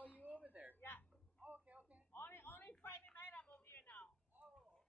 Oh, you over there? Yeah. Oh, okay, okay. Only Friday night I'm over here now. Oh.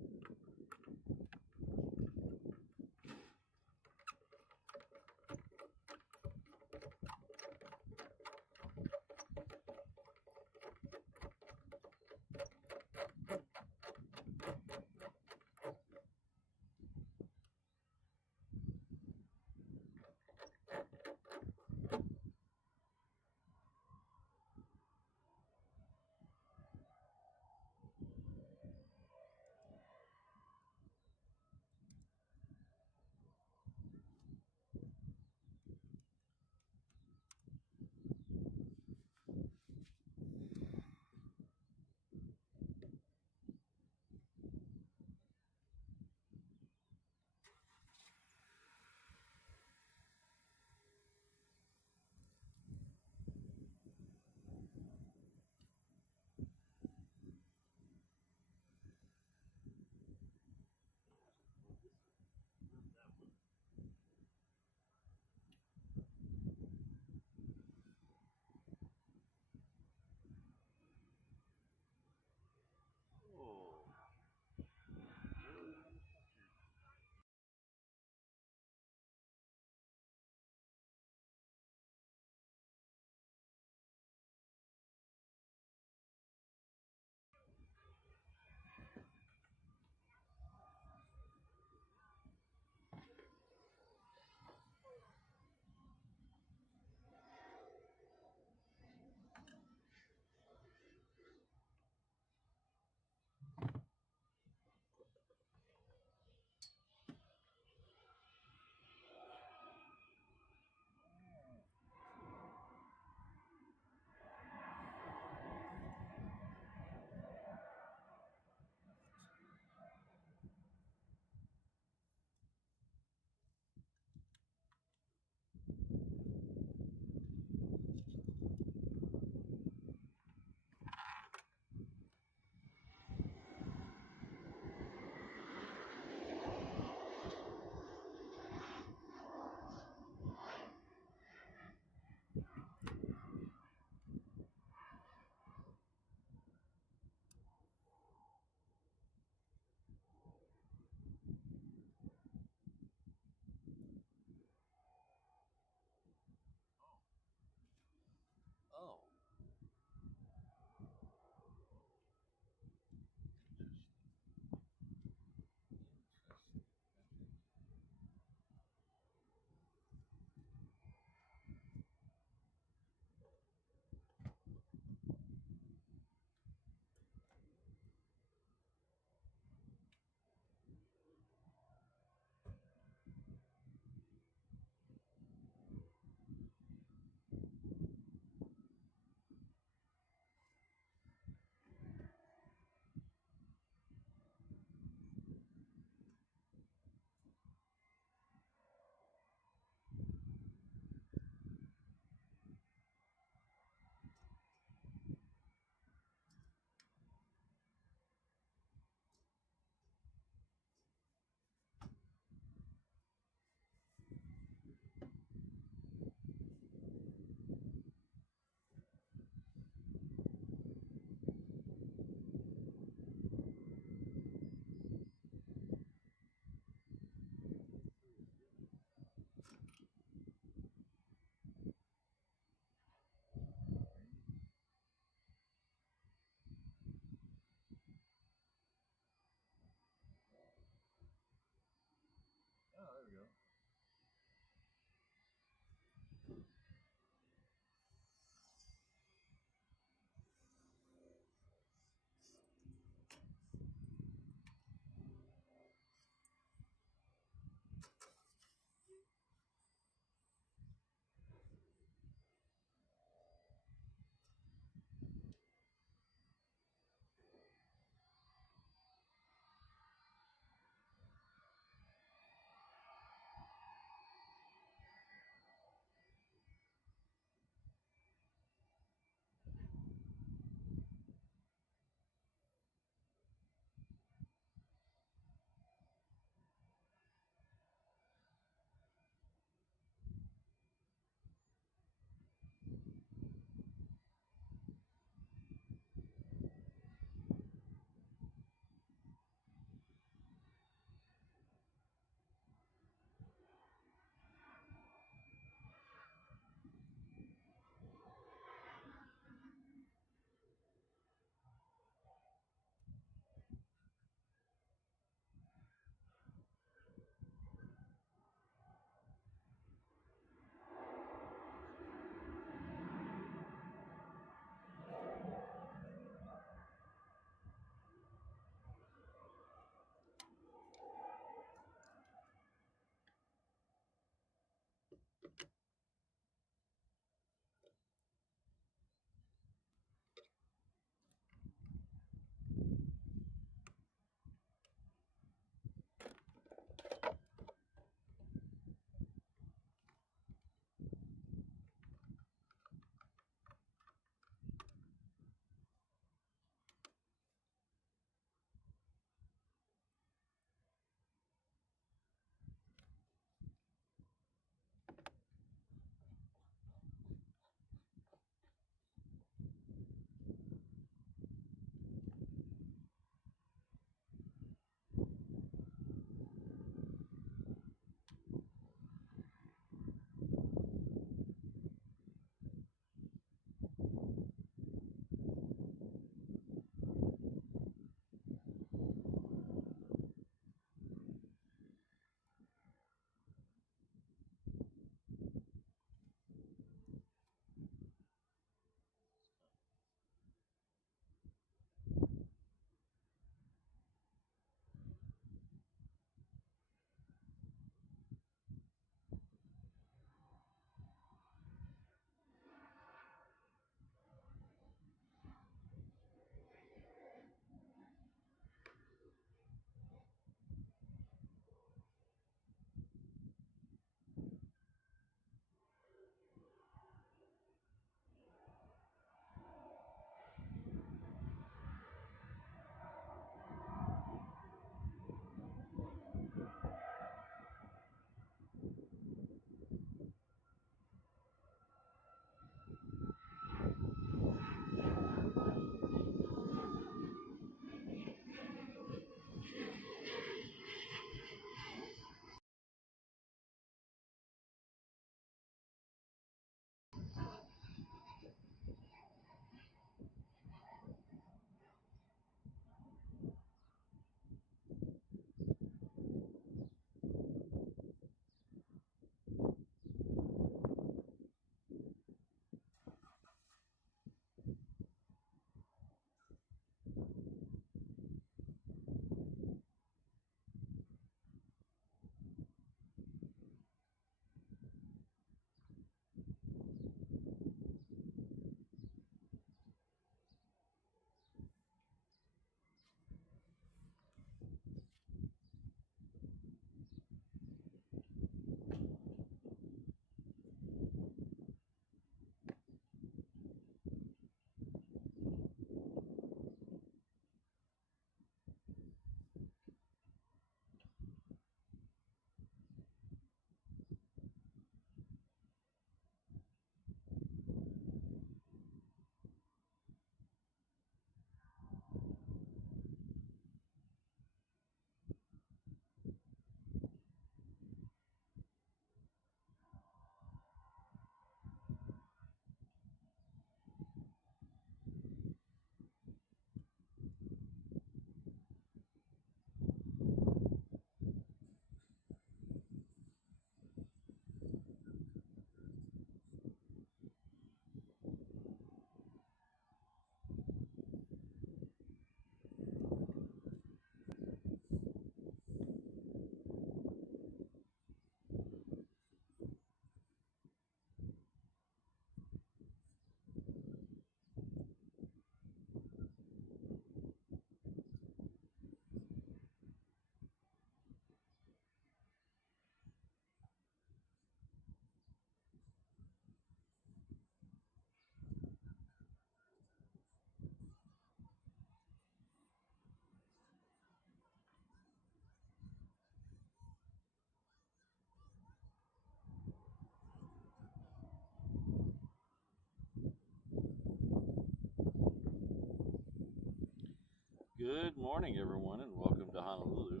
morning, everyone, and welcome to Honolulu.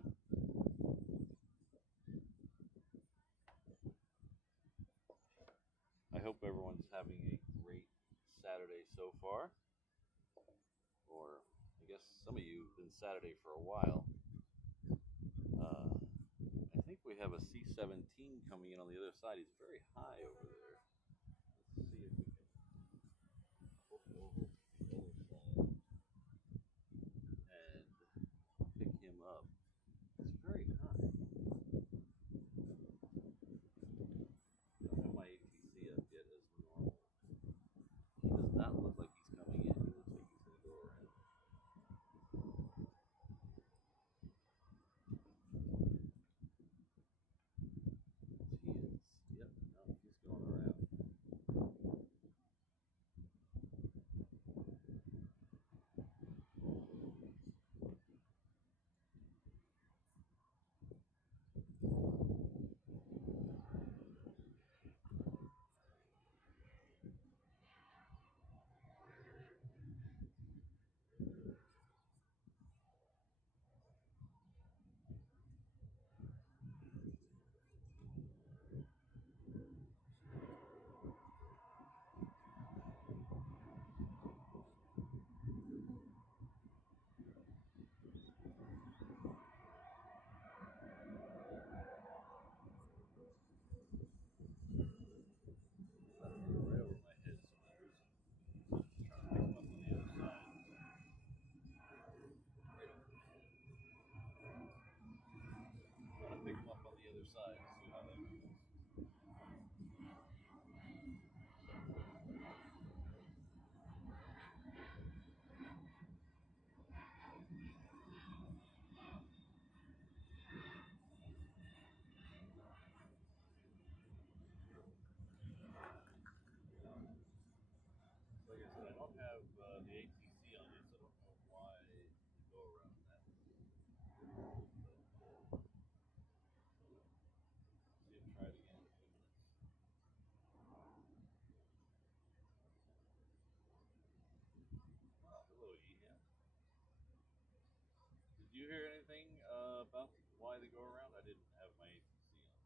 I hope everyone's having a great Saturday so far. Or, I guess some of you have been Saturday for a while. I think we have a C-17 coming in on the other side. He's very high over there. Let's see if we can flip over to the other side and pick him up. It's very high. I don't have my ATC up yet as normal. He does not look like he's coming in. He looks like he's going to go around. He is. Yep. No, he's going around. Right over my head. So I'm trying to pick him up on the other side. Right over. I'm trying to pick him up on the other side. See how that goes. Like I said, I don't have the ATC on it, so I don't know why you go around that. But, see him try it again in a few minutes. Hello, Ian. Did you hear anything about why they go around? I didn't have my ATC on.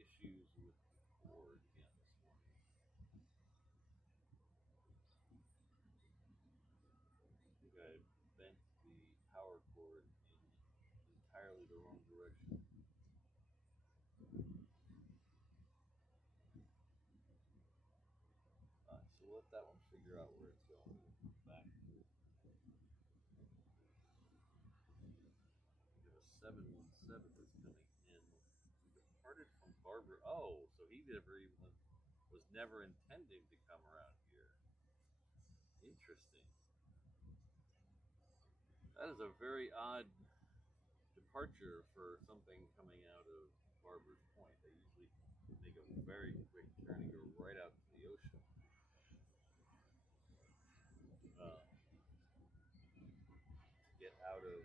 Issues with the cord again this morning. I think I bent the power cord in entirely the wrong direction. So let that one figure out where it's going. Back. We have a 717 that's coming in. He departed from Barber. Oh, so he never even was never intending to come around here. Interesting. That is a very odd departure for something coming out of Barber's Point. They usually make a very quick turn and go right out to the ocean. Uh, get out of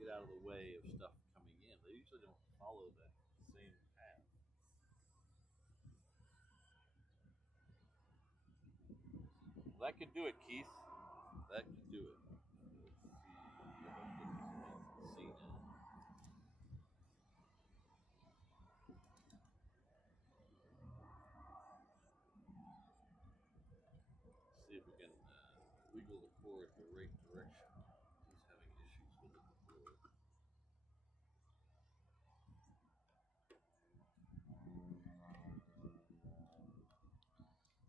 get out of the way of stuff coming in. They usually don't follow that same path. That could do it, Keith. That could do it. Let's see now. See if we can wiggle the cord the right direction. He's having issues with it before.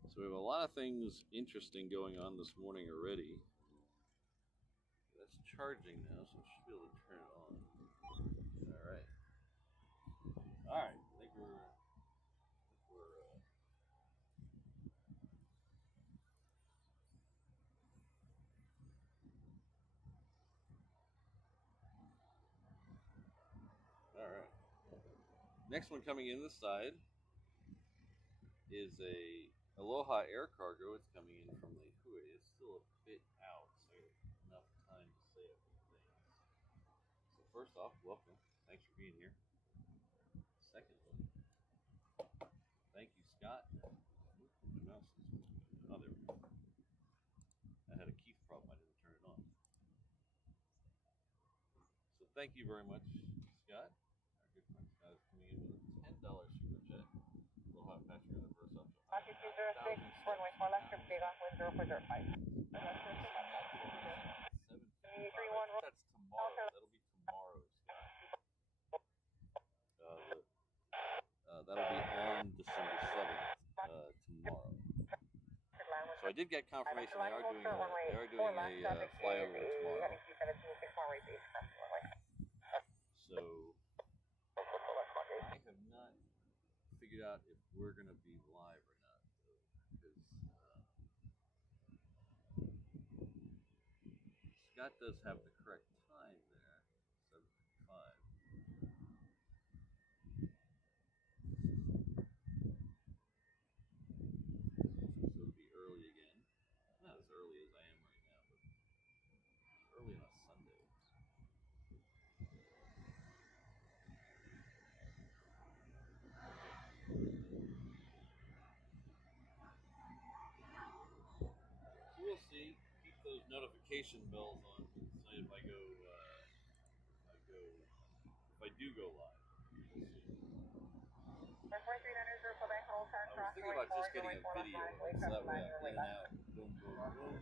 So we have a lot of things interesting going on this morning already. That's charging now, so I should be able to turn it on. All right. All right. I think we're all right. Next one coming in this side is a Aloha Air Cargo. It's coming in from the Hui. It's still a bit out, so enough time to say a few things. So first off, welcome. Thanks for being here. Secondly, thank you, Scott. My mouse is. Oh, there we go. thank you very much, Scott. Our good friend Scott is coming in with a $10 super jet. Aloha Patrick on the first option. Latitude 06, runway 4 left, big off wind 040.5. 31 That's tomorrow. That'll be tomorrow, Scott. That'll be on December 7th, tomorrow. So I did get confirmation they are doing a flyover tomorrow. So I have not figured out if we're gonna be live or not, because Scott does have the correct time there, 7:55. So it'll be early again. Not as early as I am right now, but early on a Sunday. So we'll see. Keep those notification bells on. So if I do go live. We'll see. I was thinking about just getting a video, so that way I'm in and out, boom, boom, boom,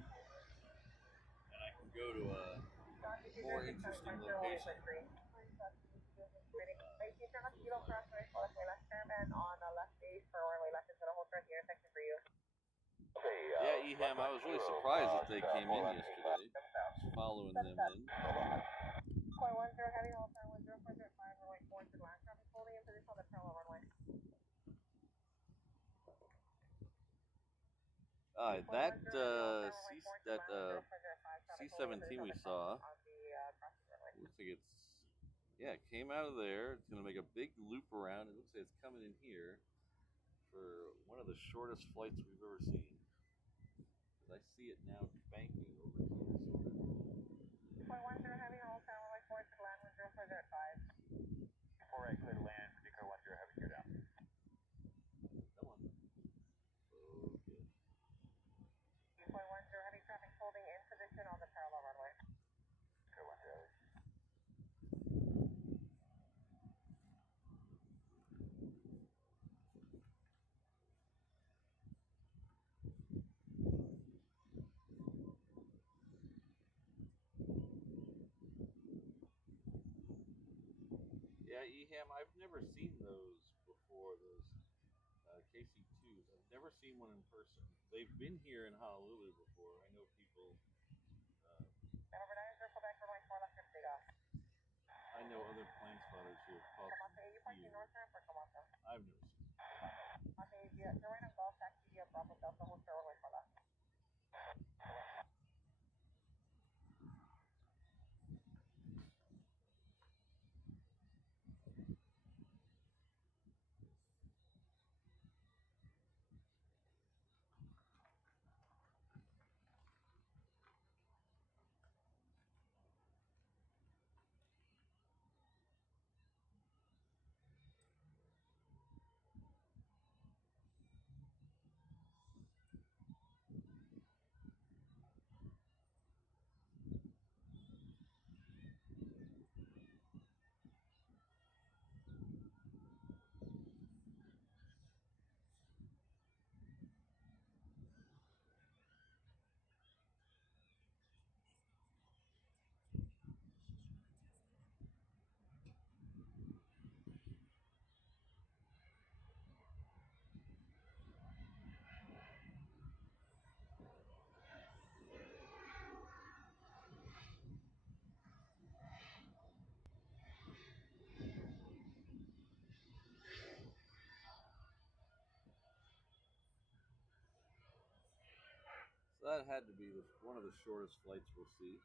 and I can go to a more interesting location. Yeah, Eham, I was really surprised that they came in yesterday. Just following them in. C-17 we saw, looks like it came out of there. It's going to make a big loop around. It looks like it's coming in here for one of the shortest flights we've ever seen. I see it now banking over here. Before I clear to land, particular 10 heavy gear down. Come on. Okay. 2.10 heavy traffic holding in position on the parallel runway. Clear 10. Yeah, Eham, I've never seen those before, those KC2s. I've never seen one in person. They've been here in Honolulu before. I know people. I know other plane spotters who have caught them here. I've never seen them. So that had to be one of the shortest flights we'll see.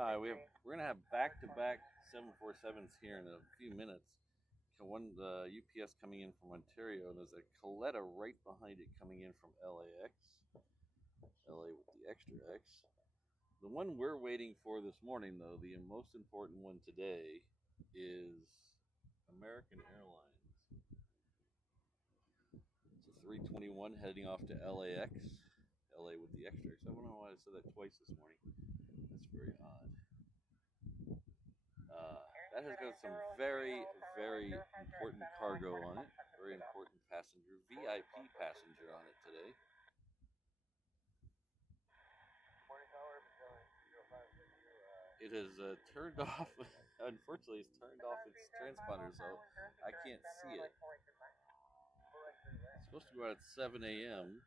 We're gonna have back-to-back 747s here in a few minutes. One UPS coming in from Ontario, and there's a Coletta right behind it coming in from LAX. LA with the extra X. The one we're waiting for this morning, though, the most important one today, is American Airlines. It's a 321 heading off to LAX. LA with the extra X. I don't know why I said that twice this morning. That's very odd. That has got some very, very important cargo on it. Very important passenger, VIP passenger on it today. It has turned off. Unfortunately, it's turned off its transponder, so I can't see it. It's supposed to go out at 7 a.m.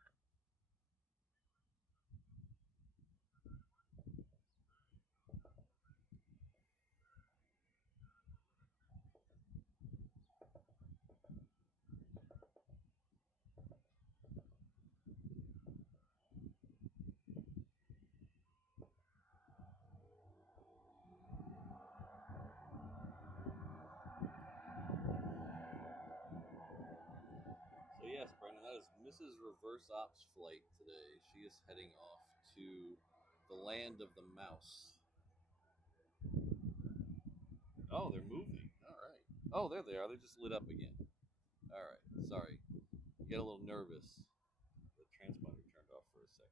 So yes, Brandon, that is Mrs. Reverse Ops flight today. She is heading off to the land of the mouse. Oh, they're moving. All right. Oh, there they are. They just lit up again. All right. Sorry. Get a little nervous. The transponder turned off for a second.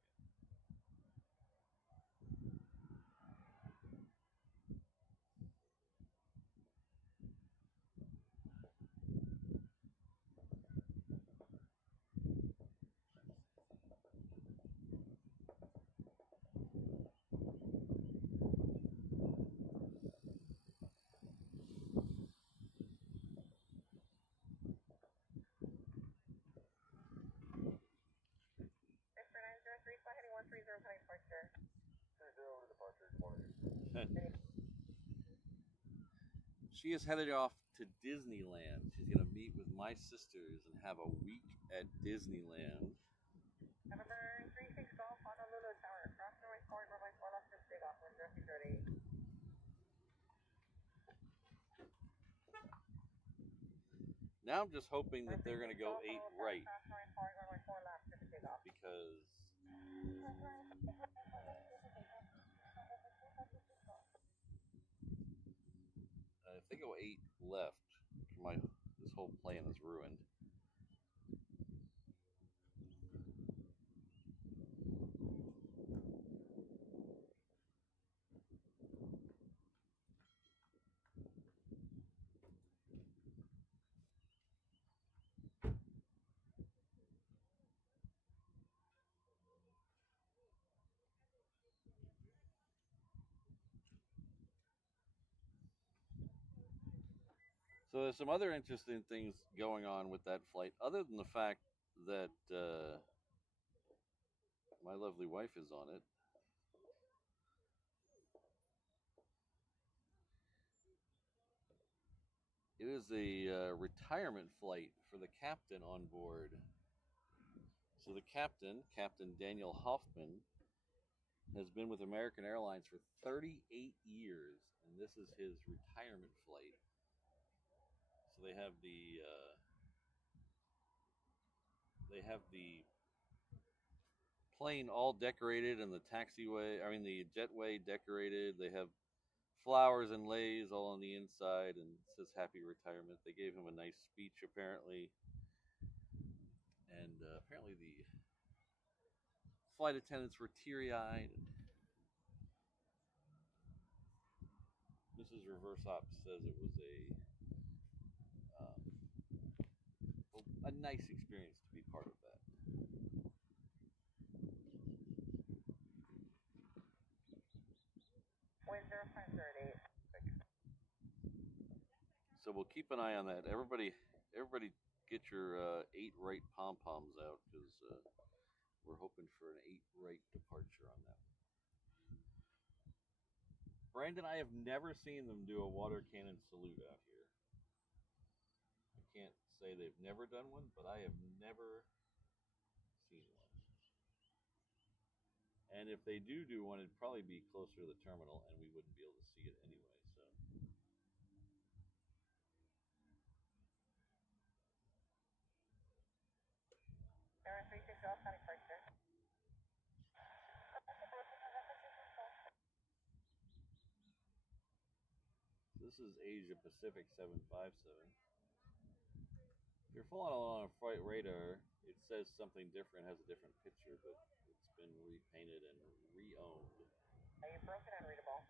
She is headed off to Disneyland. She's going to meet with my sisters and have a week at Disneyland. November 36 Golf, Honolulu Tower, cross North Court, runway 4 left, just take off, wind 030. Now I'm just hoping that they're going to go 8 right, because if they go 8 left, this whole plan is ruined. So there's some other interesting things going on with that flight, other than the fact that my lovely wife is on it. It is a retirement flight for the captain on board. So the captain, Captain Daniel Hoffman, has been with American Airlines for 38 years, and this is his retirement flight. So they have the plane all decorated, and the the jetway decorated. They have flowers and leis all on the inside, and it says happy retirement. They gave him a nice speech, apparently, and apparently the flight attendants were teary-eyed. Mrs. Reverse Ops says it was a nice experience to be part of that. Wind 0538. So we'll keep an eye on that. Everybody get your 8 right pom-poms out, because we're hoping for an 8 right departure on that one. Brandon, I have never seen them do a water cannon salute out here. I can't say they've never done one, but I have never seen one. And if they do one, it'd probably be closer to the terminal, and we wouldn't be able to see it anyway. So. This is Asia Pacific 757. If you're following along on flight radar, it says something different, has a different picture, but it's been repainted and re-owned. Are you broken and readable?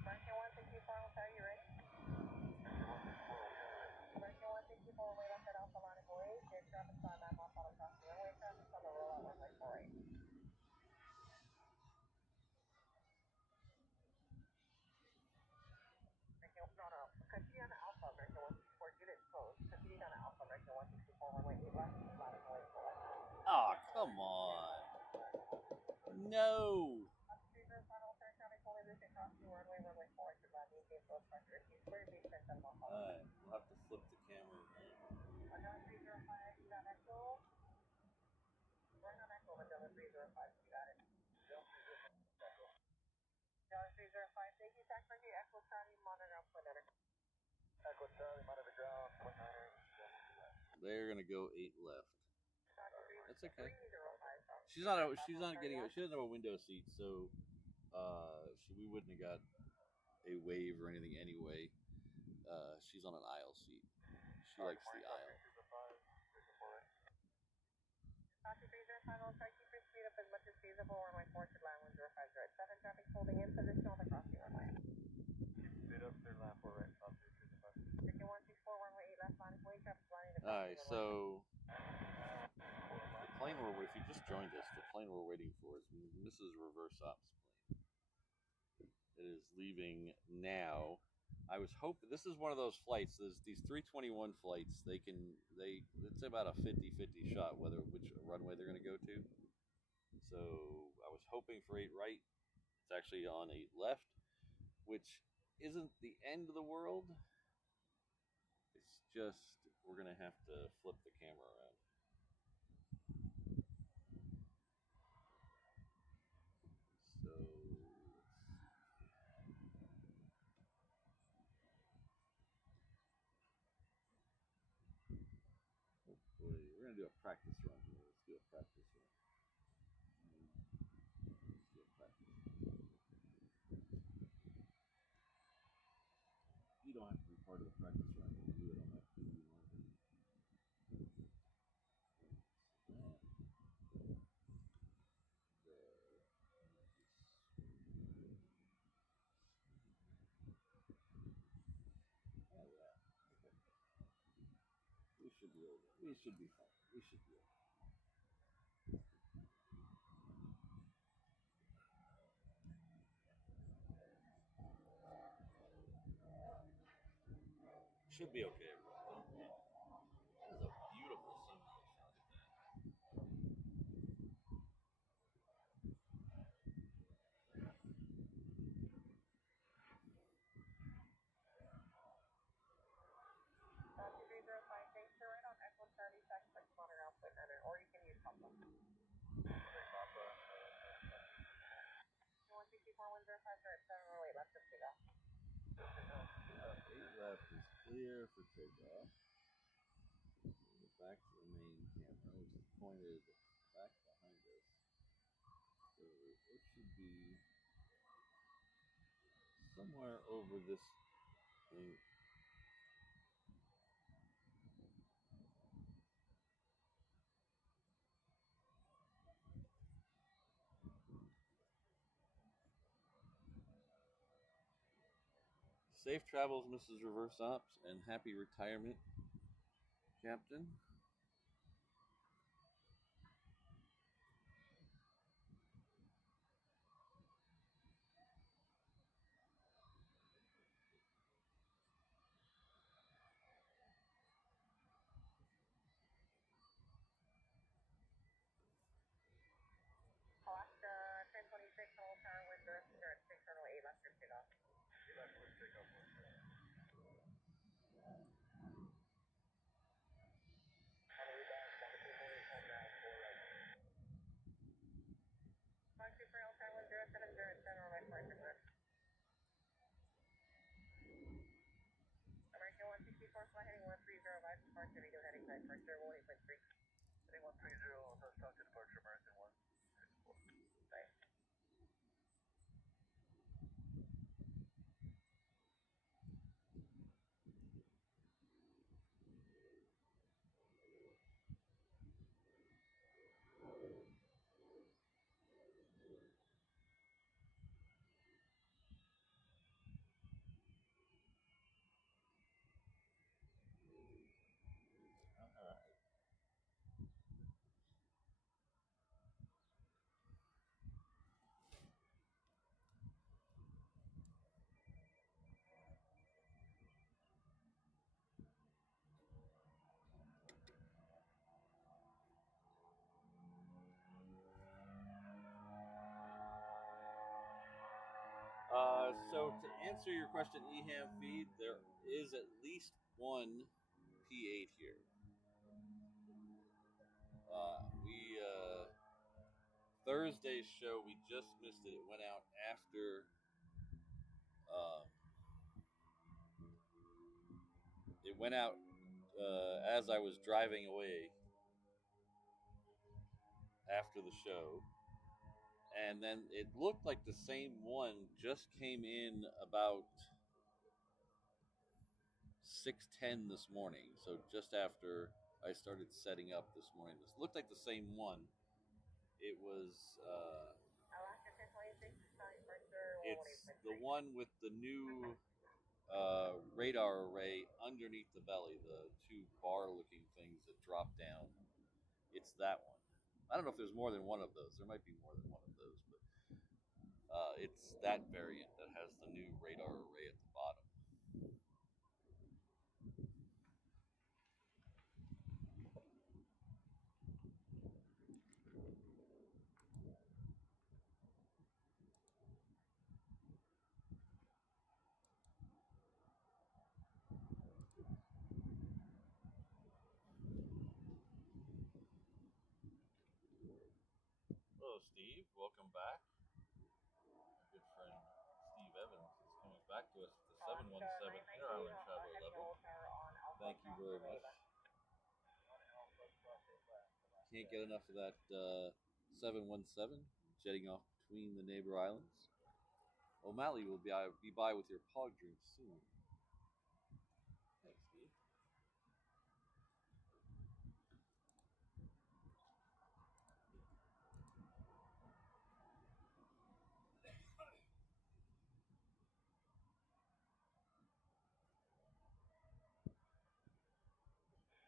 American 164, are you ready? American 164, way left at Alpha Line Go 8, get traffic on 9 miles out across the runway, traffic on the rollout runway 48. No. Continue on Alpha, American 164, unit closed. Continue on Alpha, American 164, runway 8 left, line Go 8 forward. Oh, come on. No. Alright, we'll have to flip the camera around. Thank you, Zach, for the Echo Charlie, monitor on point letter. Echo Charlie, monitor ground, point 9. They're gonna go 8 left. That's okay. She's not getting she doesn't have a window seat, so we wouldn't have got a wave or anything anyway. She's on an aisle seat. She likes the aisle. Keep your speed up as much as feasible. Runway 4 to line 10507. Traffic holding in position on the crossing runway. Keep speed up through line 4 right, top 225. 164, runway 8 left line, way traffic lining the crossing. Alright, so the plane if you just joined us, the plane we're waiting for is Mrs. Reverse Ops plane. It is leaving now. I was hoping this is one of those flights. There's these 321 flights. It's about a 50-50 shot which runway they're going to go to. So I was hoping for 8 right. It's actually on 8 left, which isn't the end of the world. It's just we're going to have to flip the camera around. So hopefully we're going to do a practice run here. Let's do a practice run. Let's do a practice run. You don't have to be part of the practice run. You can do it on FPV monitor. We should be able to. We should be fine. We should be able to. Should be okay, everyone. That is a beautiful simulation. Thanks, you're right on Echo Charlie, Zach, monitor on point letter, or you can use Papa. 164, 105, 7 left to pick up. 8 left is clear for takeoff. We'll go back to the main camera, which is pointed back behind us. So it should be somewhere over this thing. Safe travels, Mrs. Reverse Ops, and happy retirement, Captain. Alaska 1026, hold tower with direct 6 runway 8 left to pick up. 8 left to pick up. 32 heading side departure, 18.3. Heading 130, southbound to departure, American 1. Bye. So to answer your question, EHAM feed, there is at least one P8 here. We Thursday's show, we just missed it. It went out after. It went out as I was driving away after the show, and then it looked like the same one just came in about 6:10 this morning. So just after I started setting up this morning, this looked like the same one. It was. It's the one with the new radar array underneath the belly, the two bar-looking things that drop down. It's that one. I don't know if there's more than one of those. There might be more than one of those, but it's that variant that has the new radar array at the bottom. Hello, Steve. Welcome back. My good friend Steve Evans is coming back to us at the 717 Inter-Island Travel level. Thank you very much. Can't get enough of that 717 jetting off between the neighbor islands. O'Malley will be by with your pog drink soon. Thanks, Steve.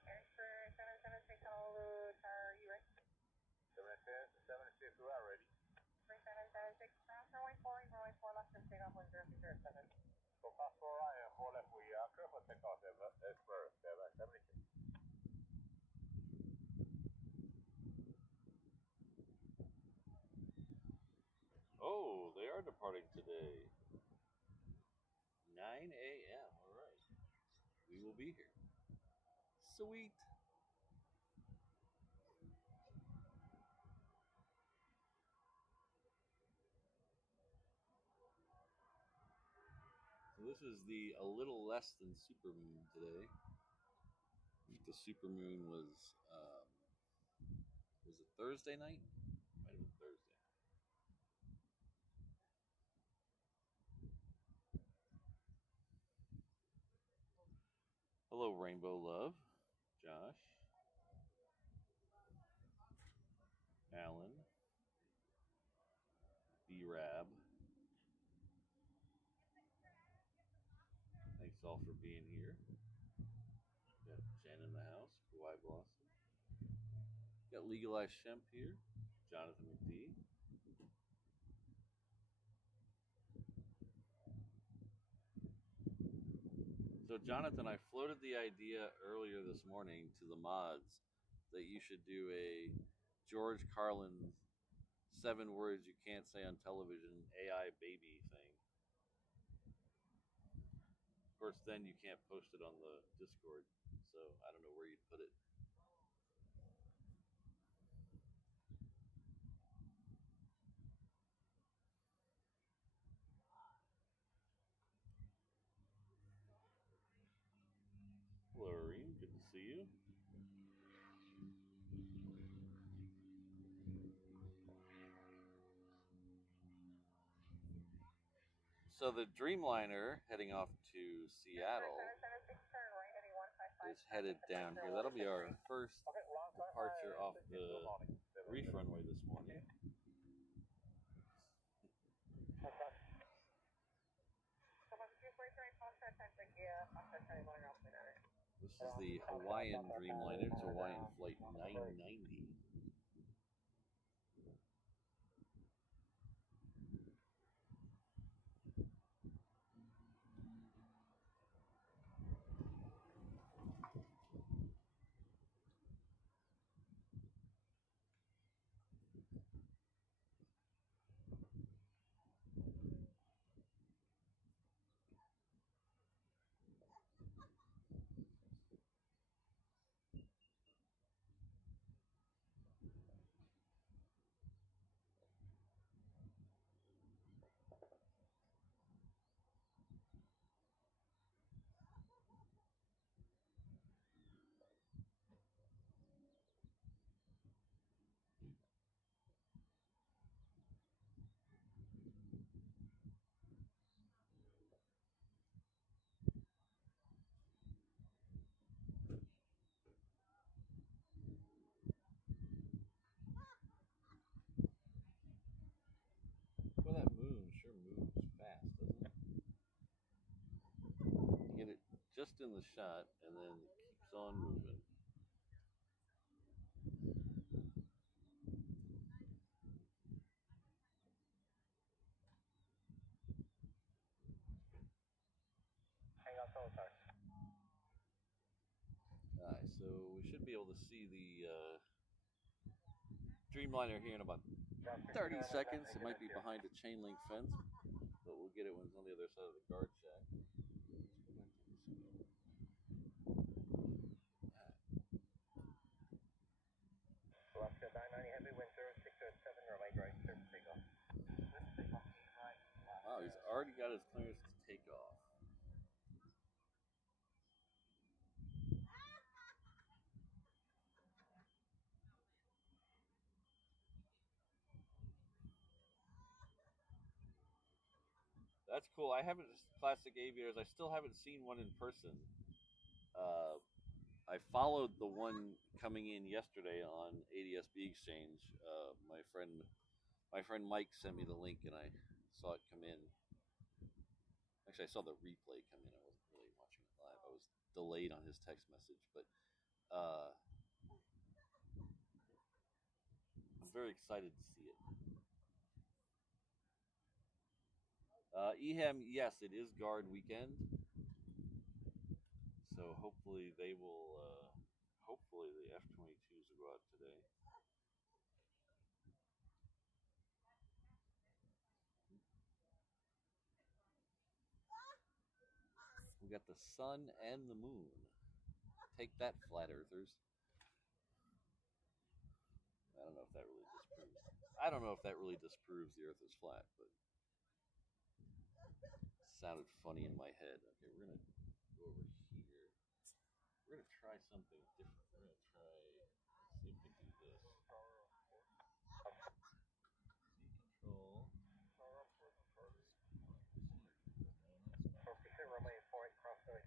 Harrisburg 776 Honolulu, Tower US. 776, we are ready. 3776, cross runway 4 left and take off 1037. So pass 4 right and 4 left, we are clear for takeoff, Harrisburg 776. Oh, they are departing today. 9 a.m. All right. We will be here. Sweet. So this is a little less than supermoon today. I think the supermoon was it Thursday night? Might have been Thursday. Hello, Rainbow Love, Josh, Alan, B-Rab. Thanks all for being here. Got Jen in the house, Kawhi Blossom. Got Legalized Shemp here, Jonathan McD. So, Jonathan, I floated the idea earlier this morning to the mods that you should do a George Carlin 7 words you can't say on television AI baby thing. Of course, then you can't post it on the Discord, so I don't know where you'd put it. Hello, Irene. Good to see you. So the Dreamliner heading off to Seattle 776 turn right heading 155. is headed down here. That'll be our first departure off the reef runway this morning. This is the Hawaiian Dreamliner. It's Hawaiian Flight 990. Well, that moon sure moves fast, doesn't it? You get it just in the shot and then it keeps on moving. Alright, so we should be able to see the Dreamliner here in about 30 seconds. It might be behind a chain link fence, but we'll get it when it's on the other side of the guard shack. Alaska 990 heavy wind 0607, your light right, clear for takeoff. Wow, he's already got his clearance to take off. That's cool. I haven't classic aviators. I still haven't seen one in person. I followed the one coming in yesterday on ADSB Exchange. My friend Mike sent me the link, and I saw it come in. Actually, I saw the replay come in. I wasn't really watching it live. I was delayed on his text message, but I'm very excited to see it. EHAM, yes, it is guard weekend, so hopefully they will. Hopefully the F-22s will go out today. We got the sun and the moon. Take that, flat earthers. I don't know if that really disproves. I don't know if that really disproves the Earth is flat, but it sounded funny in my head. Okay, we're gonna go over here. We're gonna try something different. We're gonna try. Let's see if we can do this. C control. Runway 48 cross 30.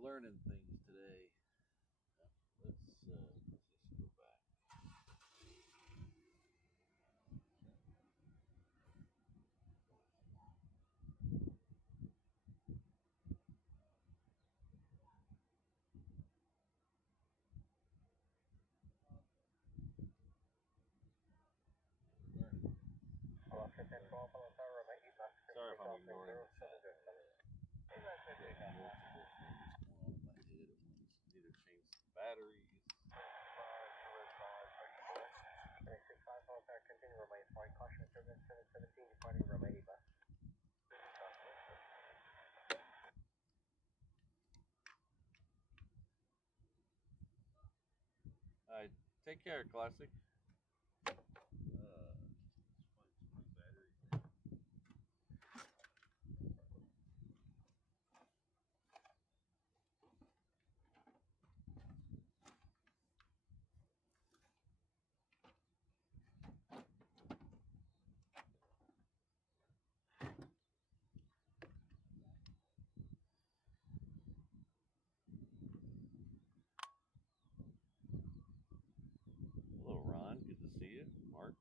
We're learning things today. Let's just go back. Sorry if I'm ignoring the chat. Multiple things going on in my head at once. Need to change some batteries. Continue runway 5, caution, turbulence 717, departing runway 8 left. Alright, take care, Classic. Hello, Ron. Good to see you. Mark.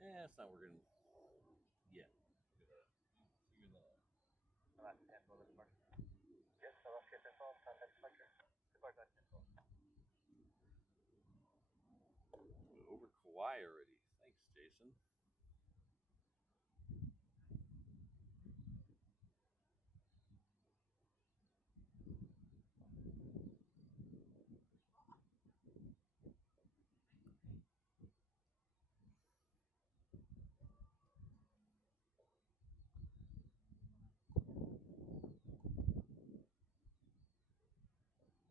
Yeah, it's not working yet. Figure that out. Over Kauai already. Thanks, Jason.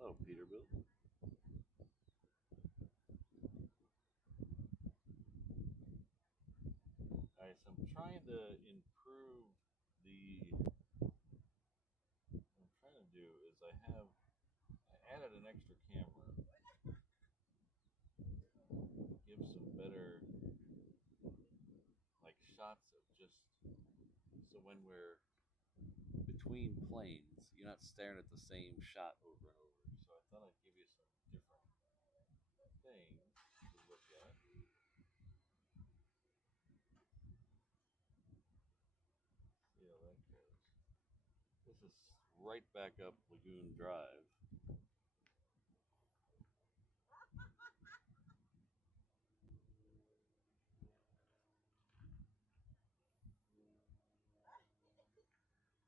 Oh, Peterbilt. Alright, so I'm trying to improve what I'm trying to do is I added an extra camera. Give some better like shots of just so when we're between planes, you're not staring at the same shot over and over. So I thought I'd give you some different things to look at. See how that goes. This is right back up Lagoon Drive.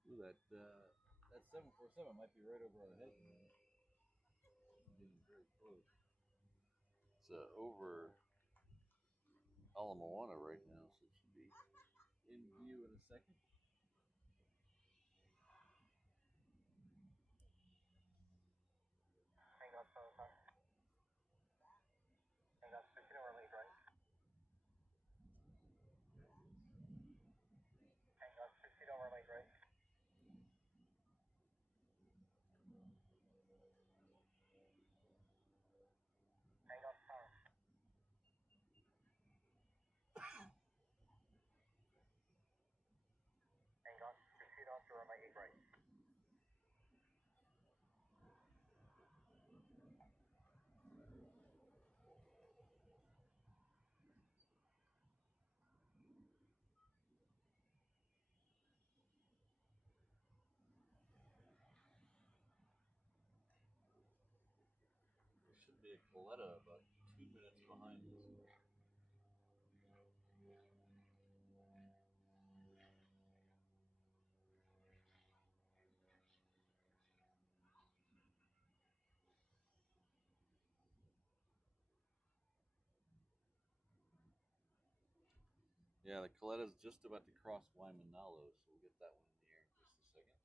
Ooh, that 747 might be right over our head. Getting very close. It's over Ala Moana right now, so it should be in view in a second. Hang on, sorry. Hang on, switching over late right. Hang on, switching over late right. Hang on, power. Hang on, proceed on to runway 8 right. There should be a Coletta about 2 minutes behind. Yeah, the Coletta's just about to cross Waimanalo, so we'll get that one in the air in just a second.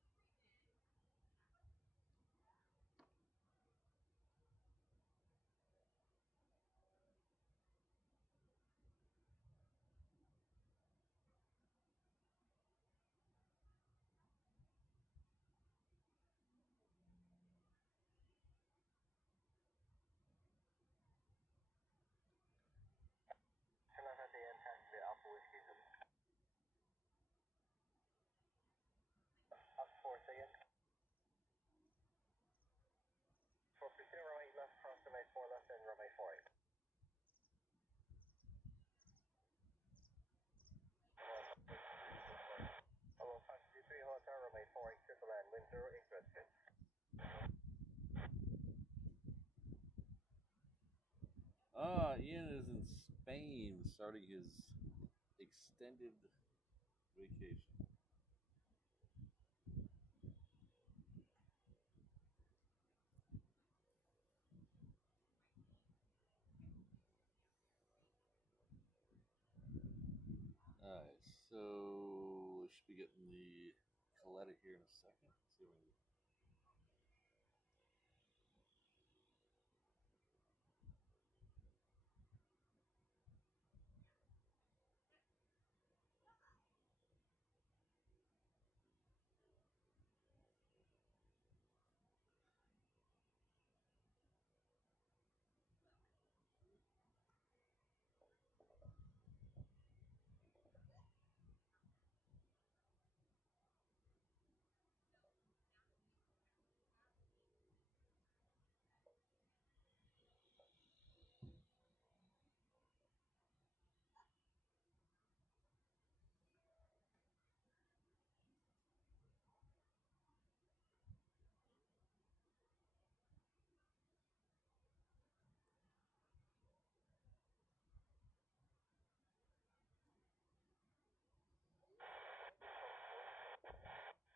Turn left at the end, taxi to Alpha Whiskey. Up 4, say again. For proceeding runway left, cross runway 4 left and runway 4. Hello, 523 Hotel, runway 4, triple land, wind 0, interested. Ian is in Spain starting his extended vacation. Alright, so we should be getting the Coletta here in a second. Let's see if we can.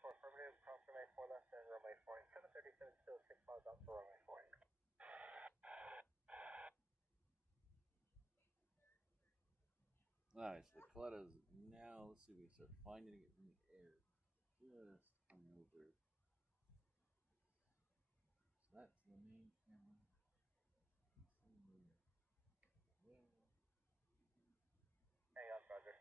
For affirmative, cross runway 4 left and runway 4. 737, still 6 miles out for runway 4. Alright, so the Coletta's now, let's see if we can start finding it in the air. Just coming over. So that's the main camera. Hang on, Roger.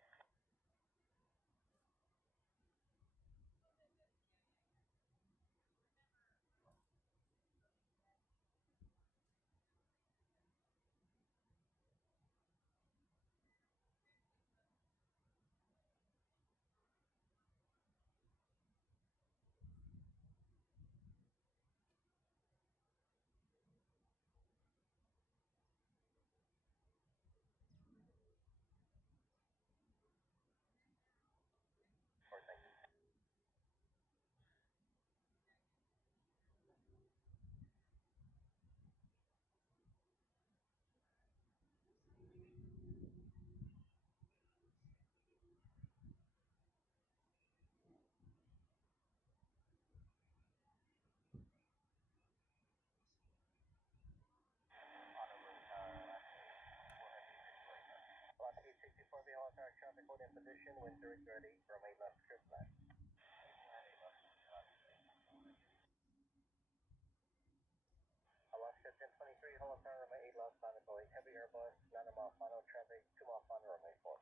Thank you. Velocity 64 below our traffic code in position, wind 0 ready, runway left, clear flat. Alaska 1023, hold on, runway 8 left, final going, heavy Airbus, 9 mile final traffic, 2 mile final runway 4.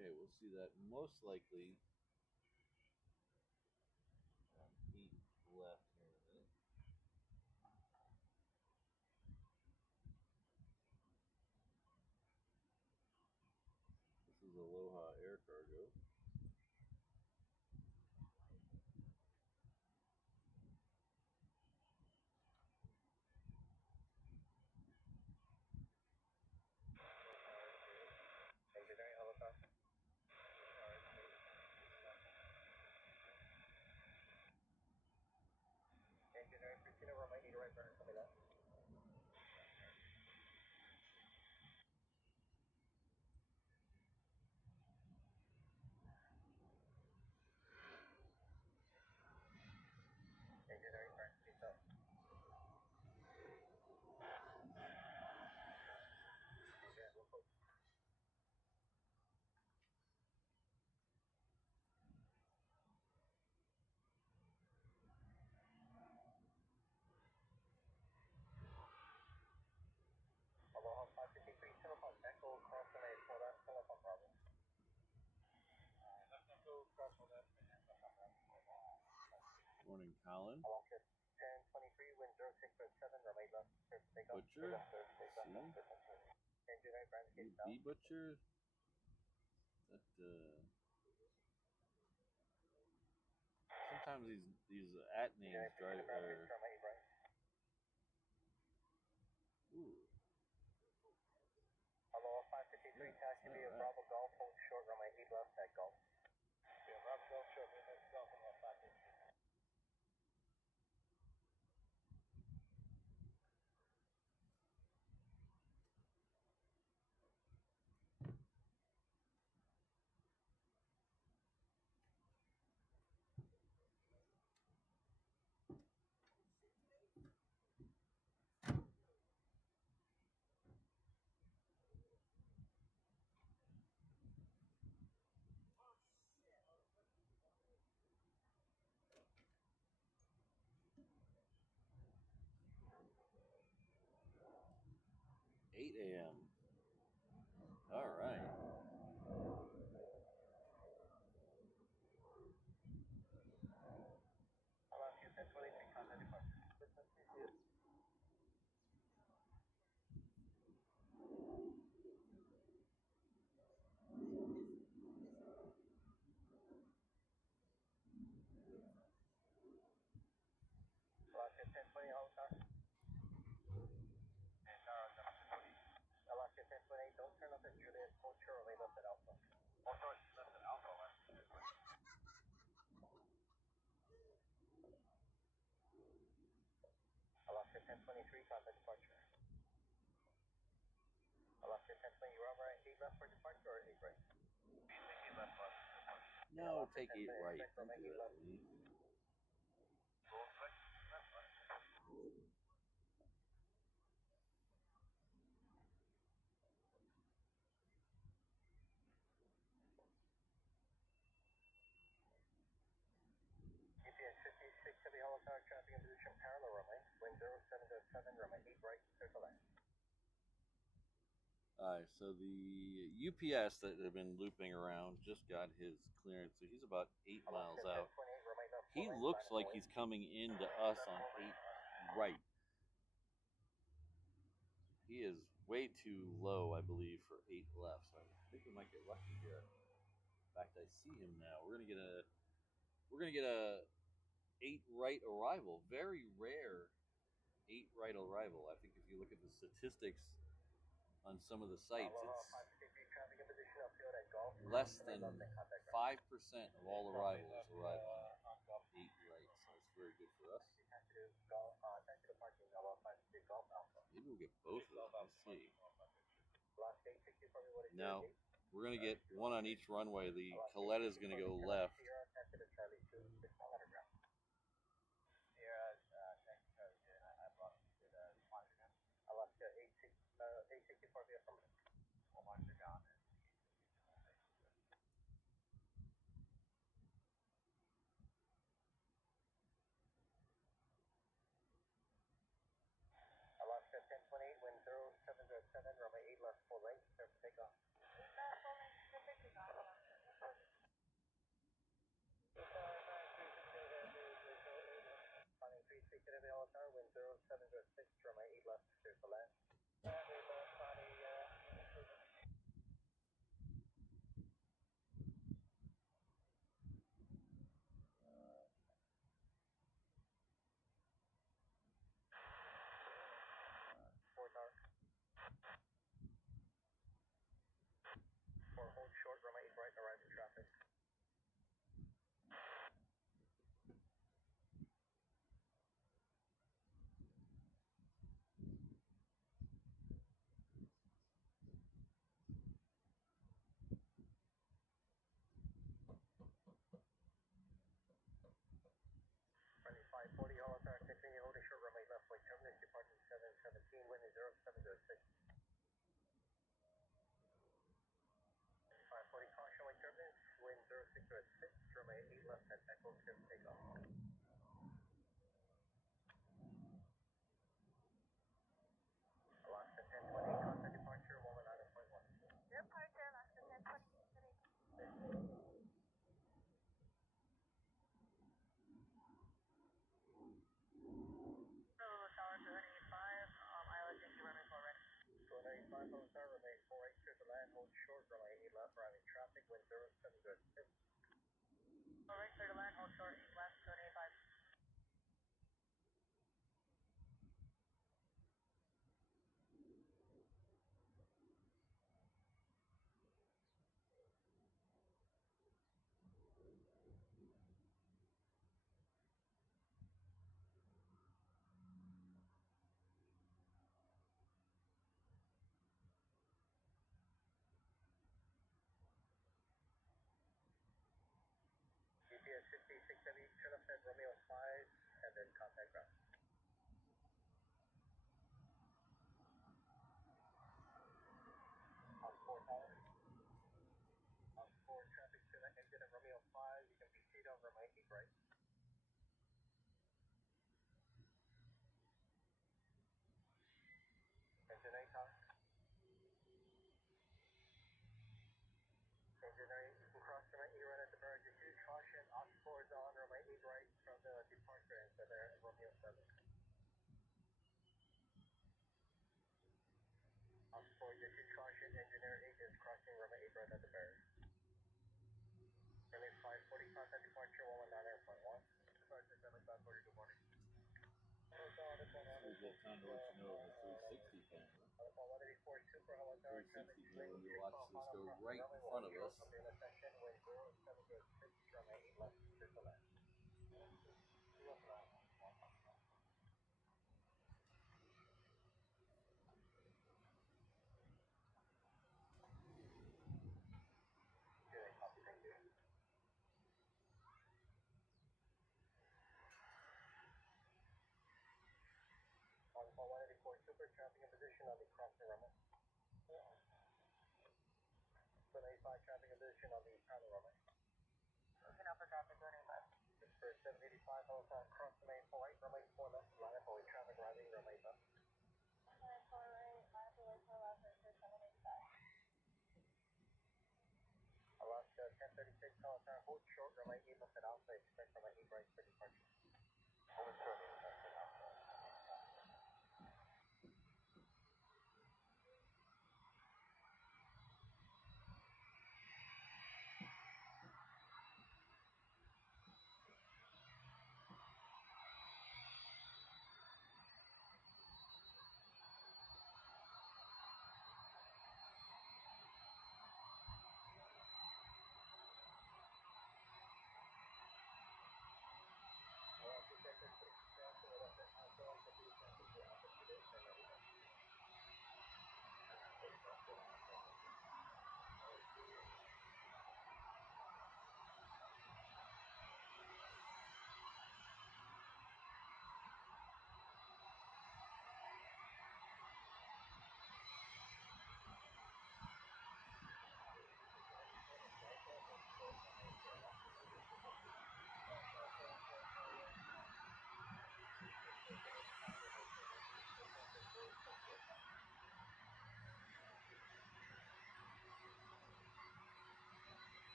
Okay, we'll see that most likely 8 left here in a minute. This is Aloha Air Cargo. Engineering helicopter. Engineering, Christina, runway 8 right burn, coming up. Morning, Colin. Alaska 1023, wind 0607, runway left, clear for takeoff. Butcher. Engine right, ground See? case south. B Butcher. That sometimes these at names drive or. Ooh. Hello, 553, taxi via Alright. Bravo Golf, hold short, runway 8 left at Golf. Yeah, Bravo Golf, short, Golf, and 553. 8 a.m. All right. Alaska 1023, contact departure. Alaska 1020, hold car. And Alaska 1028, don't turn left at Juliet, hold short, runway left at Alpha. Oh, sorry, left at Alpha, left. Alaska 1023, contact departure. Alaska 1020, you are right, 8 left for departure or 8 right? 8 left for departure. No, take 8 right. Don't do that, Lee. GPS 56, heavy hollow tower, traffic in position parallel runway, wind 0707, runway 8 right, circle left. Alright, so the UPS that had been looping around just got his clearance, so he's about 8 miles out. He looks like he's coming into us on 8 right. He is way too low, I believe, for 8 left. So I think we might get lucky here. In fact, I see him now. We're gonna get a 8 right arrival. Very rare 8 right arrival. I think if you look at the statistics on some of the sites, it's less than 5% of all arrivals arrive on 8 right. So it's very good for us. Maybe we'll get both of them. Let's see. No, we're going to get one on each runway. The Coletta is going to go left. Alaska 1028, wind 0707, runway 8 left, full right, clear for takeoff. Running 36, heavy hollow tower, wind 0706, runway 8 left, clear for land. For hold short, runway 8 right, arriving traffic. Well, time to let you know the 360 camera. 360 camera, you watch this go right in front of us. Super traffic in position on the crossing runway. 785 traffic in position on the counter runway. Looking out for traffic running left. For 785, cross the main 48, runway 4 left, line up forward, traffic rising, runway left. Line 4 right, line 4 left, for 785. Alaska 1036, hold short, runway 8 left at Alpha, expect runway 8 right for departure. Hold short, left at Alpha.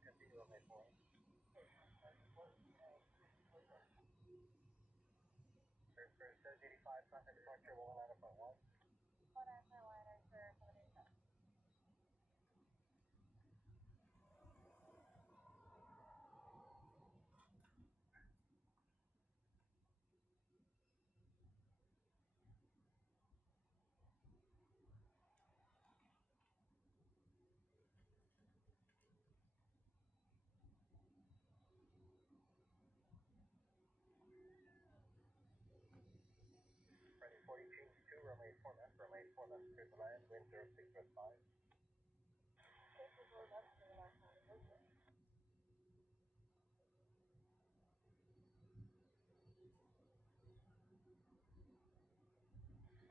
Continue runway 4. For 785, traffic departure, 109.1. 109.1, for 785. Ready 40, change 2, runway 4 left, clear to land, wind 06 with 5.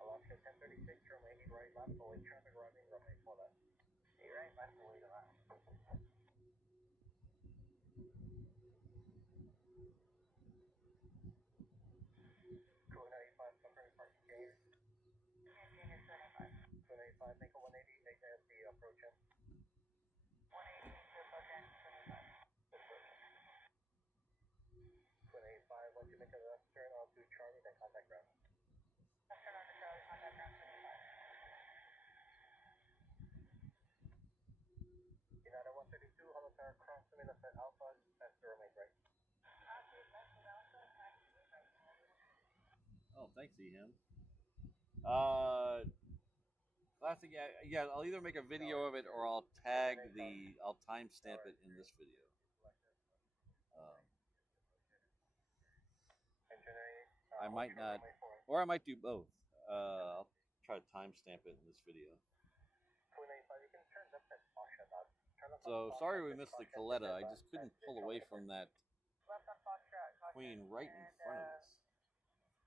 Alaska 1036, runway 8 right left, avoid traffic rising, runway 4 left. 8 right left, avoid the left. 295, suffering parking change. Change is 295. 295, make a 180, make the approach in. 180 to approach in, 285, once you make a left turn onto Charlie, then contact ground. Left turn onto Charlie, contact ground 25. United 132, hello tower, cross the middle at Alpha, pass the runway right. Oh, thanks, Eham. Classic, yeah. I'll either make a video of it or I'll timestamp it in this video. I might not Or I might do both. I'll try to timestamp it in this video. So sorry we missed the Coletta. I just couldn't pull away from that queen right in front of us.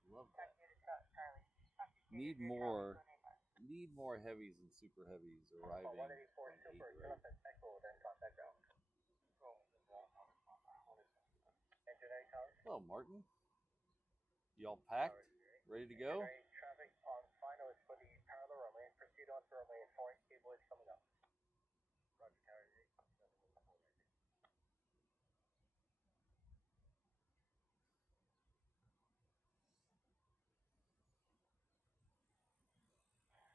Love that. Need more heavies and super heavies arriving on 8 right. Hello, Martin. You all packed? Ready to go?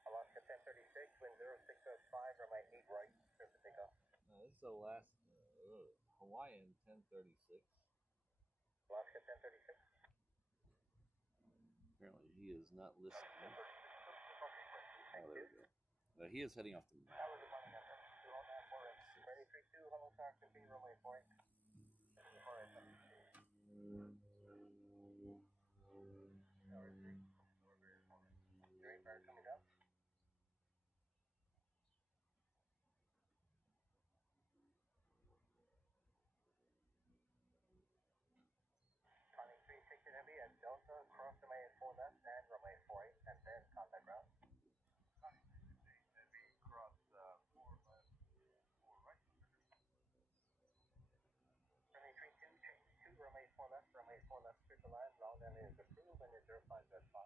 Alaska 1036, wind 0605, runway 8 right, clear for takeoff. This is the last Hawaiian 1036. Alaska 1036. Apparently he is not listening. Oh, there we go. He is heading off to Maui. Ready, 3-2, hello, car, continue runway 4. Great, bird coming up. Climbing 360 heavy at Delta, cross runway 4 left and runway 4 right, and then contact ground. Climbing 360 heavy, cross 4 left, 4 right. Runway 32, change 2, runway 4 left, clear to land, long landing is approved, and is 05 at 5.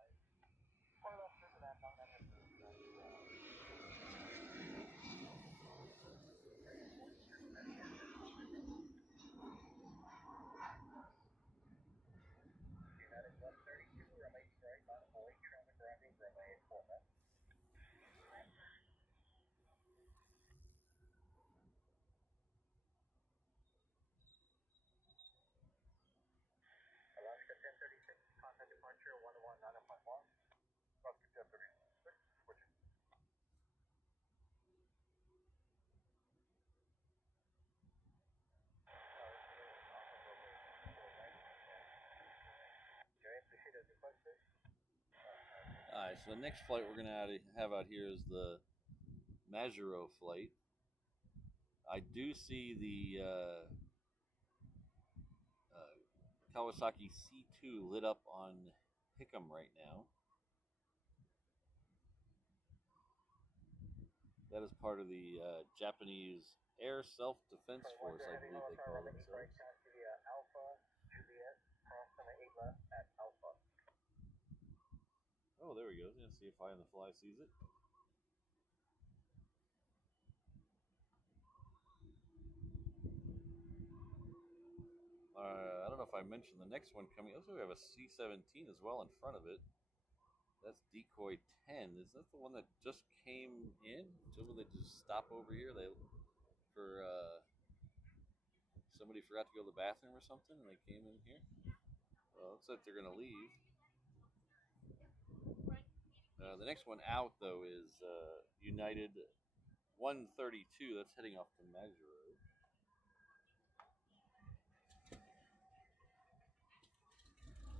4 left, clear to land, long landing is United 132, runway 8 right, line of 08, traffic arriving, runway 4 left. Alaska 1036, contact departure 119.1. Alaska 1036, switching. Okay, appreciate it, requested. Alright, so the next flight we're going to have out here is the Majuro flight. I do see the Kawasaki C2 lit up on Hickam right now. That is part of the Japanese Air Self-Defense Force, I believe they call themselves. Alpha, Juliet, cross runway 8 left at Alpha. Oh, there we go. Let's see if Eye on the Fly sees it. I don't know if I mentioned the next one coming. Also, we have a C-17 as well in front of it. That's Decoy 10. Is that the one that just came in? So they just stop over here? Somebody forgot to go to the bathroom or something, and they came in here. Well, looks like they're going to leave. The next one out, though, is United 132. That's heading off to Majuro.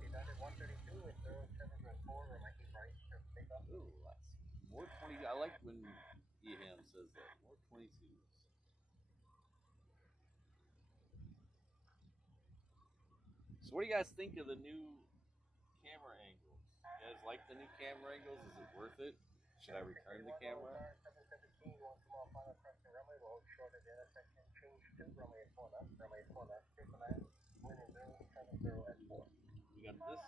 United 132 with 0704, runway 8 right, clear for takeoff. Ooh, that's more 20. I like when Eham says that. More 22s. So what do you guys think of the new camera angles? You guys like the new camera angles? Is it worth it? Should I return the camera? 717, 1 small final crossing runway, will hold short at the intersection, change to runway 4 left, clear to land, wind is 070 at 4. We got this.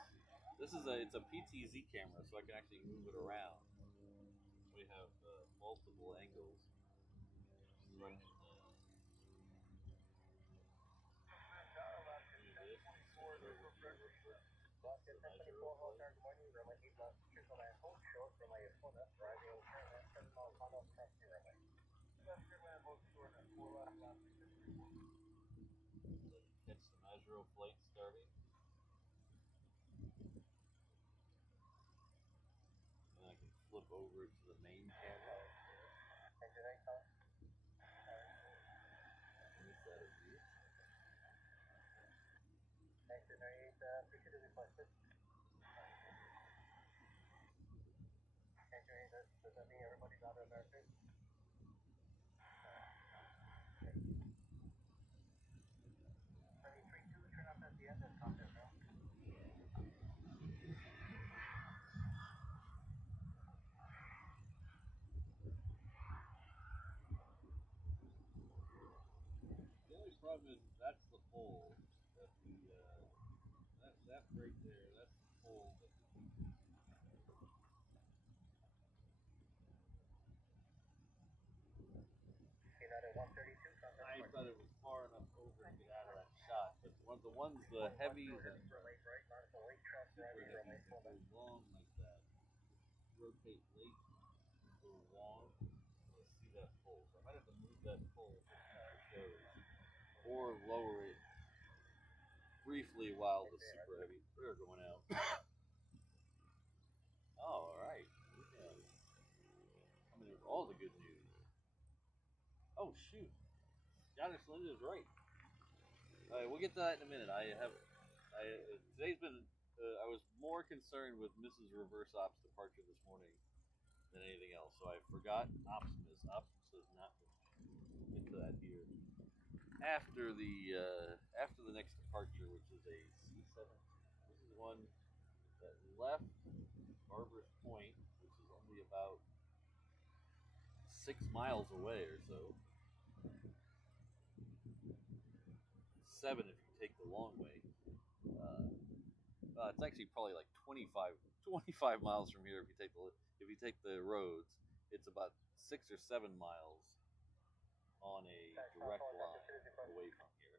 It's a PTZ camera, so I can actually move it around. We have multiple angles. Running Alaska 1024, hold guard, morning, runway 8 left, clear to land, hold short, runway 4 left, rising on turn left, 7 mile final crossing runway. Left clear land, hold short at 4 left, last 634. catch the Majuro flight starting. And I can flip over to the main camera. Engine 8 call. Engine 8, appreciate it requested. problem is that's the pole that that right there. That's the pole that I thought it was far enough over to get out of that shot, but the heavies and the super heavies that go long like that, rotate late and go long. Let's see that pole. So I might have to move that pole or lower it briefly while the super heavy are going out. Oh, all right. Yeah. Coming in with all the good news. Oh shoot, Johnny Linda's right. All right, we'll get to that in a minute. Today's been. I was more concerned with Mrs. Reverse Ops' departure this morning than anything else, so I forgot Optimus. Optimus is not. We'll get to that here after the next departure, which is a C7. This is one that left Barber's Point, which is only about 6 miles away or so. 7 if you take the long way. It's actually probably like 25 miles from here if you take the roads. It's about 6 or 7 miles on a direct line away from here.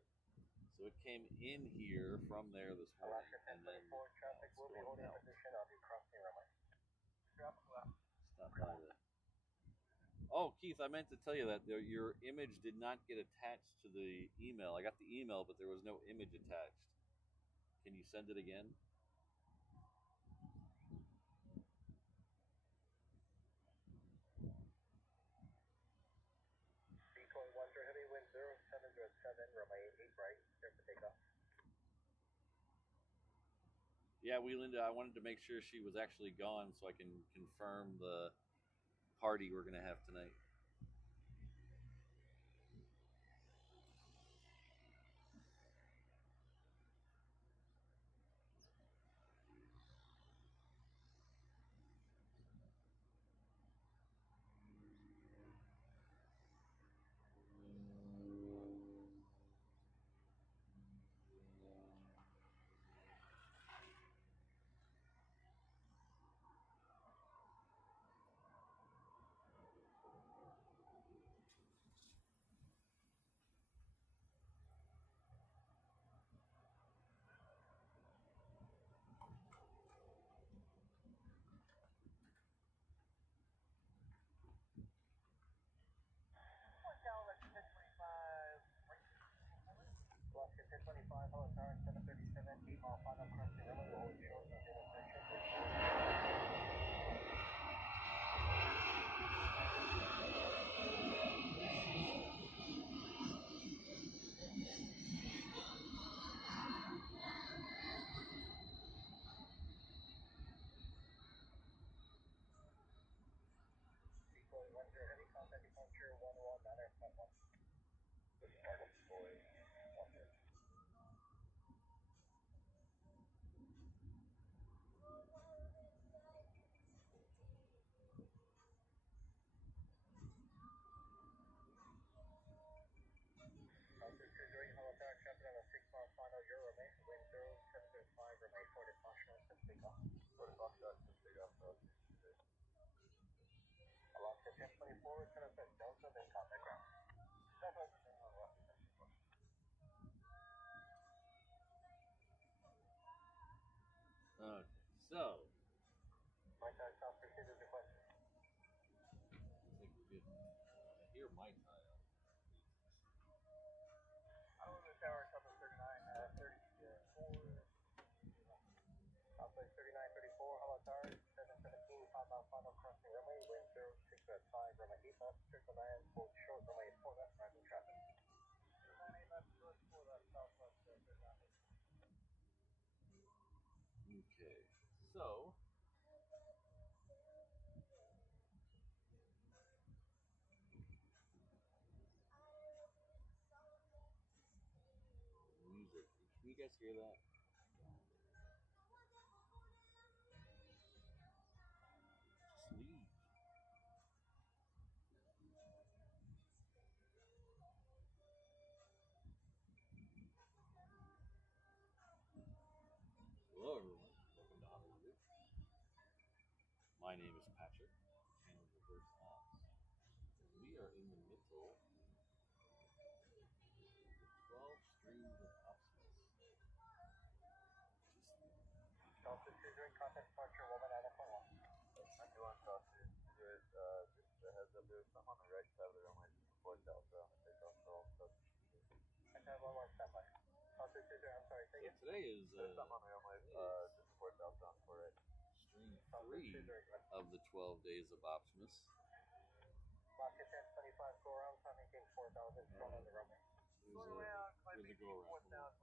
So it came in here from there this morning, and then it's going out. Stop by the. Oh, Keith, I meant to tell you that your image did not get attached to the email. I got the email, but there was no image attached. Can you send it again? Yeah, Linda, I wanted to make sure she was actually gone so I can confirm the party we're going to have tonight. Okay, so I think we're good. Hear my tile. Okay, so music. Can you guys hear that? Just leave. My name is Patrick, and Reverse Ops. We are in the middle of 12 streams of Optimus. Delta 2 contact departure, woman at F1. I'm doing Delta 2. Just a heads up, there's some on the right side of the runway before Delta on the takeoff roll. So, I have 1 standby. Delta 2, I'm sorry, So today is there's some on the runway just before Delta on for it. Stream 3 of the 12 days of Optimus. Rocket 1025, go around, timing king 4000, still on the runway. Here's the go around.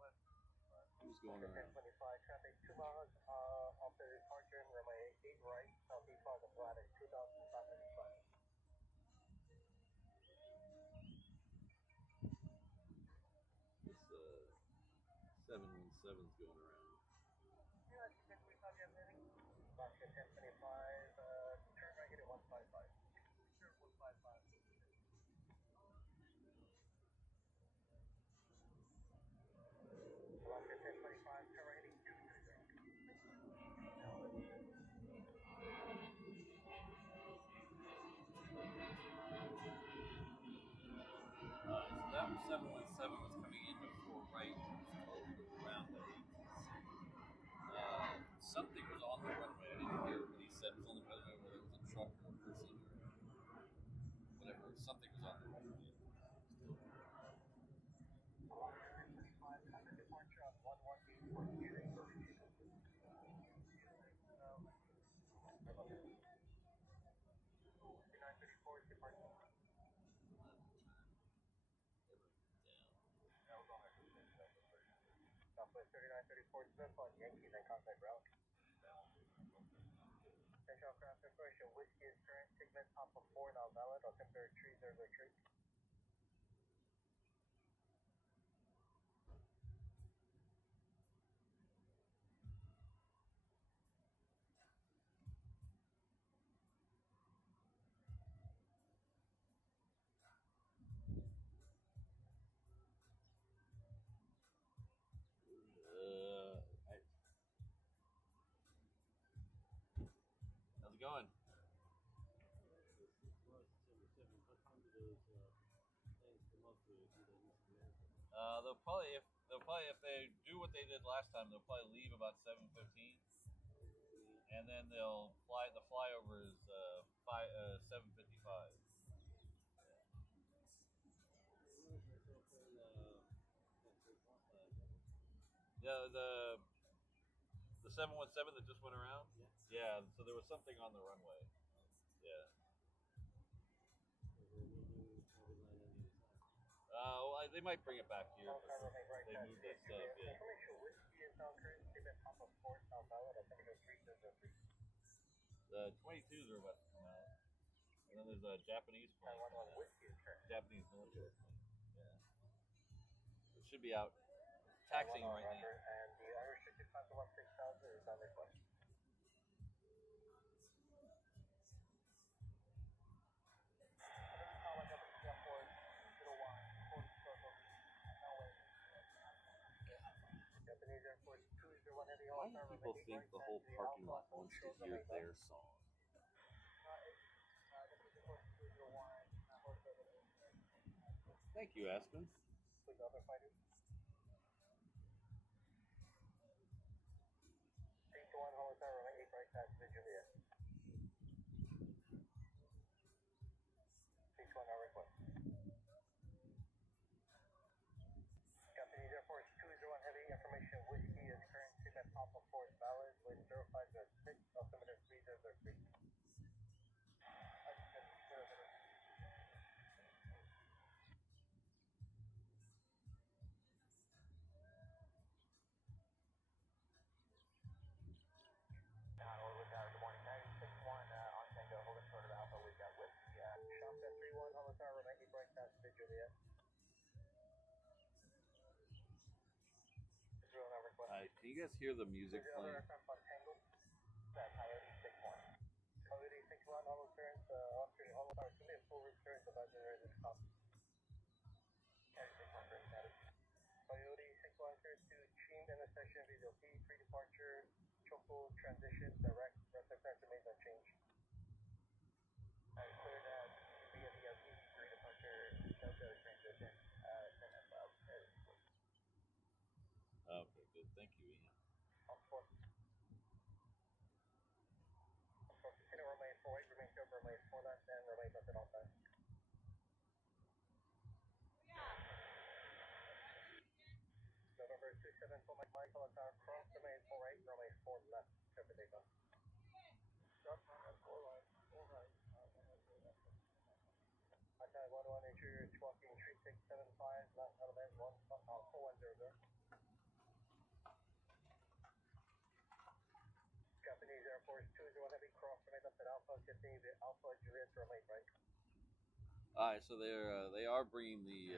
Who's going around? 1025, traffic 2 miles off the departure, runway 8 right, southeast Plaza Planet, 2505. This 717's going around. Rocket 1025, turn right here to 155. Sure, 155. Rocket 1025, turn right heading 230. So that 717 was coming in before right, told around the 8. Something was on the runway. I didn't hear what he said. It was on the runway where there was a truck or a person or whatever. Something was on the runway. Departure on 118.3. 3934 is departure. Southwest 3934 Smith on Yankees and contact route. Central craft information, whiskey is current, segment top of 4 now valid, altimeter 3003. How's it going? They'll probably if they do what they did last time, they'll probably leave about 7:15, and then they'll fly. The flyover is 7:55. Yeah, the 717 that just went around. Yeah, so there was something on the runway. Yeah. Well, they might bring it back here. They moved that stuff. Yeah. The 22s are about to come out, and then there's a Japanese plane. Japanese military plane. Yeah. It should be out taxiing right now. And the unrestricted class of 16,000 is on request. Japanese Air Force 201 Heavy Why do people think the whole parking lot wants to hear their song? Thank you, Aspen. Please other fighters. 8-1 Hotel Room 8 right past the Juliet. 6-1 our request. Japanese Air Force 201 Heavy information whiskey is current segment Alpha 4 is valid with 0506 altimeter 3003. Good morning, 961 on Tango, holding short of Alpha, we've got whiskey. Shop at 31, Hotel Tower, 90 right past the Juliet. Can you guys hear the music playing? Coyote 6-1. Coyote 6-1, all clearance, officer, all tower, full route clearance, advisor, ready to copy. Coyote 6-1, clearance to Chim intersection, visual P, pre-departure, Choco transition, direct, rest of clearance remains unchanged. 7 Mike Michael attack cross the main 4 right, runway 4 left, traffic takeoff. Stop runway 4 right, 4 right. Attack 11 interior squawking 3675, last element 4100. Japanese Air Force 201 heavy cross the main left at Alpha, continue the Alpha Juliet runway right. Alright, so they are bringing the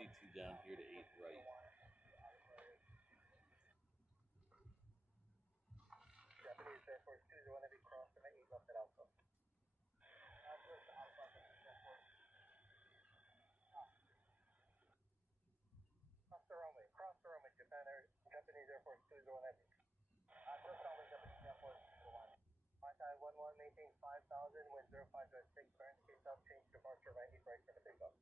C2 down here to 8 right. Japanese Air Force 201 heavy cross the main left at Alpha. Cross the runway, Japanese Air Force 201 heavy. Just only Japanese Air Force 201. Thai 11, maintain 5,000, wind 05.6, current case up, change departure right, 8 right for the takeoff.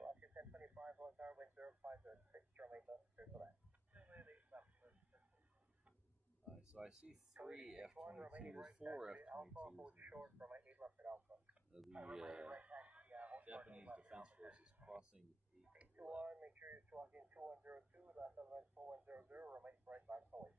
Alaska 1025, one tower, wind 05.6, runway left, clear for that. Alright, so I see 3 F-22s, 4 F-22s. Short from 8 left at Alpha. The Japanese Defense Force is crossing 8 2 1, make sure you're squawking 2102, last element 4100, remain right back forward.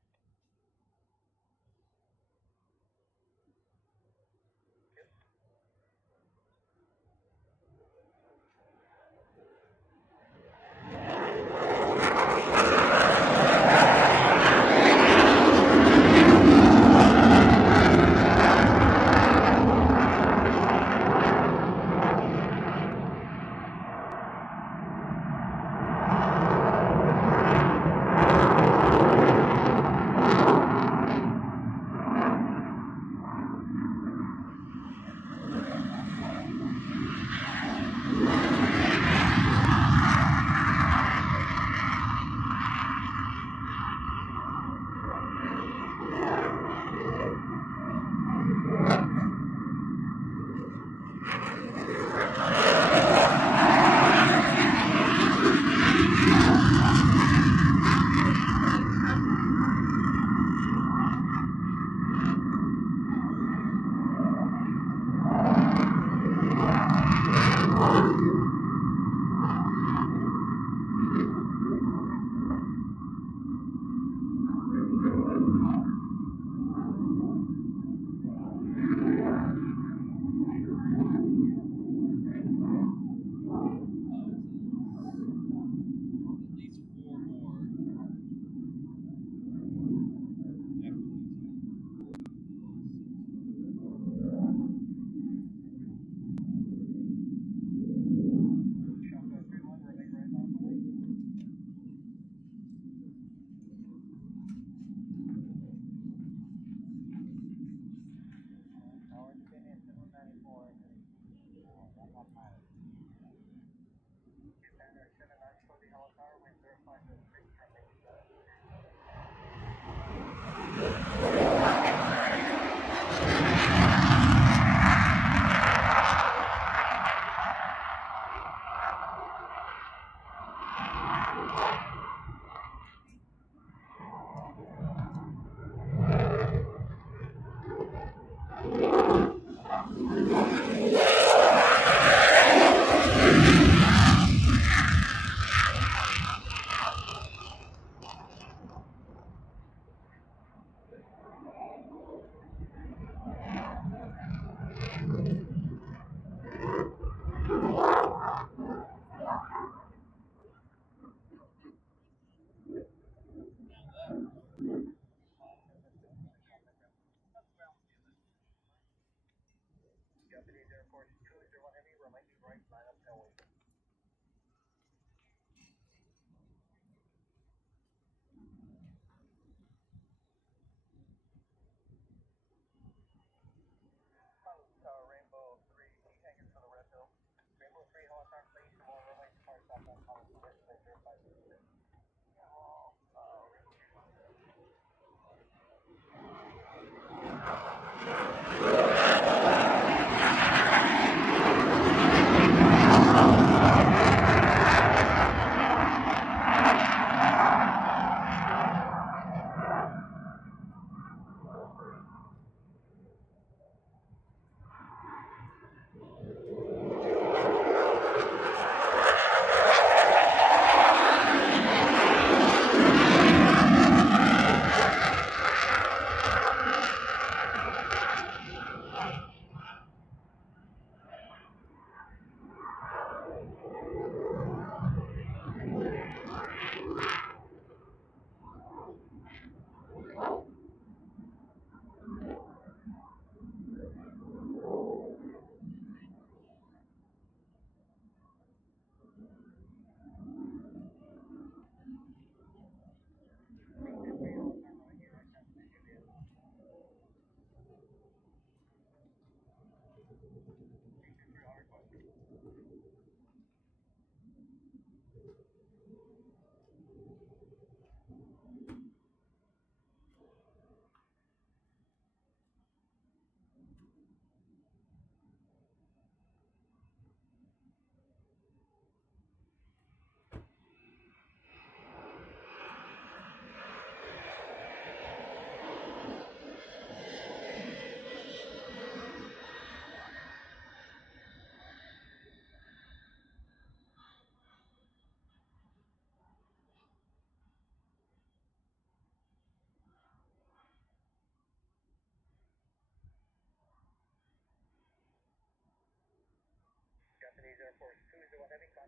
Japanese Air Force 201 heavy, runway right, line up tailway. Rainbow 3, hanging for the red hill. Rainbow 3, helicopter, please, come on, runway, car stop on Collins, wind 05.6.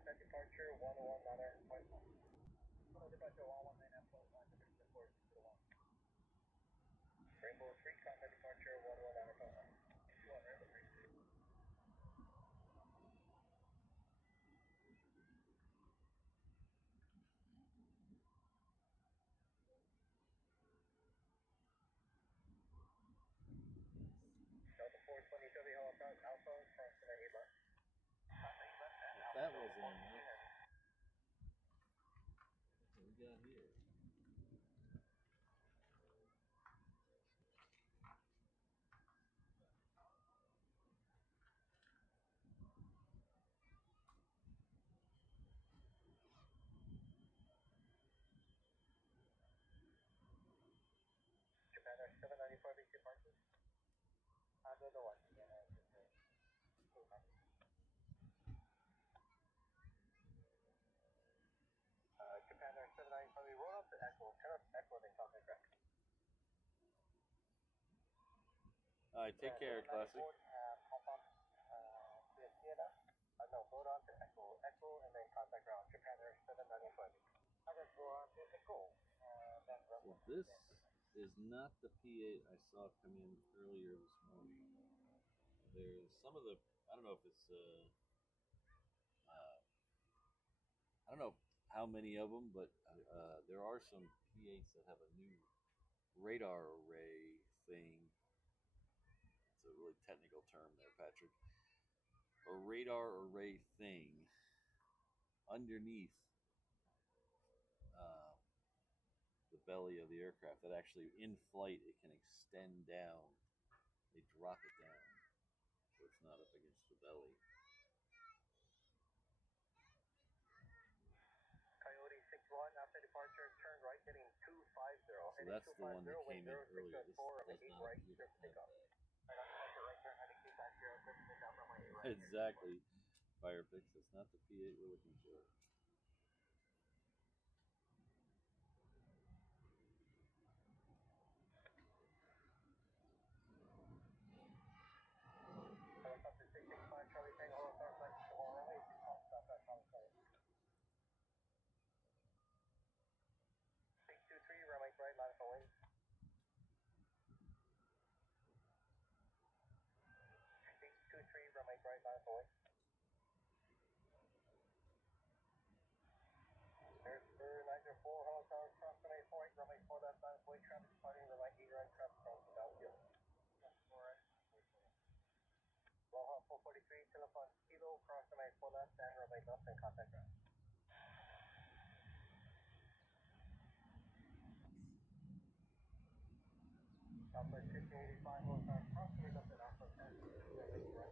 contact departure 119.1. Departure 119.1 to report to the 1. Rainbow 3, contact departure 119.1. 1 Rainbow 3. Delta 420 Chevy Holocaust Alpha, approximate 8 left. If that wasn't enough, what we got here? Japan Air 794 BC departures. Under the 1. Japan Air 794, roll up to Echo. Turn up Echo, then contact ground. Alright, take care, Classic. Hop on Sierra. No, hold on to Echo. Echo, and then contact ground. Japan Air 794. I just go on to Echo. So this is not the P8 I saw come in earlier this morning. There's some of the, I don't know if it's, I don't know how many of them, but there are some P8s that have a new radar array thing. It's a really technical term there, Patrick. A radar array thing underneath the belly of the aircraft that actually in flight it can extend down. They drop it down so it's not up against the belly. Coyote 61 after departure, turn right, getting 250. So that's the one that came in earlier. This does not right, appear to have that. Right. Exactly. Firefix, that's not the P8 we're looking for. Helicopter 665, Charlie Tango, Hotel Flight, tomorrow, 8 stop at Thomas Flight. 623, runway right, line for wing. 623, runway right, line for wing. There's 904, Hotel cross runway 48, runway 4 left, line for wing, traffic departing runway 8 right, traffic cross the downfield. Roja 443, telephone kilo, cross runway 4 left, and runway left, and contact ground. Alpha 1585, Hotel cross runway left, and Alpha 10, runway right.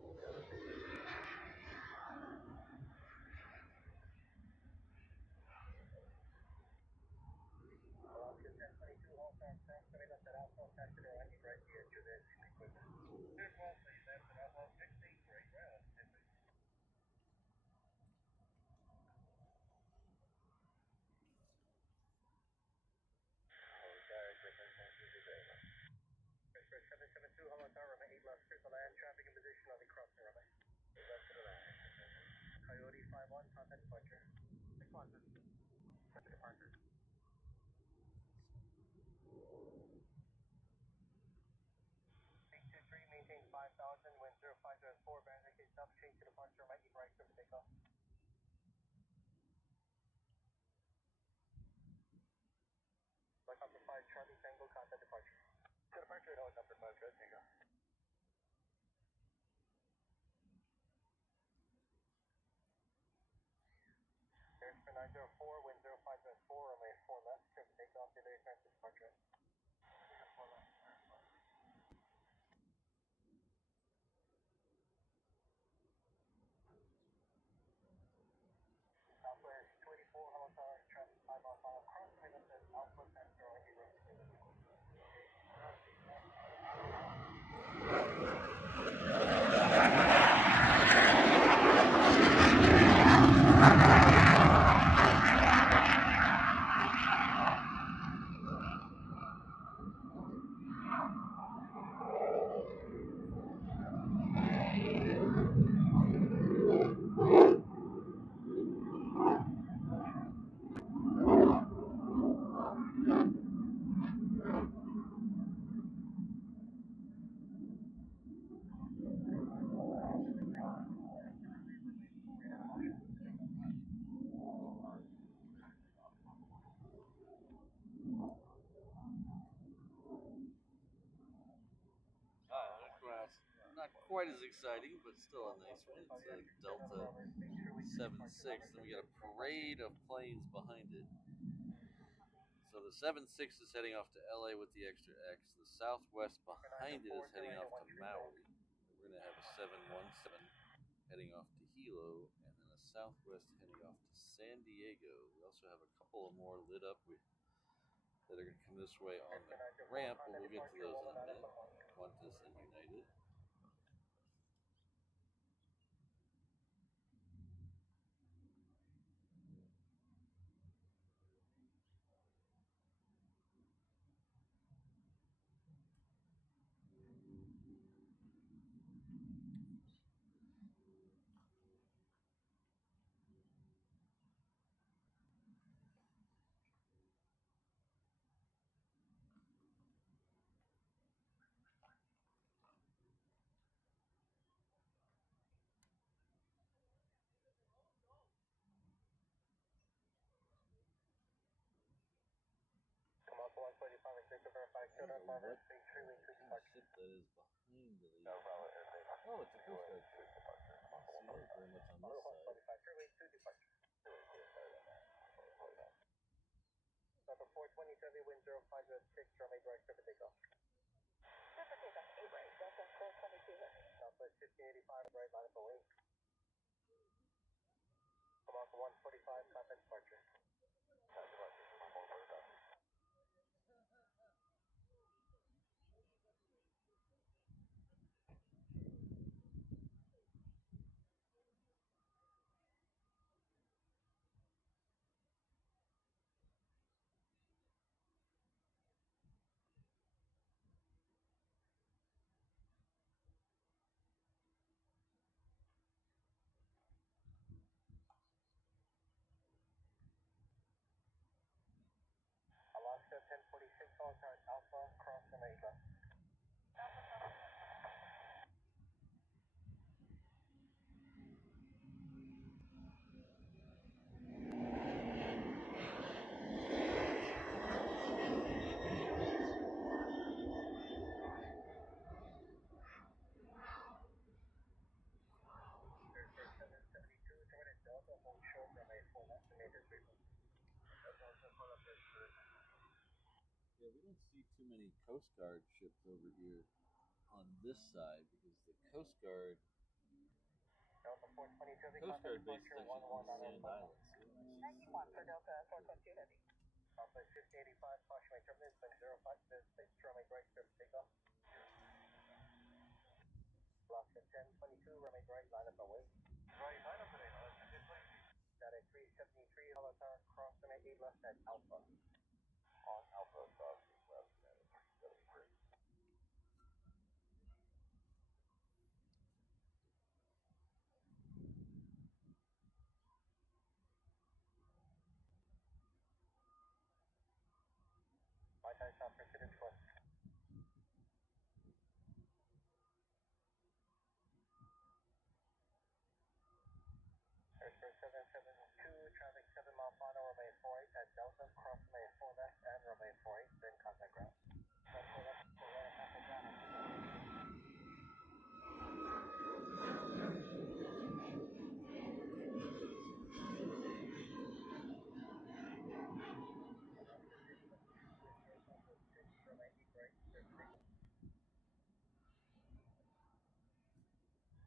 Alaska 1022, Hotel cross runway left, and Alpha 10 to the right, right here to the equipment. Good well, please, left, and Alpha 16, great ground. Express 772, hello, tower, runway 8 left, clear to land, traffic in position on the crossing runway. 8 left to the land. Coyote 51, contact departure. 61, contact departure. 823, maintain 5,000, wind 0504, bearing the case up, change to departure, right, right, clear for takeoff. Number 5, Charlie Tango, contact departure. To departure, no, number 5, Charlie Tango. There's for 904, wind 0504, runway 4 left, clear for takeoff, delay transfer departure. 4 left. Southwest 24, hello, tower, traffic 5 off, cross the middle, Alpha Central, 8 right. Not quite as exciting, but still a nice one. It's a Delta 7.6. Then we got a parade of planes behind it. So the 7.6 is heading off to LA with the extra X. The Southwest behind it is heading off to Maui. We're going to have a 717 heading off to Hilo, and then a Southwest heading off to San Diego. We also have a couple of more lit up that are going to come this way on the ramp, but we'll get to those in a minute. Qantas and United. Come up 145 and take a verify I don't know what Farmer, kind big tree week of departure. ship that is behind the No, Oh, it's a Coast Guard ship. I don't see those very much on this side. 145, tree week 2 departure. Number 420, wind 0506, runway direct, clear for takeoff. Clear for takeoff, 8 right, Delta 422 heavy. Southwest 1585, right, line up away. Come off 145, contact departure. Alaska 1046, all time Alpha, cross the 8 left. Air 772, terminate Delta, hold short, runway 4 left, and major 3 left. Yeah, we don't see too many Coast Guard ships over here on this side because the Coast Guard Delta 422, Coast Guard base is departure actually on the 11 Sand Islands. So we don't actually see 91 for them. Delta 422 heavy. Southwest 1585, caution may terminate, wind 05, space, runway right, clear for takeoff. Alaska 1022, runway right, line up away. Right, line up today, Alaska 1022. Data 373, hello tower, cross runway 8 left at Alpha. On Alpha, cross 8 left at 73. My time stop for City Squad. Airspace 772, traffic 7 mile final, runway 48 at Delta, cross runway 4 left and runway 48, then contact ground. Runway left, contact ground.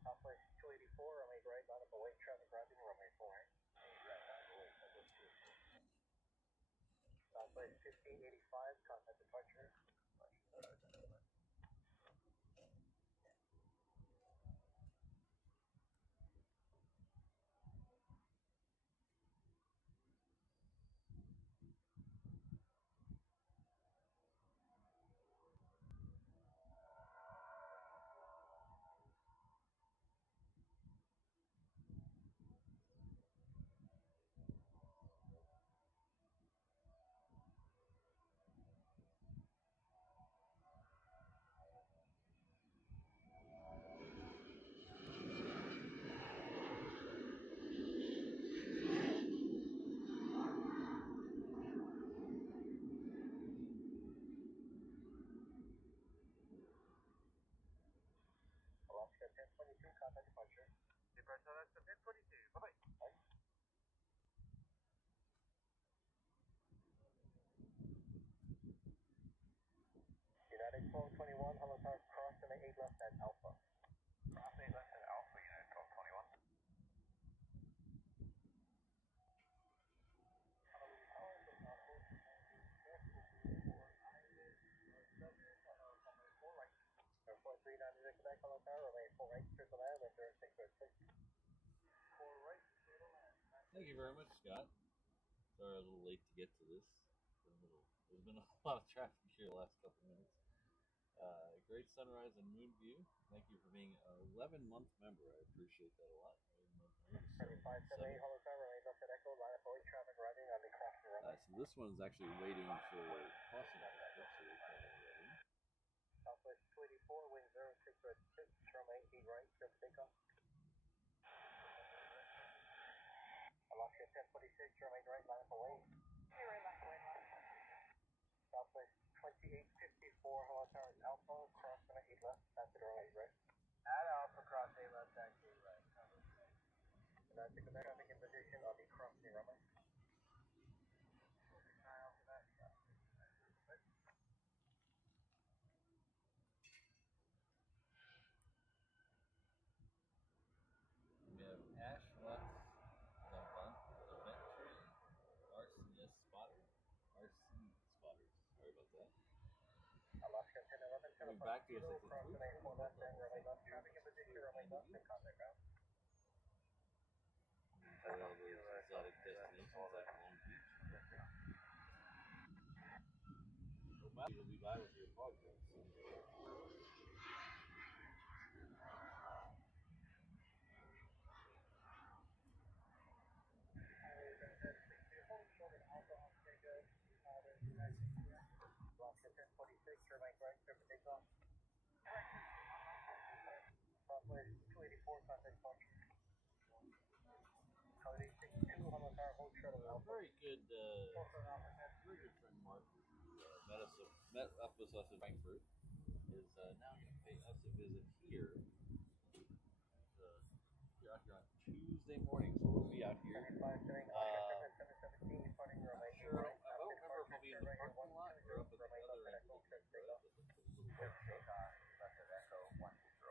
Southwest 284, runway right, line up away, traffic grounding, runway 48. Southwest 1585, contact departure. Alaska 1022, contact departure. Departure Alaska 1022, bye-bye. United 1221, hello tower, cross and 8 left at Alpha. Cross 8 left at Alpha, United 1221. Airport 396 back, hello tower, remain 4 right, circle land, wind 0606. 4 right, circle land. Thank you very much, Scott. Sorry I was a little late to get to this. There's been a lot of traffic here the last couple minutes. Great sunrise and moon view. Thank you for being an 11-month member. I appreciate that a lot. 3578, hello tower, remain left at Echo, line of boy traffic arriving on the crossing runway. So this one's actually waiting for crossing traffic, so we've got it ready. Southwest 284, wind 0606, remain 8 right, clear for takeoff. Alaska 1026, remain right, line up away. You're right, line away, Southwest 2854, hello tower, Alpha, cross and 8 left, pass it runway right. At Alpha, cross 8 left, taxi right, cover. And that's the traffic in position on the crossing runway. We have Ash Lux, Event Tree, RCS Spotters. Sorry about that. Alaska 1011, Coming back to us at the cross and 8 left, and remain left, traffic in position, remain left, and contact ground. Enjoy all those exotic destinations like Long Beach. So Matt, you'll be by with your podcast. Alaska 1026, remain right, clear for takeoff. Southwest 284, contact departure. Holiday 62, hello tower, hold shuttle Alpha. Very good friend Mark, who met up with us in Frankfurt, is now going to pay us a visit here. We're out here on Tuesday morning, so we'll be out here. I don't remember if we'll be in the parking lot or up at the other end of the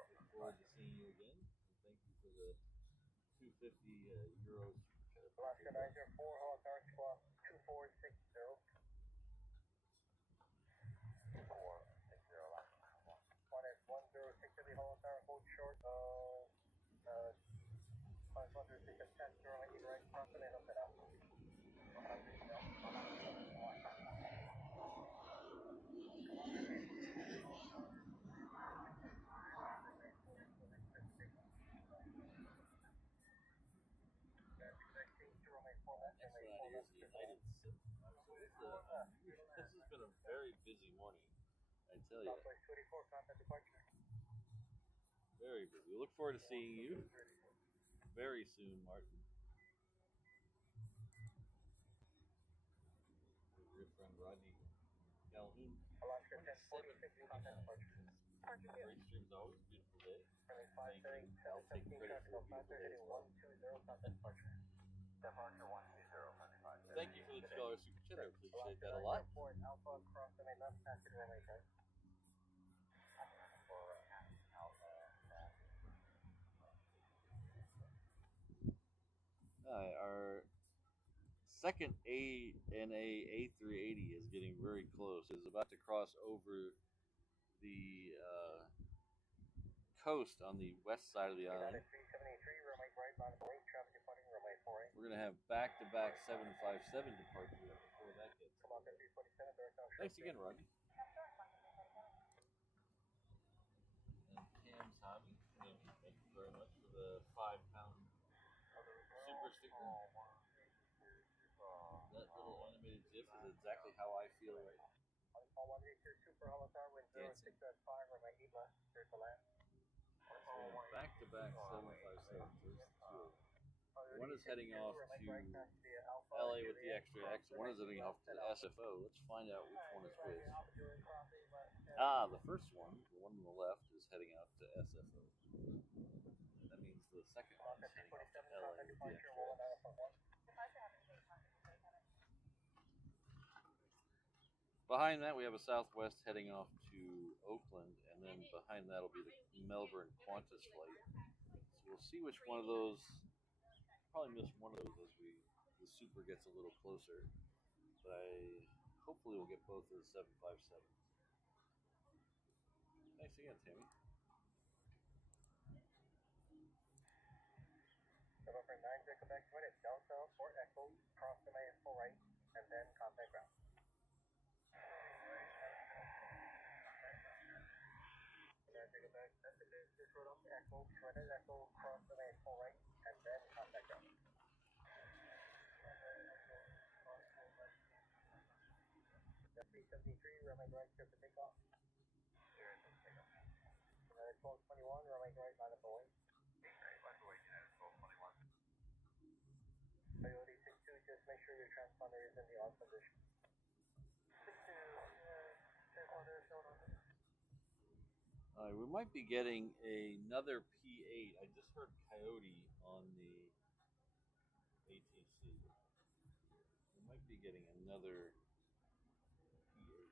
look forward to seeing you again, and thank you for the 250 euros. Alaska 904, hello tower, squawk 2460. 2460, one is 1060, hello tower, hold short of 500, 610, right, cross and up and out. Next one out here is the United City. This has been a very busy morning, I tell you. Southwest 24, contact departure. Very busy. We look forward to seeing you very soon, Martin. Your friend Rodney Calhoun. Alaska 1046, contact departure. Great streams always. Beautiful day. Thank you. I'll take credit for a beautiful day as well. Contact departure. Departure 120, Thank you for the $2 super chat. I appreciate that a lot. Alpha, cross and a left, pass it runway right. Our second ANA A380 is getting very close. It's about to cross over the coast on the west side of the island. We're going to have back-to-back 757 departures before that gets started. Thanks again, Rodney. And Cam's Hobby, thank you very much for the 5-pound super sticker. That little animated GIF is exactly how I feel right now. Dancing. Back-to-back 757s. One is heading off to LA with the extra X. One is heading off to SFO. Let's find out which one is which. The first one, the one on the left, is heading out to SFO. departure, rolling out of front one. Behind that, we have a Southwest heading off to Oakland, and then behind that will be the Melbourne Qantas flight. So we'll see which one of those. Probably miss one of those as the Super gets a little closer, but hopefully we'll get both of the 757. Thanks again, Tammy. November 9, Quebec 20, Delta, Fort Echo, cross the main full right, and then contact ground. Quebec, messages, this road up to Echo, shredded Echo, cross the main full right, and then contact ground. The 373, runway right, clear for takeoff. 1221, runway right, line up away. Coyote 62, just make sure your transponder is in the off position. 62, transponder shown on this. We might be getting another P8. I just heard Coyote on the ATC. We might be getting another P8.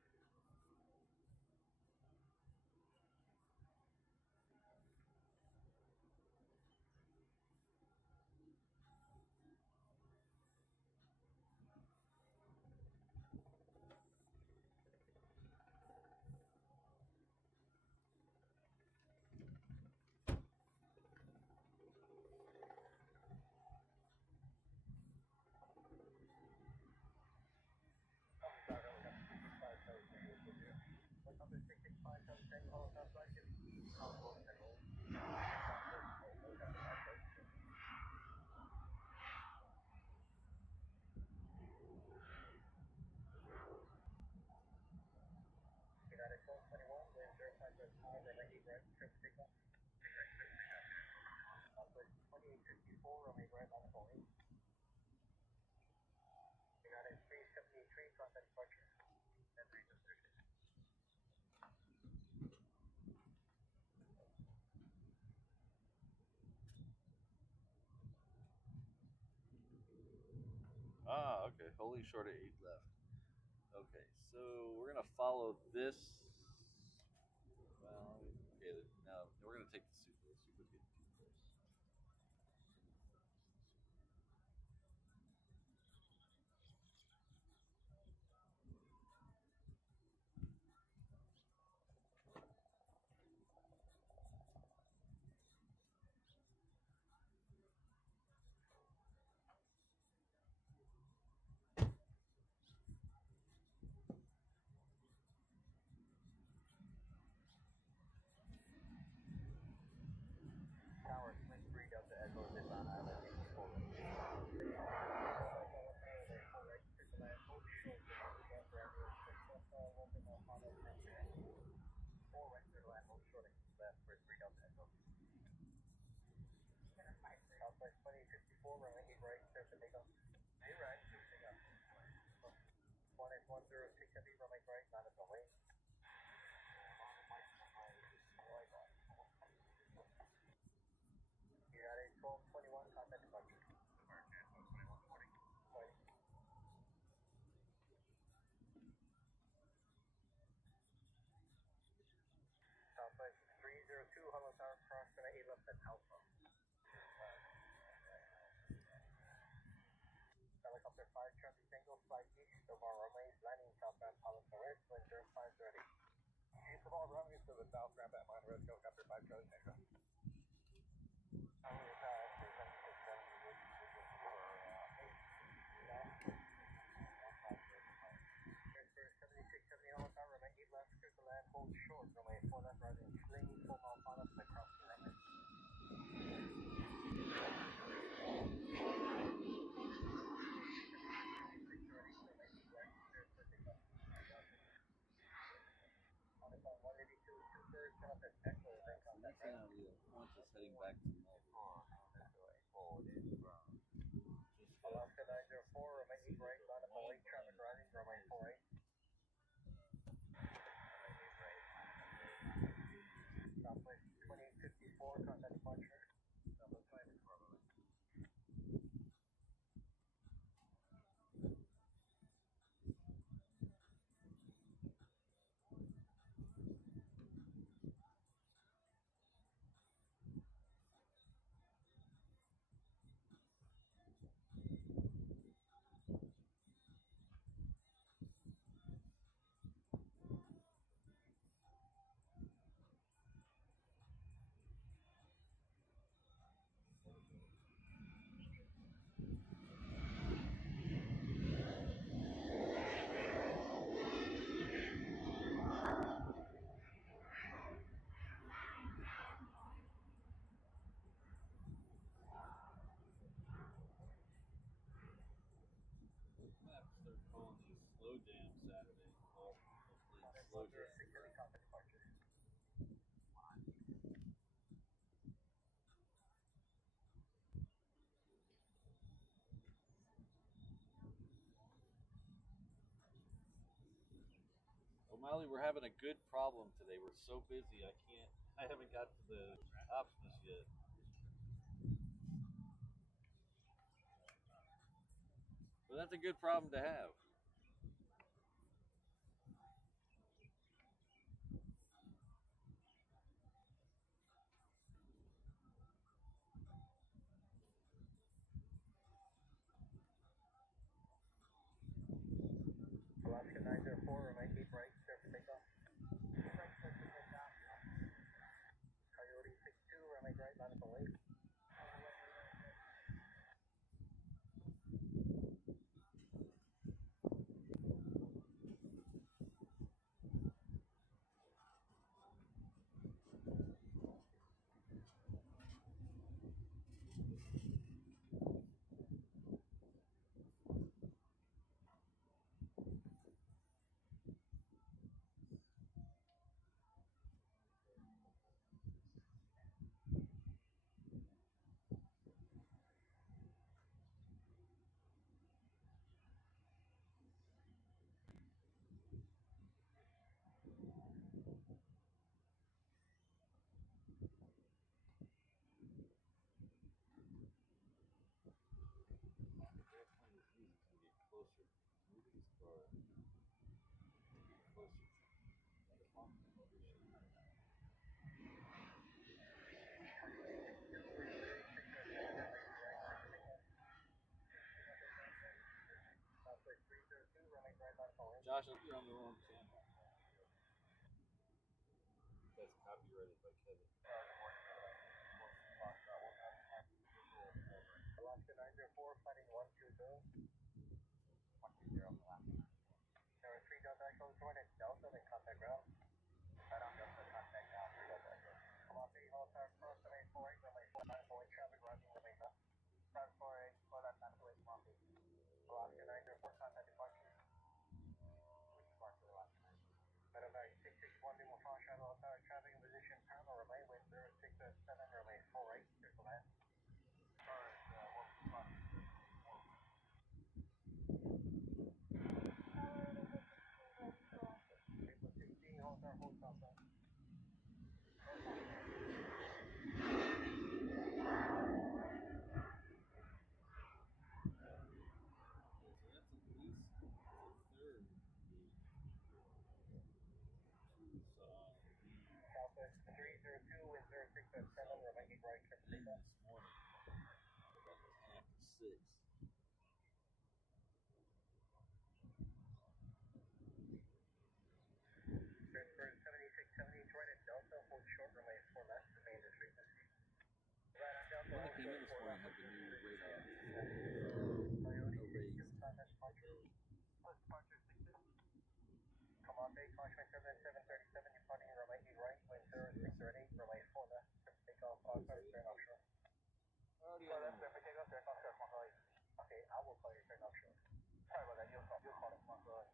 United 1221, wind 05.5, runway 8 right, clear for takeoff. Southwest 2854, runway right, line up away. United 373, contact departure. And 330. Okay. Holding short at 8 left. Okay, so we're gonna follow this. Well, okay, now we're gonna take the Super. The Super's getting too close. Tower, Twin 3 Delta Echo is on island 84. Southwest 2054, runway 8 right, clear for takeoff. 8 right, clear for takeoff. 18106 heavy, runway right, line up away. United 1221, contact departure. Departure 1221, morning. Morning. Southwest 302, Hollow Tower, cross to 8 left at Alpha. Helicopter 5, traffic single, flight east of our runways, landing southbound Palace West, wind 0530. East of all runways to the south ramp at Mount Red, helicopter 5, Charlie Tango. Hold short, runway 4 left, rising clean, full mile final, to the crossing runway. On the phone 182, 2 first, set up at Echo, then contact Molly, we're having a good problem today. We're so busy. I haven't got to the options yet. But that's a good problem to have. Alaska 904, remain keep right, clear for takeoff. Coyote 62, remain right, line up away. Airplane is easy to get closer. Moving this car closer. Josh, I think you're on the wrong channel. That's copyrighted by Kevin. Alaska 904, fighting 120. 120, Alaska. There are 3 Delta Echo, join at Delta, then contact ground. Right on Delta, contact ground, 3 Delta Echo. Alaska Eagle, Tower Cross, 748, runway 4948, traffic rising, runway up. Tower 48, for that 928, Coffee. Alaska 904, contact departure. Which departure, Alaska 904? Medevac 661, Lima Fall, Shadow Tower, traffic in position, parallel, remain wind 0607, runway 48, clear for land. April 16, hold our hold stop sign. So that's at least the third Tucson Southwest 302, wind 0607, remaining right, clear for in takeoff. this morning. About 10 after 6. Transfer 7670, join at Delta, hold short, runway 4 left, remain this frequency. Right on Delta, The one that hold came in short, this 4 morning left, had the new radar Coyote arrays 62, contact departure. Plus departure 650. Come on, Bay, Caution turbulence 737, departing remaining right, wind 0638, runway 4 left, clear for takeoff, turn offshore. already 4 on left, the clear for takeoff, turn offshore, Mongolia. Okay, I will call you turn offshore. Sorry about that, you'll call it Mongolia.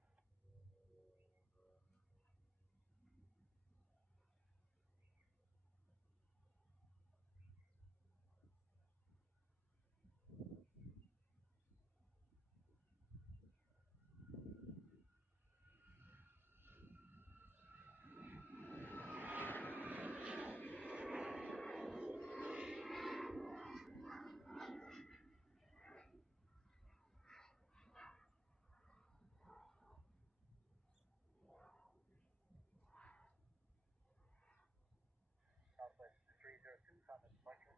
Southwest 302, contact departure.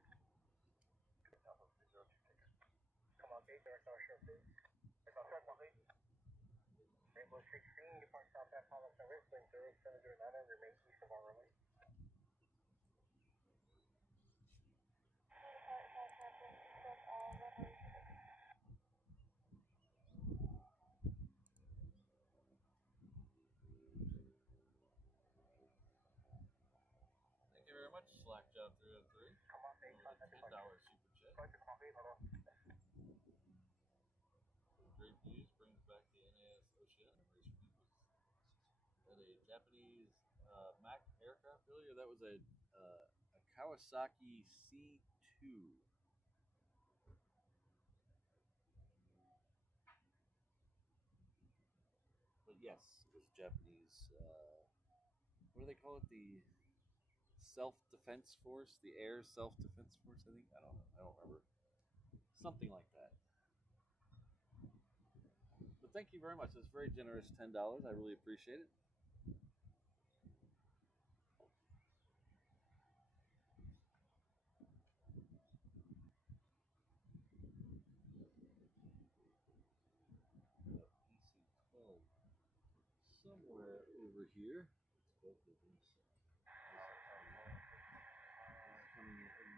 Southwest 302, take it. Come on, gate, direct offshore, please. Direct offshore, complete. Rainbow 16, depart southbound Hollis and Risk, wind 0709, remain east of our runway. Thank you very much, Slackjaw 303. Come on, Bay, contact $10 departure. super chat. Departure complete, hold on. Great views brings back the NAS Oceana memories for me. Was that a Japanese Mac aircraft earlier? That was a Kawasaki C2. But yes, it was a Japanese what do they call it? The self-defense force, the air self-defense force. I think I don't know. I don't remember. Something like that. But thank you very much. That's very generous. $10. I really appreciate it. PC-12 somewhere over here. Both of them. Coming in from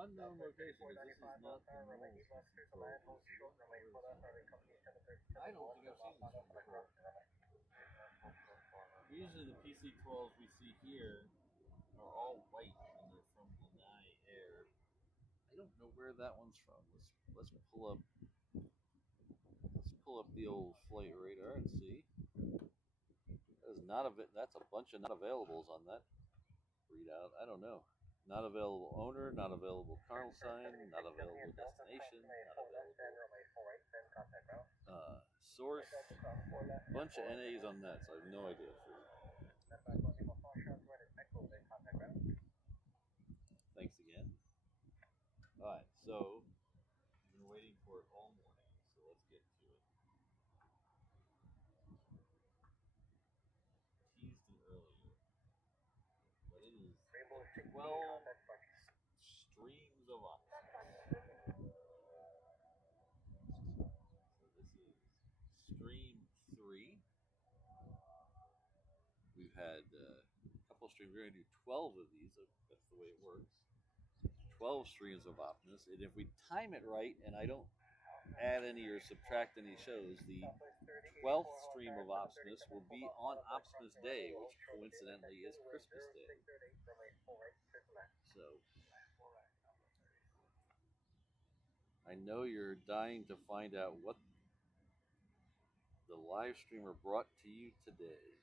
unknown location. This is not the normal PC-12. I don't think I've seen this one before. Usually the PC-12s we see here are all white and they're from Lanai Air. I don't know where that one's from. Let's pull up the old flight radar and see. That's a bunch of not availables on that readout. I don't know. Not available owner, not available call sign, not available destination, not available source. Bunch of NAs on that, so I have no idea. Thanks again. Alright, so I've been waiting for it all morning, so let's get to it. Teased it earlier, but it is 12 streams of options. So this is stream 3. We've had a couple streams. We're going to do 12 of these. That's the way it works. 12 streams of Optimus. And if we time it right, and I don't add any or subtract any shows, the 12th stream of Optimus will be on Optimus Day, which coincidentally is Christmas Day. So, I know you're dying to find out what the live streamer brought to you today.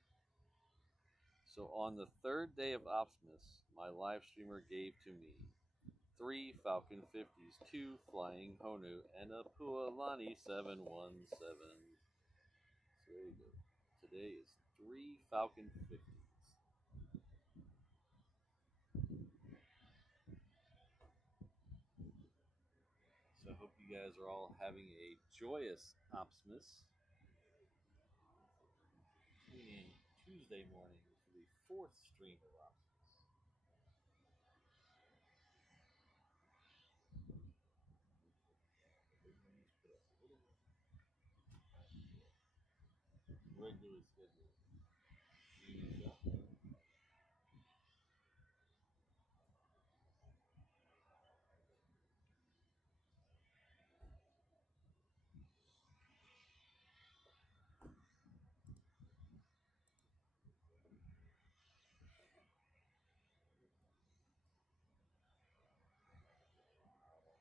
So on the third day of Optimus, my live streamer gave to me 3 Falcon 50s, 2 Flying Honu, and a Pualani 717. So there you go. Today is 3 Falcon 50s. So I hope you guys are all having a joyous Optimus. Tune in Tuesday morning for the 4th stream of Optimus. Regularly scheduled.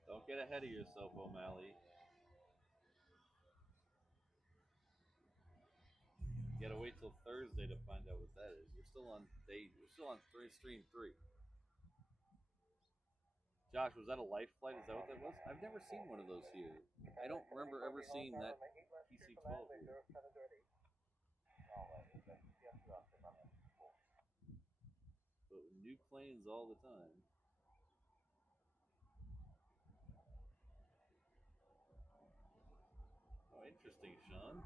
Don't get ahead of yourself, O'Malley. You gotta wait till Thursday to find out what that is. We're still on stream 3. Josh, was that a life flight? Is that what that was? I've never seen one of those here. I don't remember ever seeing that PC-12 here. But new planes all the time. Oh, interesting, Sean.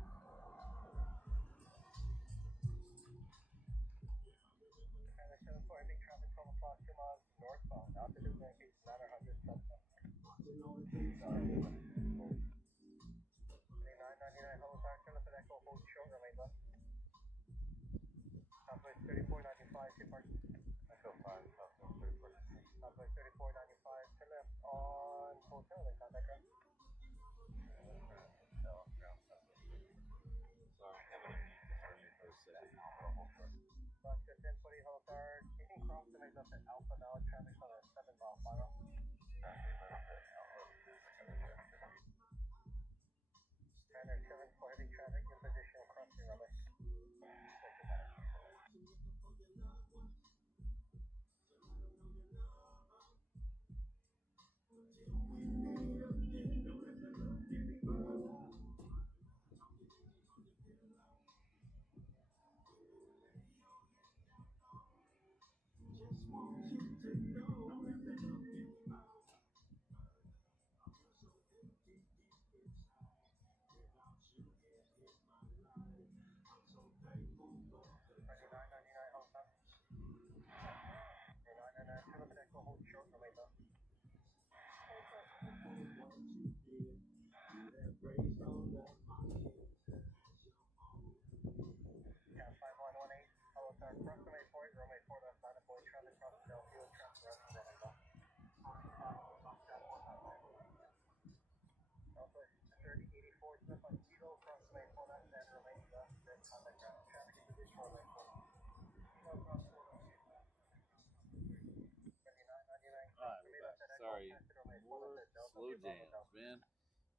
More slow jams, man.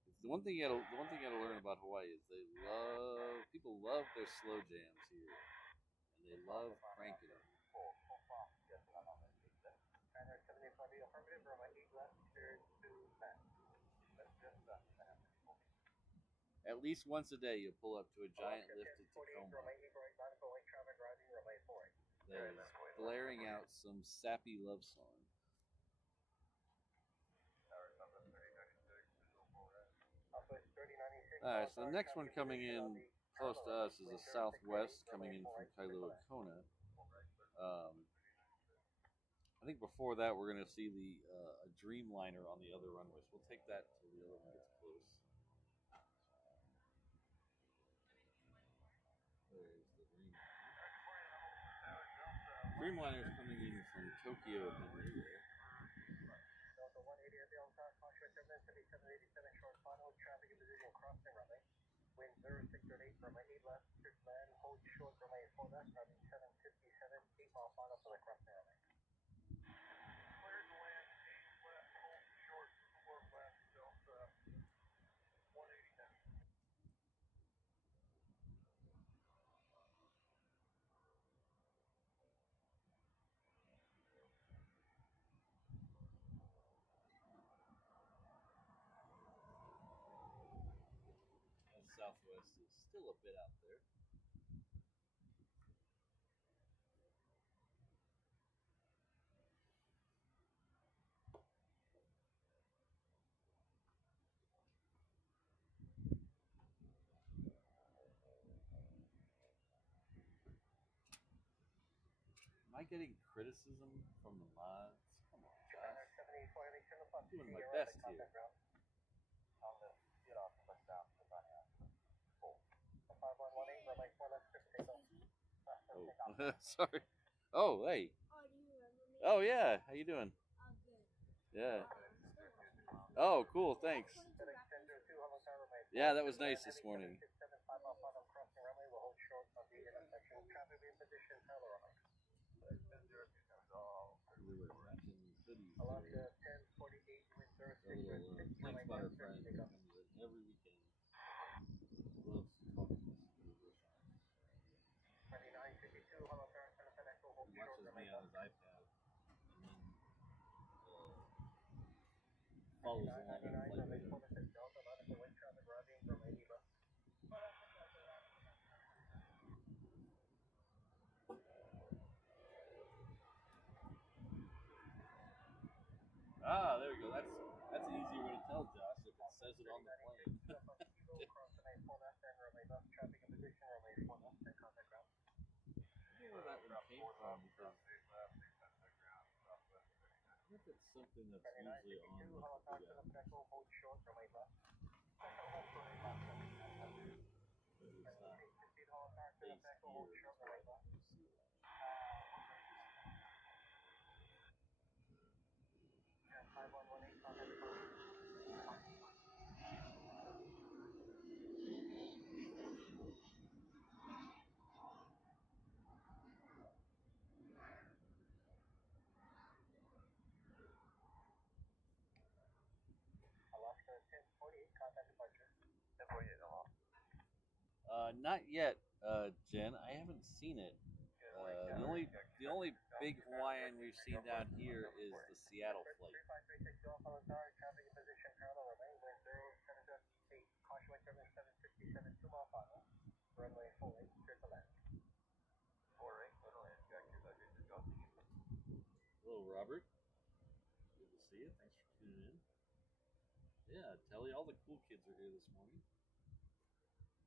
It's the one thing you gotta learn about Hawaii is people love their slow jams here, and they love cranking them. At least once a day, you'll pull up to a giant lifted Tacoma that is blaring out some sappy love song. Alright, so the next one coming in close to us is a Southwest coming in from Kailua Kona. I think before that we're going to see the a Dreamliner on the other runway, so we'll take that till the other one gets close. There's the Dreamliner. Dreamliner is coming in from Tokyo Honolulu. Wind 0638 from 8 left, 6 land, hold short runway 4 left, running 757, 8 mile final for the crossing runway. Cleared to land, 8 left, hold short, 4 left, Delta 189. And Southwest is still a bit out there. Am I getting criticism from the mods? Come on, guys. I'm doing my best here. Oh, sorry. Oh, hey. Oh, do you remember me? Oh, yeah. How you doing? Oh, good. Yeah. Oh, cool. Thanks. Yeah, that was nice this morning. Flame spotter friend who comes in every weekend. Loves talking to us. He watches me on his iPad and then follows along on flight radar. Ah, there we go. That's an easier way to tell, Josh, if it says it on the plane. I don't know where that one came from because I think it's something that's usually on the not yet, Jen. I haven't seen it. The only big Hawaiian we've seen down here is the Seattle flight. Hello, Robert. Good to see you. Thanks for tuning in. Yeah, Telly, all the cool kids are here this morning.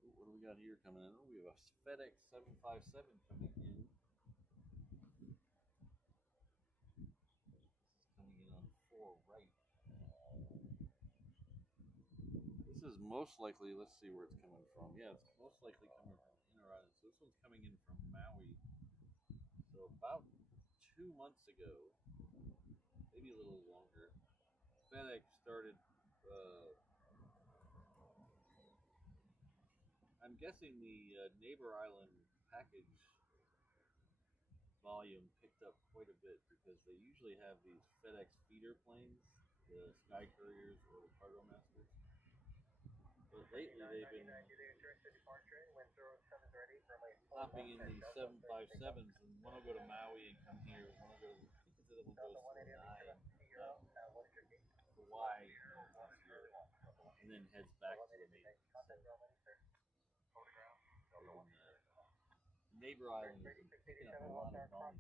Ooh, what do we got here coming in? Oh, we have a FedEx 757 coming in. This is coming in on 4 right. This is most likely, let's see where it's coming from. Yeah, it's most likely coming from the inner island. So this one's coming in from Maui. So about 2 months ago, maybe a little longer, FedEx started, I'm guessing the neighbor island package volume picked up quite a bit because they usually have these FedEx feeder planes the Sky Couriers or the Cargo Masters. But lately they've been hopping in these 757s, and one will go to Maui and come here. One will go. I think the other one goes to Hawaii and then heads back to the main. Neighbor Island is picking up a lot of volume.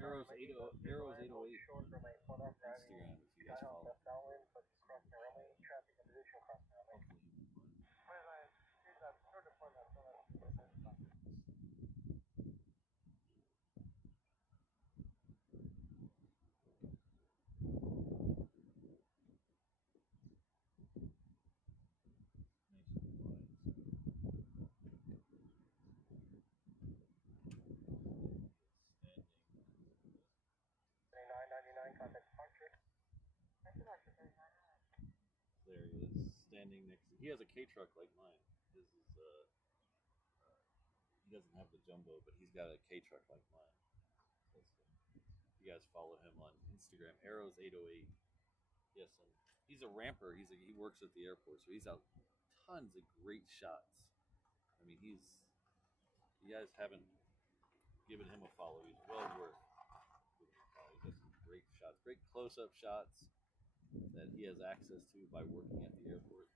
Arrows 808 Instagram if you guys follow. There he is, standing next to. He has a K truck like mine. His is he doesn't have the jumbo, but he's got a K truck like mine. You guys follow him on Instagram, Arrows 808. Yes, and he's a ramper. He works at the airport, so he's out tons of great shots. I mean, you guys haven't given him a follow. He's well worth giving him a follow. He does some great shots, great close-up shots that he has access to by working at the airport.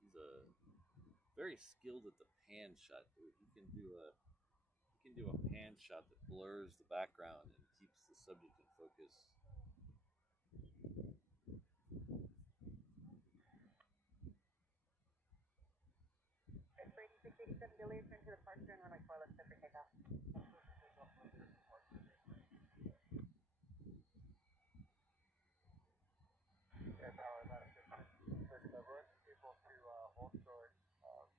He's very skilled at the pan shot, dude. He can do a pan shot that blurs the background and keeps the subject in focus. Brady 687 delay, turn to the departure and runway 4 left, set for takeoff. Air power, about 50. First we're able to hold short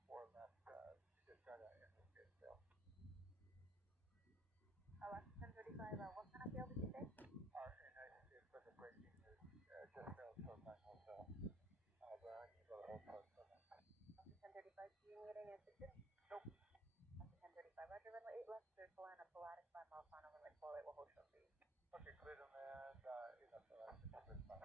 4 left, just try to interface fail. Alaska 1035, what kind of fail did you say? Our NIC for the braking is just failed so time will fail. We're unable to hold short for that. Alaska 1035, do you need any assistance? Nope. Alaska 1035, roger, runway 8 left, there's a line of Pilatus 5 miles final, runway 48 will hold short for you. Okay, clear them and enough for Alaska 1035.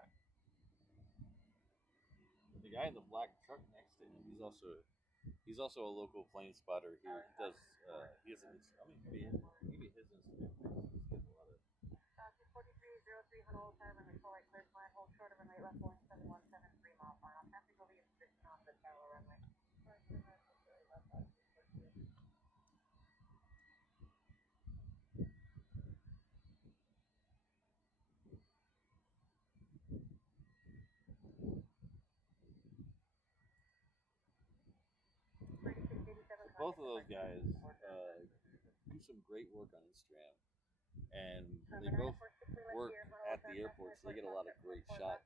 The guy in the black truck next to him, he's also a local plane spotter here. He does he has an Instagram. Maybe his Instagram page. He has a lot of 4303 Honolulu Tower, runway 48 clear flying, hold short of runway left, Boeing 7173 mile final. Traffic will be in position on the tower runway. both of those guys do some great work on Instagram, and they both work at the airport, so they get a lot of great shots.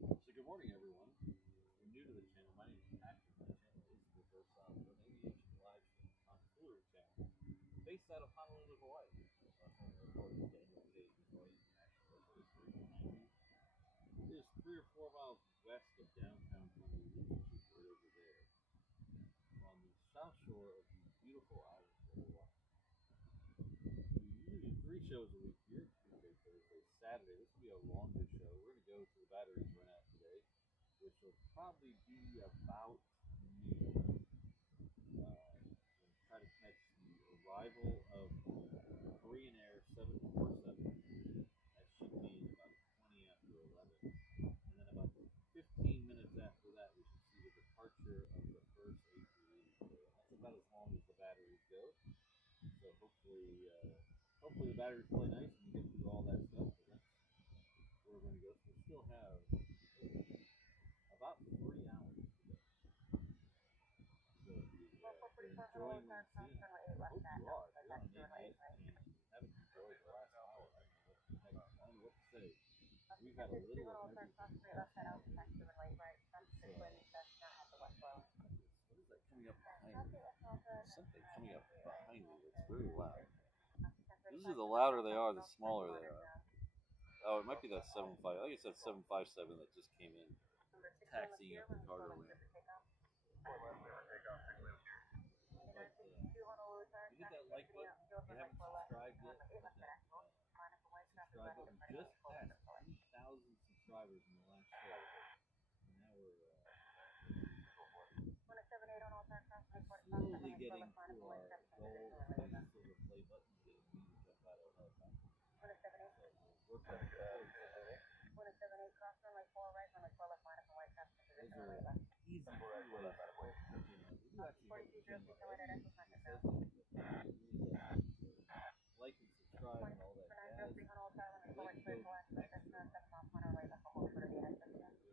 So good morning, everyone. If you're new to the channel, my name is Patrick. My channel is the First South Aviation Live Stream Controller channel, based out of Honolulu, Hawaii. It is 3 or 4 miles west of downtown Honolulu, which is right over there, on the south shore of the beautiful island of Hawaii. We usually do 3 shows a week here: Tuesday, Thursday, Saturday. This will be a longer show. We're going to go to the batteries run out today, which will probably be about noon. We'll try to catch the arrival of the Korean Air 747. That should be about 20 after 11. And then about 15 minutes after that, we should see the departure of the first A380. That's about as long as the batteries go. So hopefully the batteries play nice and we get through all that stuff. But that's where we're going to go. So we still have about 3 hours to go. Altar cross runway 8 left at now. So taxi runway 8 right. Haven't enjoyed the last hour. I don't know what to say. We've had a little of Altar cross everything. straight left at out. Taxi runway right. Traffic is wind. That's not at the west well. What is that coming up behind me? There's something coming up behind me that's very loud. Usually the louder they are, the smaller they are. Oh, it might be that 7.5. I think it's that 757 that just came in, taxiing up the cargo lane. You hit that like button. If you haven't subscribed yet, hit that subscribe button. We just passed 3,000 subscribers in the last show. And now we're slowly getting to our goal of the silver play button, getting me to jump out of a helicopter. Work on it. Those are easy freeways. We do actually hit the gym like and subscribe and all that jazz.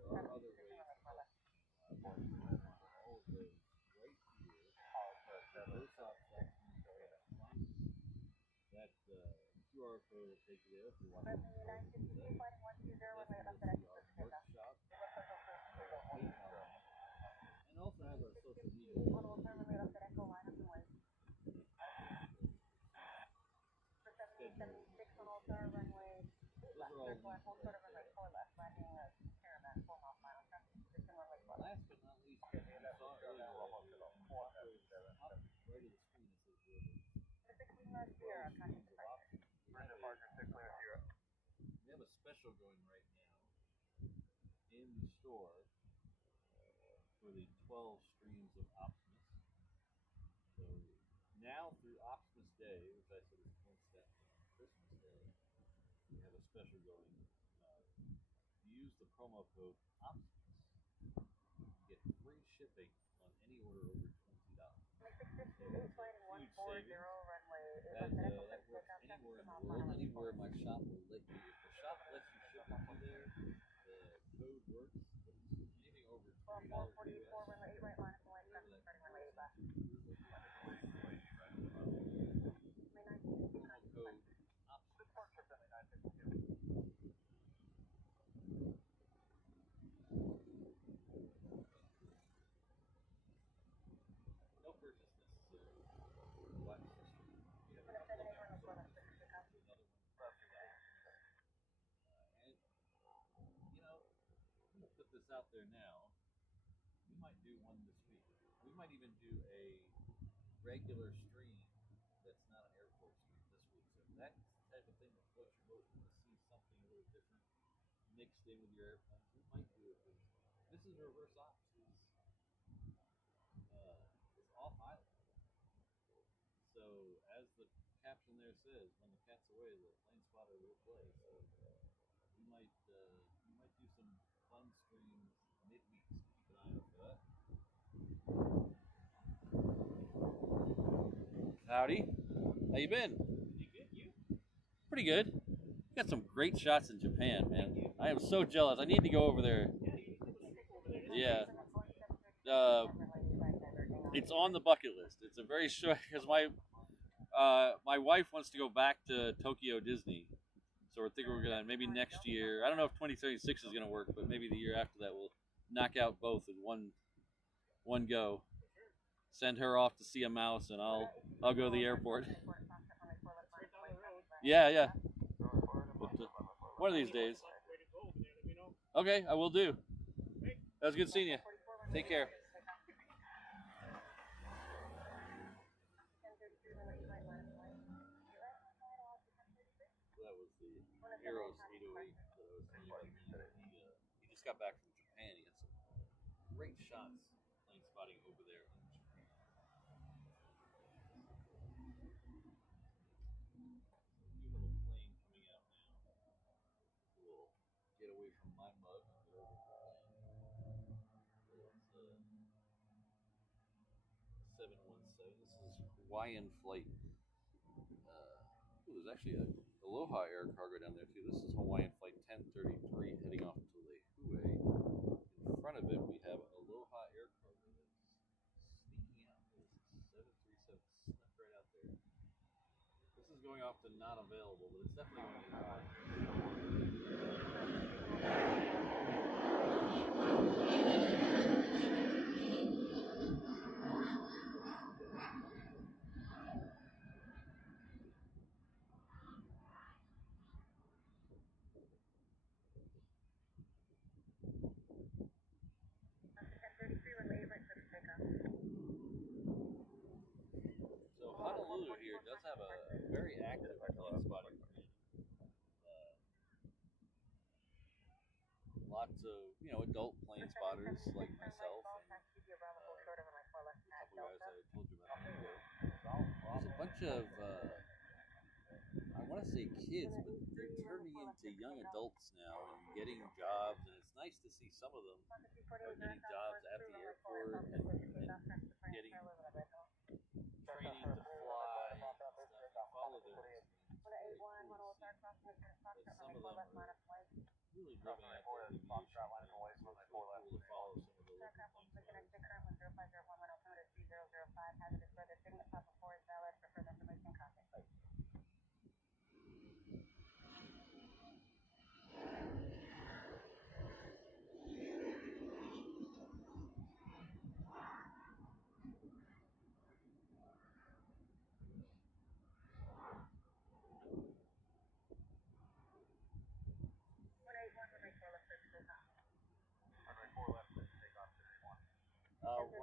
There are other ways. All of those right here. That QR code will take you there if you're watching. Workshop. And also has our social media. Last but not least, you saw earlier, right of the screen it says we have a special going right now in the store for the 12 streams of Optimus. So now through Optimus Day, which I said is coincidentally on Christmas Day, we have a special going. Use the promo code Optimus. You get free shipping on any order over $20. Huge savings. That works anywhere in the world. Anywhere my shop will let you. If the shop lets you ship it to there, the code works. But anything over $20 US, code no purchase necessary. Watch this. You have another one. And you know, put this out there now. We might do one this week. We might even do a regular stream that's not an airport stream this week. So if that's the type of thing that floats your boat, you want to see something a little different mixed in with your airplane, we might do it. This is reverse ops. It's off island. So as the caption there says, when the cat's away, the plane spotter will play. So we might do some fun streams midweek. So keep an eye out for that. Howdy. How you been? Pretty good, you? Pretty good. Got some great shots in Japan, man. I am so jealous. I need to go over there. Yeah. It's on the bucket list. It's a very short because my wife wants to go back to Tokyo Disney, so we're thinking we're gonna maybe next year. I don't know if 2036 is gonna work, but maybe the year after that we'll knock out both in one go. Send her off to see a mouse, and I'll go to the airport. Yeah. But, one of these days. Okay, I will do. That was good seeing you. Take care. That was the Eros 808 that I was telling you. He just got back from Japan. He had some great shots plane spotting over there in Japan. You have a plane coming out now. We'll get away from my mug and get over to the plane. It's 717. This is Hawaiian flight. There's actually a Aloha air cargo down there too. This is Hawaiian flight 1033 heading off to Lehue. In front of it, we have Aloha air cargo that's sneaking out. This is 737 often not available, but it's definitely one of these. So Honolulu here does have a very active plane spotting community. Lots of adult plane spotters like myself and a couple guys I told you about a minute ago. There's a bunch of I want to say kids, but they're turning into young adults now and getting jobs, and it's nice to see some of them getting jobs at the airport and getting training to fly and stuff and follow their dreams. It's really cool to see that some of them are really driven at their aviation dreams. So it's really cool to follow some of the local plane spotters.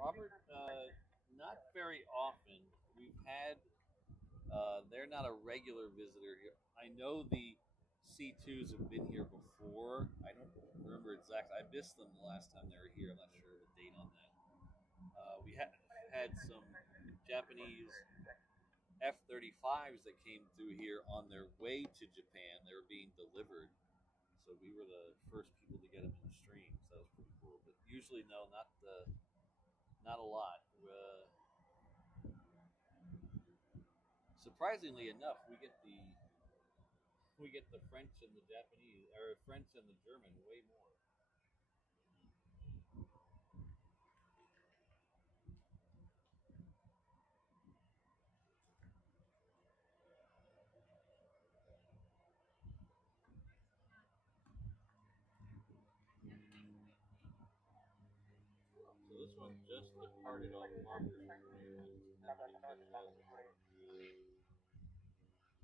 Robert, not very often. We've had, they're not a regular visitor here. I know the C2s have been here before. I don't remember exactly. I missed them the last time they were here. I'm not sure the date on that. We had some Japanese F-35s that came through here on their way to Japan. They were being delivered. So we were the first people to get them in the stream. So that was pretty cool. But usually, no, not a lot. Surprisingly enough, we get the French and the Japanese, or French and the German, way more. So this one just departed off Marker Street.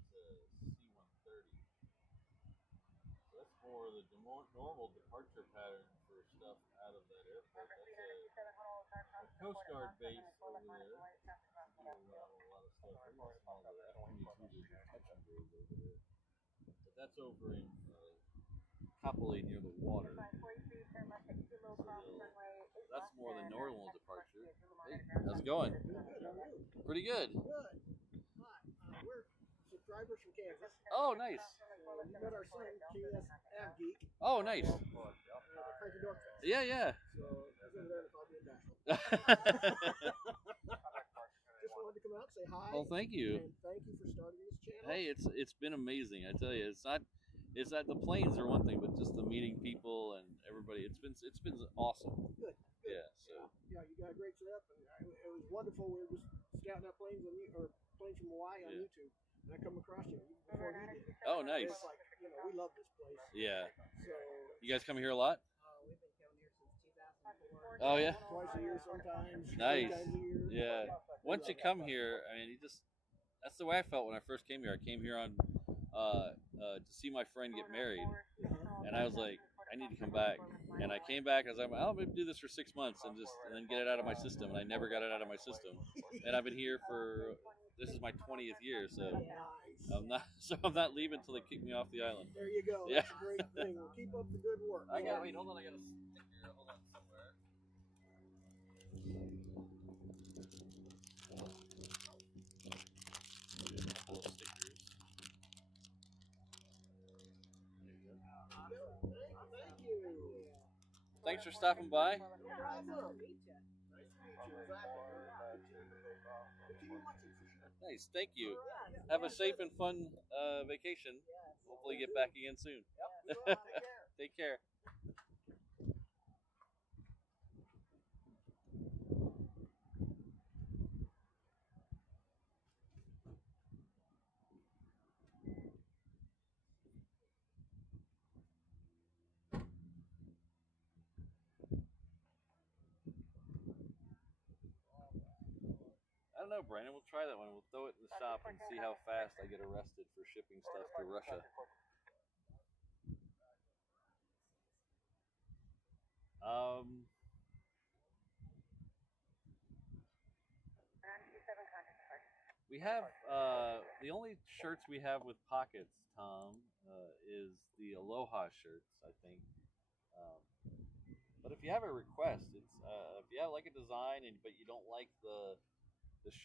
It's a C-130. So that's more the normal departure pattern for stuff out of that airport. That's a Coast Guard base over there. We do a lot of stuff. We're missing all the F-22s and touch and goes over there. But that's over in Kapolei near the water. So that's more the normal departure. Hey, how's it going? Pretty good. Good. Hi. We're subscribers from Kansas. Oh, nice. You met our son, KS Av Geek. Oh, nice. Frankie Northfest. Yeah, yeah. So he's over there in the Bobby and Bashville. Just wanted to come out and say hi. Well, thank you. And thank you for starting this channel. Hey, it's been amazing. I tell you, it's not the planes are one thing, but just the meeting people and everybody. It's been awesome. Good. Yeah. So. Yeah, you got a great setup, and it was wonderful. We were just scouting out planes planes from Hawaii on YouTube, and I come across you before he did. Oh, nice. It's like, we love this place. Yeah. So you guys come here a lot? we've been coming here since 2004. Oh yeah. Twice a year sometimes. Nice. 3 times a year. Yeah. Once you come here, I mean, that's the way I felt when I first came here. I came here on to see my friend get married, and I was like, I need to come back. And I came back. I was like, I'll maybe do this for 6 months and then get it out of my system. And I never got it out of my system. And I've been here this is my 20th year, so Nice. I'm not leaving until they kick me off the island. There you go. Yeah. That's a great thing. Well, keep up the good work. Hold on, I got a sticker. Hold on somewhere. Little stickers. Thank you. Thanks for stopping by. No problem. Nice to meet you. Exactly. Continue watching for sure. Nice, thank you. Have a safe and fun vacation. Hopefully get back again soon. Yep. Take care. know, Brandon. We'll try that one. We'll throw it in the shop and see how fast I get arrested for shipping stuff to Russia. We have the only shirts we have with pockets, Tom, is the Aloha shirts, I think. But if you have a request, it's if you have like a design but you don't like the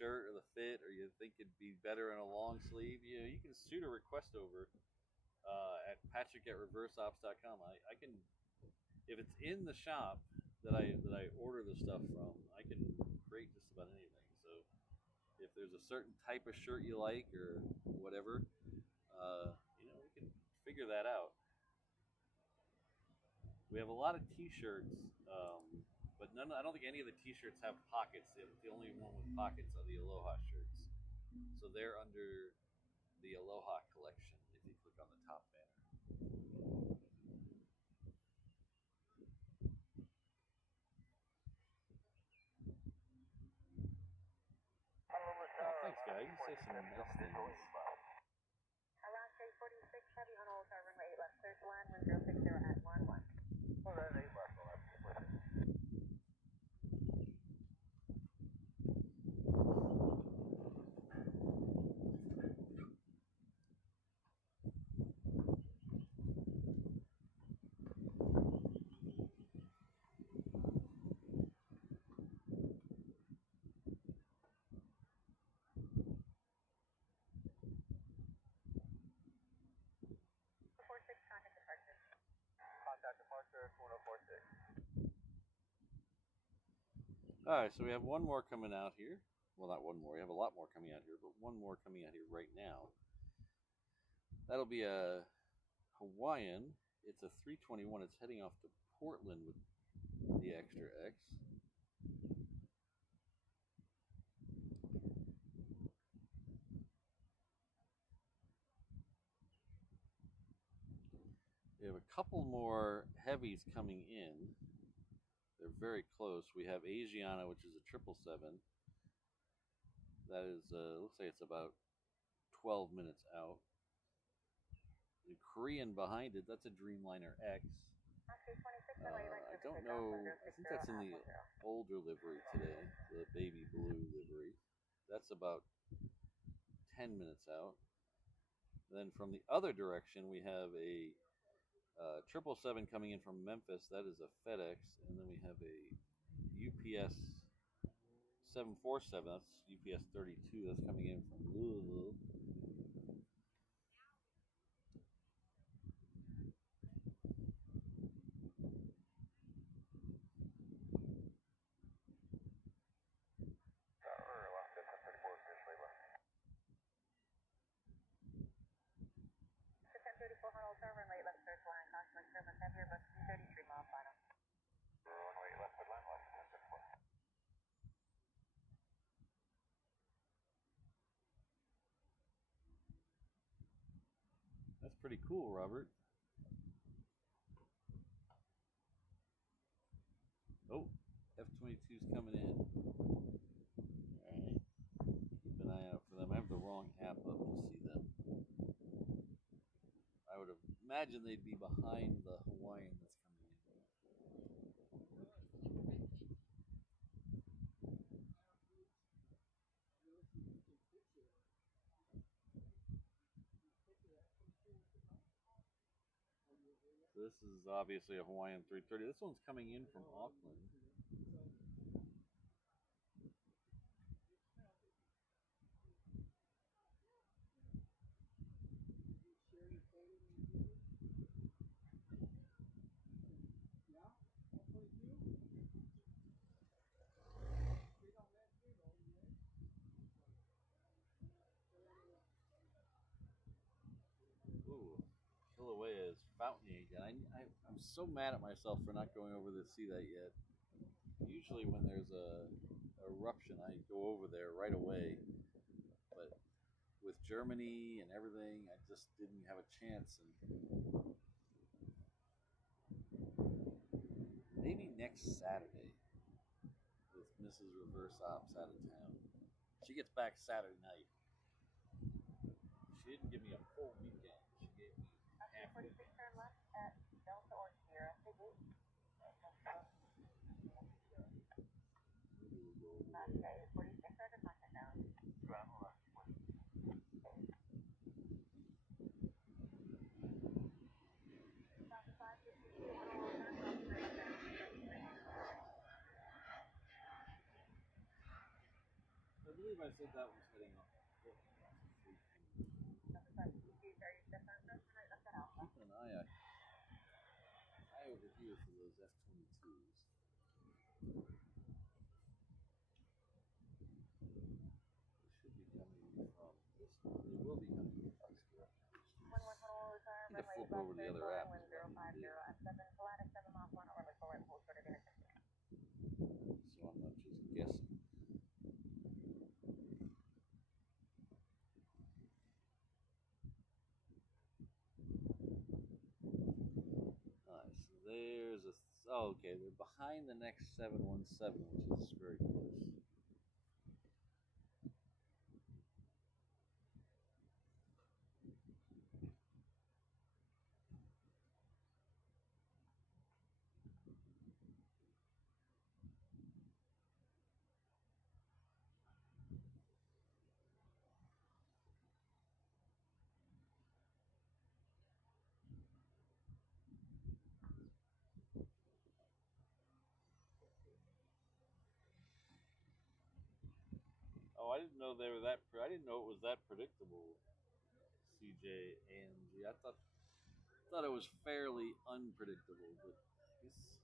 shirt or the fit, or you think it'd be better in a long sleeve, you can shoot a request over at Patrick@reverseops.com. I can, if it's in the shop that I order the stuff from, I can create just about anything. So if there's a certain type of shirt you like or whatever, we can figure that out. We have a lot of T-shirts, but none. I don't think any of the T-shirts have pockets. The only one with pockets are the Aloha shirts. So they're under the Aloha collection if you click on the top banner. Oh, thanks, guy. You say some nice things. Alaska 46, heavy on all car runway 8 left, clear to land, wind 060 at 11. Oh, that 8 left, well, that's perfect. Contact departure 1046. All right, so we have one more coming out here. Well, not one more. We have a lot more coming out here, but one more coming out here right now. That'll be a Hawaiian. It's a 321. It's heading off to Portland with the Extra X. We have a couple more heavies coming in. They're very close. We have Asiana, which is a 777. That is, looks like it's about 12 minutes out. The Korean behind it, that's a Dreamliner X. I don't know, I think that's in the older livery today, the baby blue livery. That's about 10 minutes out. Then from the other direction, we have a 777 coming in from Memphis. That is a FedEx. And then we have a UPS 747. That's UPS 32. That's coming in from Louisville. That's pretty cool, Robert. Oh, F-22's coming in. Alright. Keep an eye out for them. I have the wrong app up to see them. I would imagine they'd be behind the Hawaiian that's coming in. So this is obviously a Hawaiian 330. This one's coming in from Auckland. Ooh, Kilauea is fountaining again. I'm so mad at myself for not going over to see that yet. Usually when there's a eruption, I go over there right away. But with Germany and everything, I just didn't have a chance. And maybe next Saturday with Mrs. Reverse Ops out of town. She gets back Saturday night. She didn't give me a full weekend. She gave me half 46 weekend. turn left at Delta or Sierra City. Maybe we'll go over there. Okay, 46 are the contact down. Travel left 20. South 552, 1 I believe I said that was heading off. Keeping an eye over here for those F-22s. They should be coming from this. They will be coming from this direction. I need to flip over the other app. Is what I need to do. So I'm not just guessing. Nice. There's a. Oh, okay. They're behind the next 717, which is very close. Oh, I didn't know they were that. I didn't know it was that predictable. CJ AMG. I thought it was fairly unpredictable, but I guess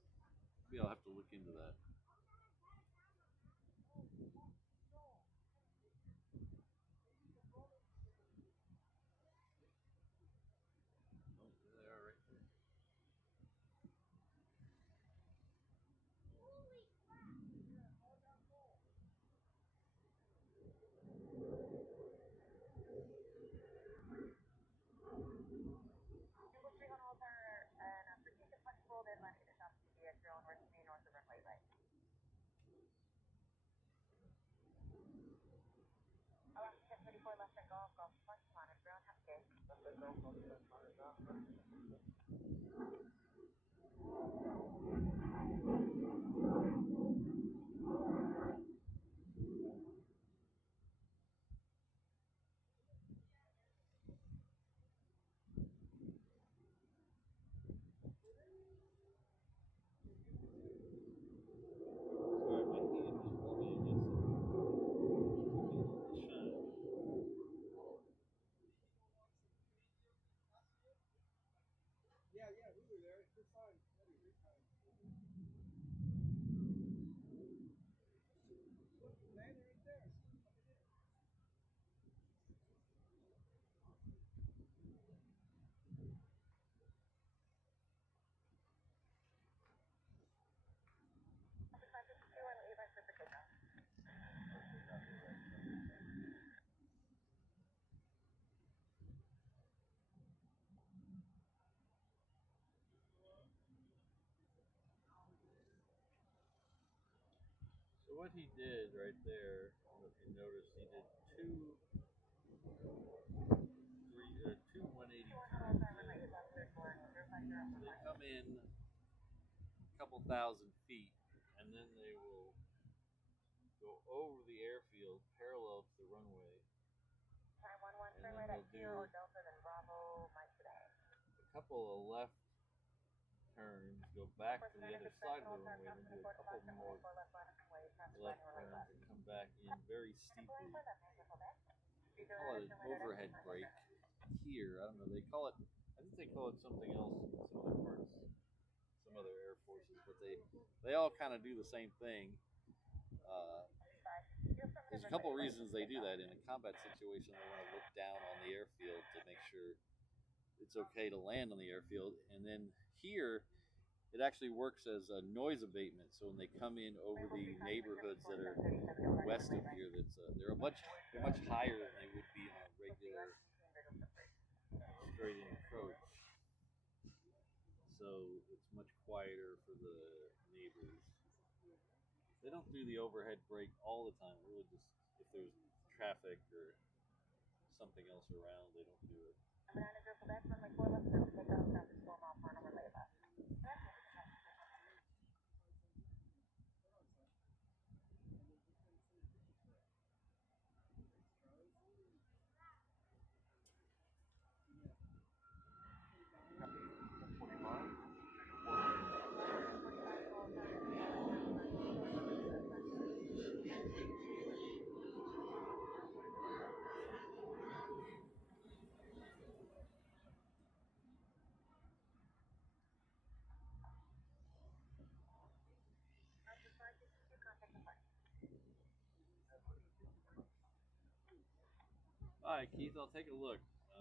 maybe I'll have to look into that. Oh, there they are right there. Sorry, my hand is rubbing against it. The shine. Yeah, we were there. Good time. Had a great time. Landing right there. So what he did right there, I don't know if you noticed, he did two 180 turns in. So they come in a couple thousand feet, and then they will go over the airfield parallel to the runway, and then they'll do a couple of left turns, go back to the other side of the runway, and do a couple more left turns, and come back in very steeply. They call it an overhead brake here. I don't know. They call it. I think they call it something else in some other parts, some other air forces, but they all kind of do the same thing. There's a couple of reasons they do that. In a combat situation, they want to look down on the airfield to make sure it's okay to land on the airfield. And then here, it actually works as a noise abatement. So when they come in over the neighborhoods that are west of here, they're much higher than they would be on a regular straight-in approach. So it's much quieter for the neighbors. They don't do the overhead brake all the time. Really, just if there's traffic or something else around, they don't do it. Manager for that runway 4 left, now take off traffic 4 mile per hour lane left. All right, Keith, I'll take a look. I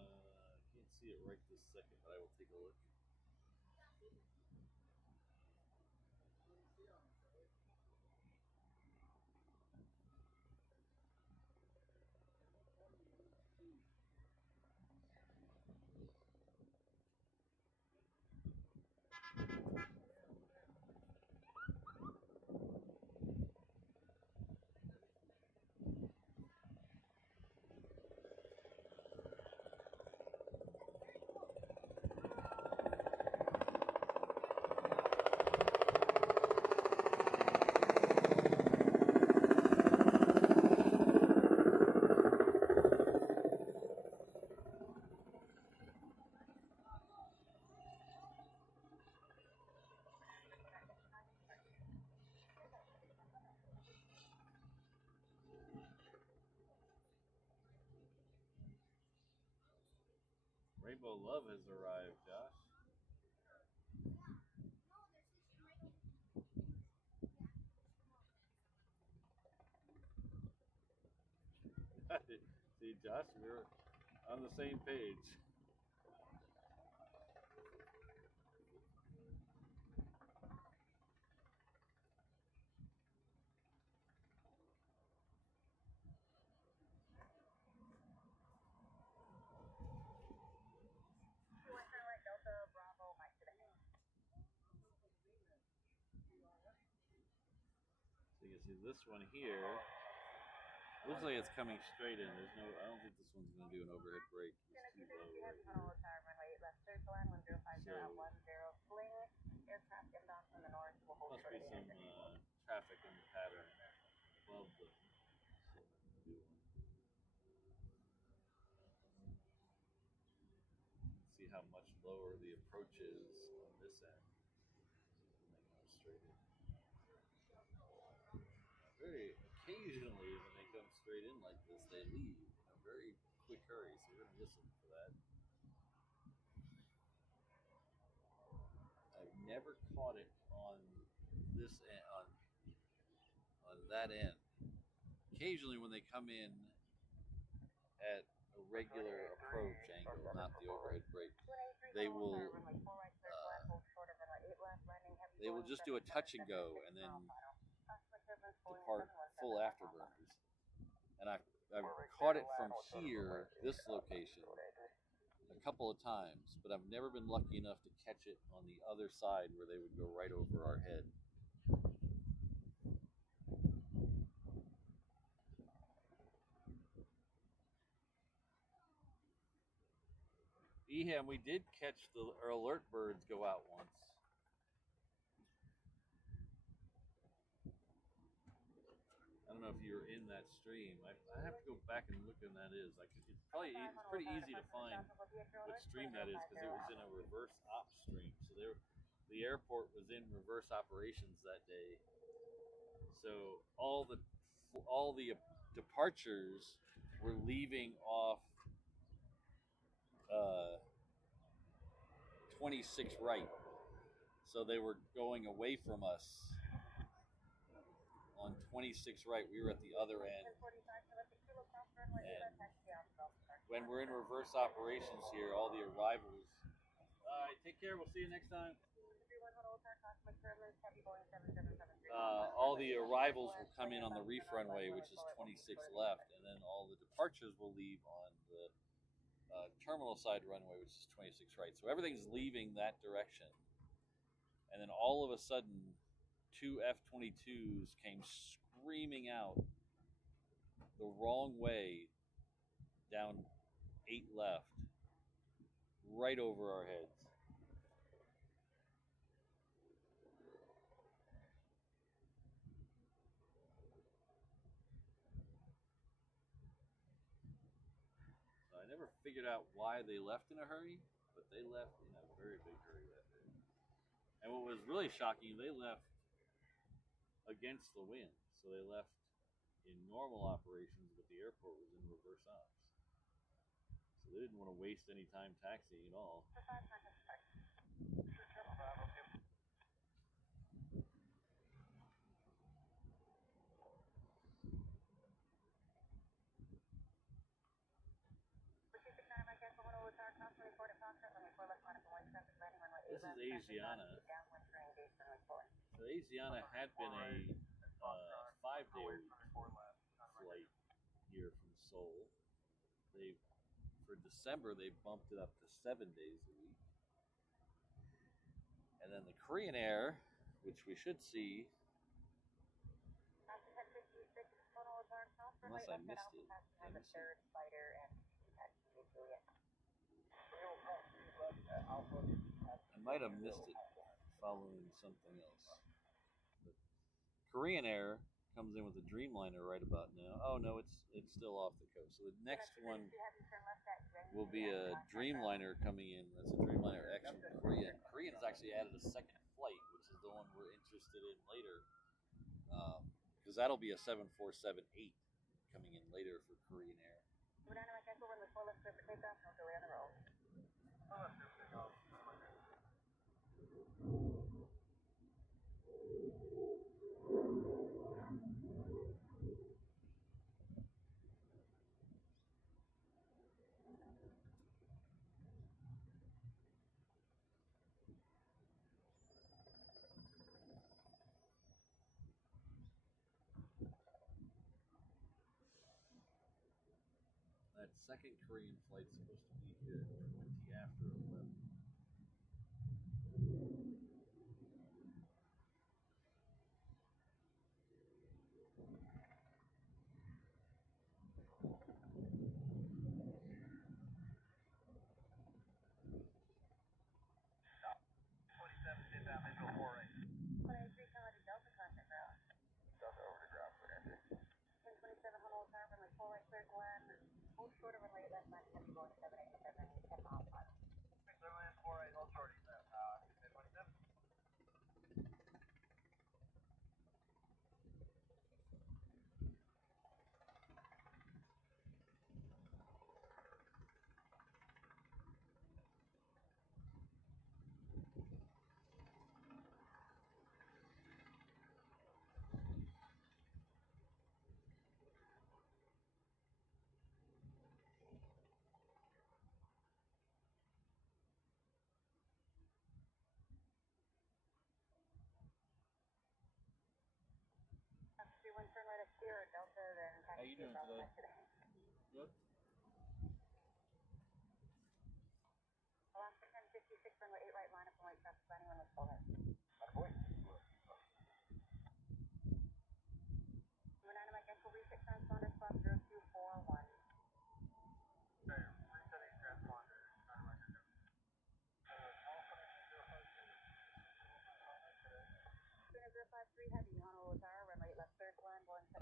can't see it right this second, but I will take a look. Rainbow Love has arrived, Josh. See, Josh, we're on the same page. Delta Bravo Mike today. So you can see this one here. Looks like it's coming straight in. There's no. I don't think this one's going to do an overhead brake. It's too low right here. Runway 8 left, third line 1050 at 10 fling. Aircraft inbound from the north will hold Must be some traffic in the pattern above them. So do one. See how much lower the approach is on this end. And they go straight in. Very occasionally, when they come straight in like this, they leave in a very quick hurry. So we're gonna listen for that. I've never caught it on this end, on that end. Occasionally, when they come in at a regular approach angle, not the overhead brake, they will just do a touch and go and then depart full afterburners. And I've caught it from here, this location, a couple of times, but I've never been lucky enough to catch it on the other side where they would go right over our head. Eham, we did catch the alert birds go out once. I don't know if you were in that stream. I have to go back and look when that is. It's pretty easy to find what stream that is because it was in a reverse ops stream. So the airport was in reverse operations that day. So all the departures were leaving off 26 right. So they were going away from us on 26 right. We were at the other end. And when we're in reverse operations here, all the arrivals. All right, take care. We'll see you next time. All the arrivals will come in on the reef runway, which is 26 left, and then all the departures will leave on the terminal side runway, which is 26 right. So everything's leaving that direction. And then all of a sudden, two F-22s came screaming out the wrong way down 8 left, right over our heads. So I never figured out why they left in a hurry, but they left in a very big hurry that day. And what was really shocking, they left against the wind. So they left in normal operations, but the airport was in reverse ops. So they didn't want to waste any time taxiing at all. This is Asiana. So Asiana had been a 5-day flight here from Seoul. They, for December, they bumped it up to 7 days a week. And then the Korean Air, which we should see, unless I missed it. I might have missed it following something else. But Korean Air comes in with a Dreamliner right about now. Oh no, it's still off the coast. So the next one will be a Dreamliner coming in. That's a Dreamliner X from Korea. Korean has actually added a second flight, which is the one we're interested in later, because that'll be a 747-8 coming in later for Korean Air. That second Korean flight's supposed to be here at 20 after 11. How you doing today? Good. Alaska 1056, runway 8 right, line up and wait, traffic landing on the full head. Banana Mike Echo reset transponder spot 0241. Okay, resetting transponder.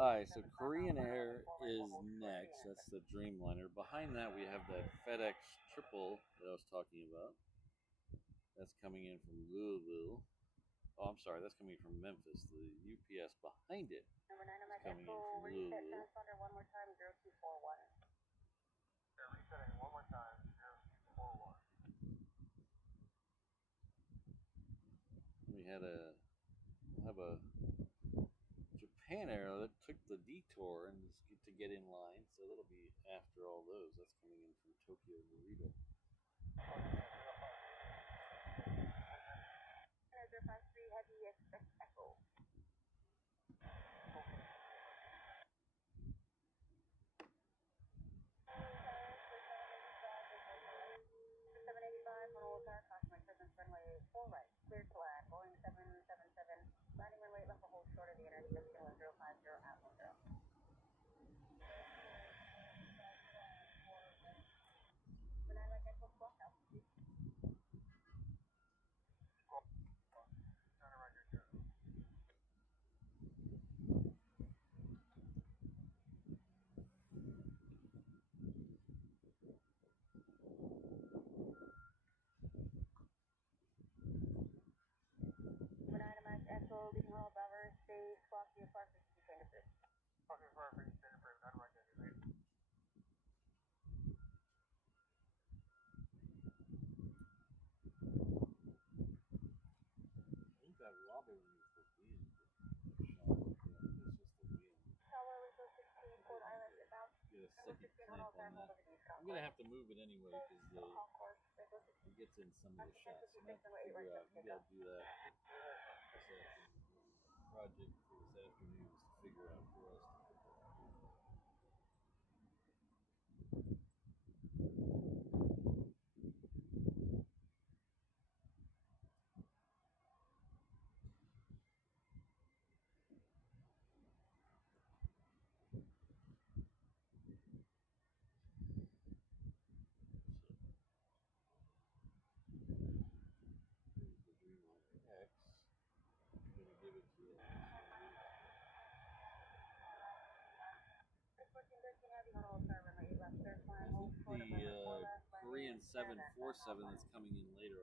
Alright, so Korean Air is next. That's the Dreamliner. Behind that, we have that FedEx triple that I was talking about. That's coming in from Louisville. Oh, I'm sorry, that's coming from Memphis. The UPS behind it is coming in from Louisville. One more time, 0241. Resetting one more time, 0241. We have a Japan Air that took the detour and to get in line, so that'll be after all those. That's coming in from Tokyo Narita. 053 Heavy expect Echo. 785 on Old Tower, caution my presence runway 4 right, clear to land, Boeing 777, landing runway left a hold short of the intersection 1050 at 10. gonna have to move it anyway because it gets in some of the shots. So I'm gonna have to figure out. Maybe I'll do that this afternoon. Project for this afternoon is to figure out where else to put that. Here's the Dreamliner X. I'm gonna give it to it. I think the Korean 747 that's coming in later,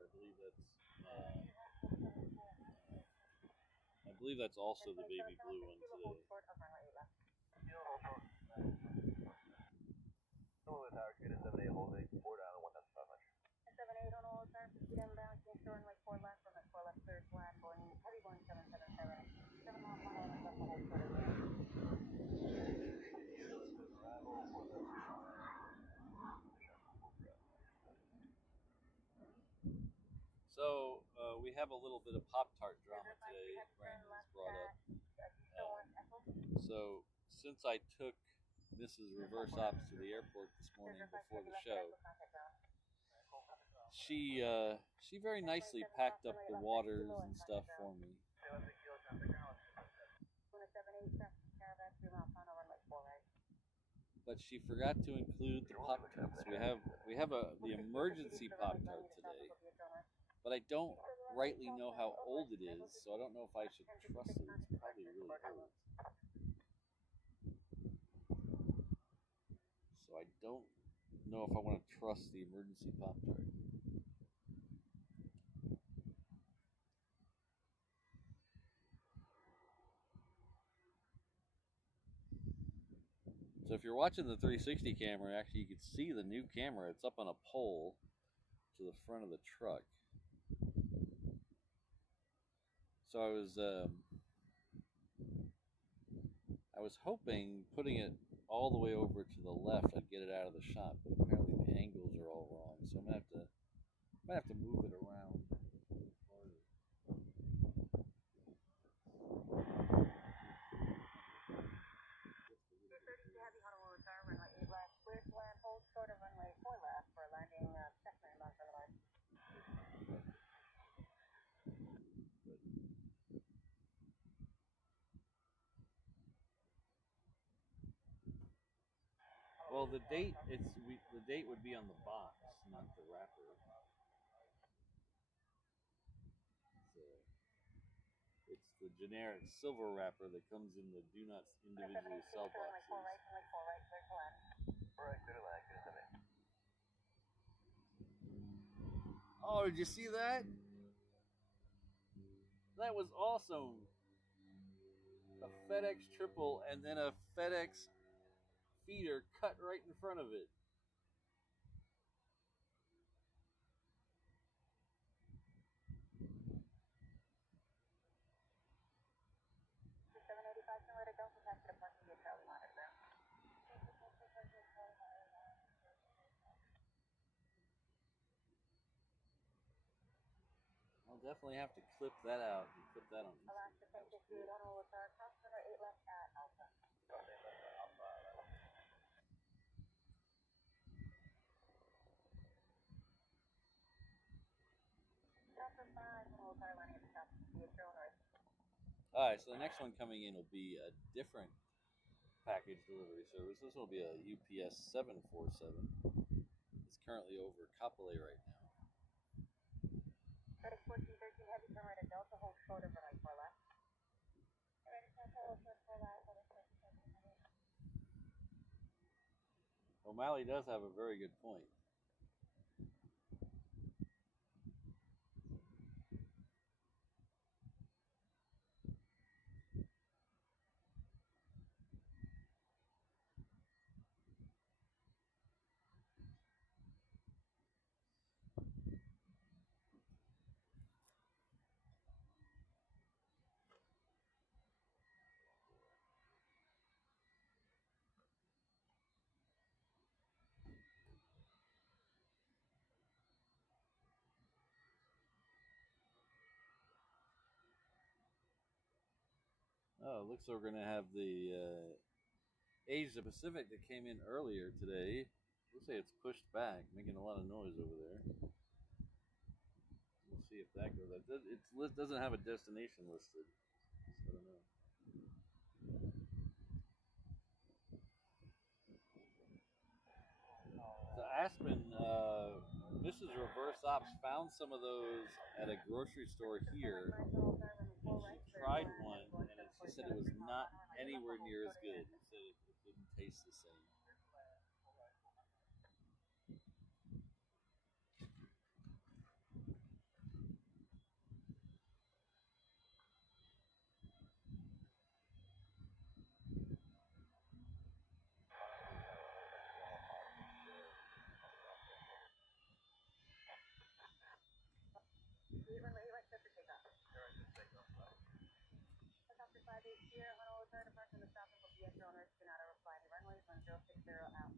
I believe that's also the baby blue one today. So we have a little bit of Pop-Tart drama today. Brandon has brought up. So since I took Mrs. Reverse Ops to the airport this morning before the show, she very nicely packed up the waters and stuff for me. But she forgot to include the Pop-Tarts. We have the emergency Pop-Tart today, but I don't rightly know how old it is, so I don't know if I should trust it. It's probably really old. So I don't know if I want to trust the emergency Pop-Tart. So if you're watching the 360 camera, actually you can see the new camera. It's up on a pole to the front of the truck. So I was hoping putting it all the way over to the left I'd get it out of the shot, but apparently the angles are all wrong. So I'm gonna have to move it around. Well, the date would be on the box, not the wrapper. It's the generic silver wrapper that comes in the do not individually sell boxes. Oh, did you see that? That was awesome. A FedEx triple and then a FedEx feeder cut right in front of it. I'll definitely have to clip that out and put that on Instagram. Alright, so the next one coming in will be a different package delivery service. This will be a UPS 747. It's currently over Kapolei right now. O'Malley does have a very good point. Oh, it looks like we're gonna have the Asia Pacific that came in earlier today. Looks like it's pushed back, making a lot of noise over there. We'll see if that goes. It doesn't have a destination listed, so I don't know. So Aspen, Mrs. Reverse Ops found some of those at a grocery store here. And she tried one, and she said it was not anywhere near as good. She said it didn't taste the same. Helicopter 58 here, Honolulu Fire Department, the south of BS owners do not reply to runways 1060 at 10.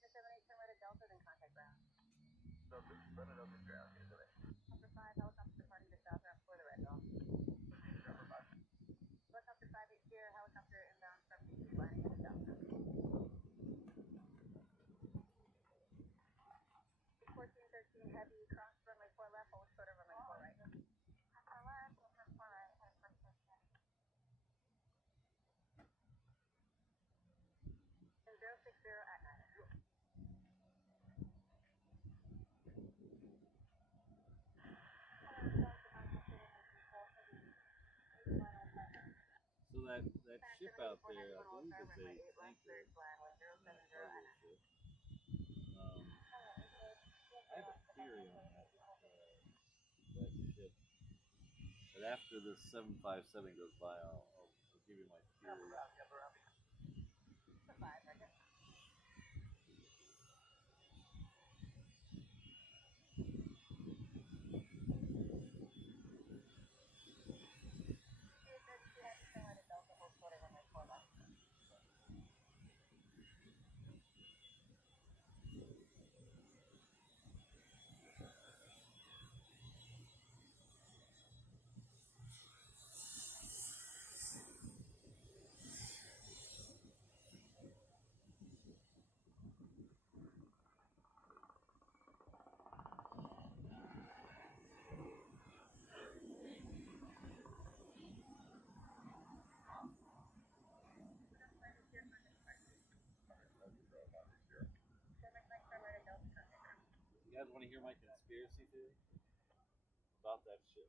The 78 turn right at Delta, then contact ground. Delta, run it over ground, Helicopter 5, helicopter departing to southbound for the red ball. Helicopter 58 here, helicopter inbound from DC, landing into Delta. 1413 heavy, cross runway 4 left, hold short of runway 4 right. Cross left, hold short 4 right, head for 6. And 060 at 9. So that ship out there, I believe it's a tanker, cargo ship. I have a theory on that ship. But after the 757 goes by, I'll give you my theory. You guys want to hear my conspiracy theory about that ship?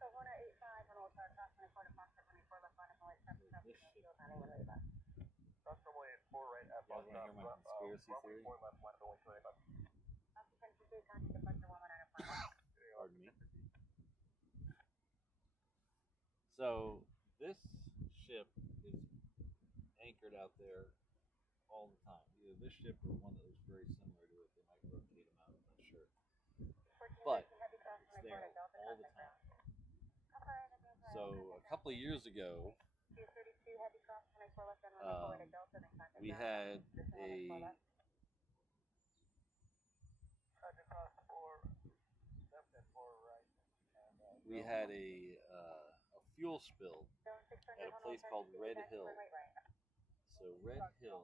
So 1085 on Old Car, cross 24 to Fox 24 left line, light traffic, This ship. field 91 left. Cross runway 4 right at You guys want to hear my conspiracy theory? 4 left, line only 25. Occupancy 2, contact departure 119. Pardon me. So this ship is anchored out there all the time. Either this ship or one that looks very similar to it. They might rotate them out. I'm not sure. But it's there all the time. So a couple of years ago, we had a fuel spill at a place called Red Hill. So Red Hill.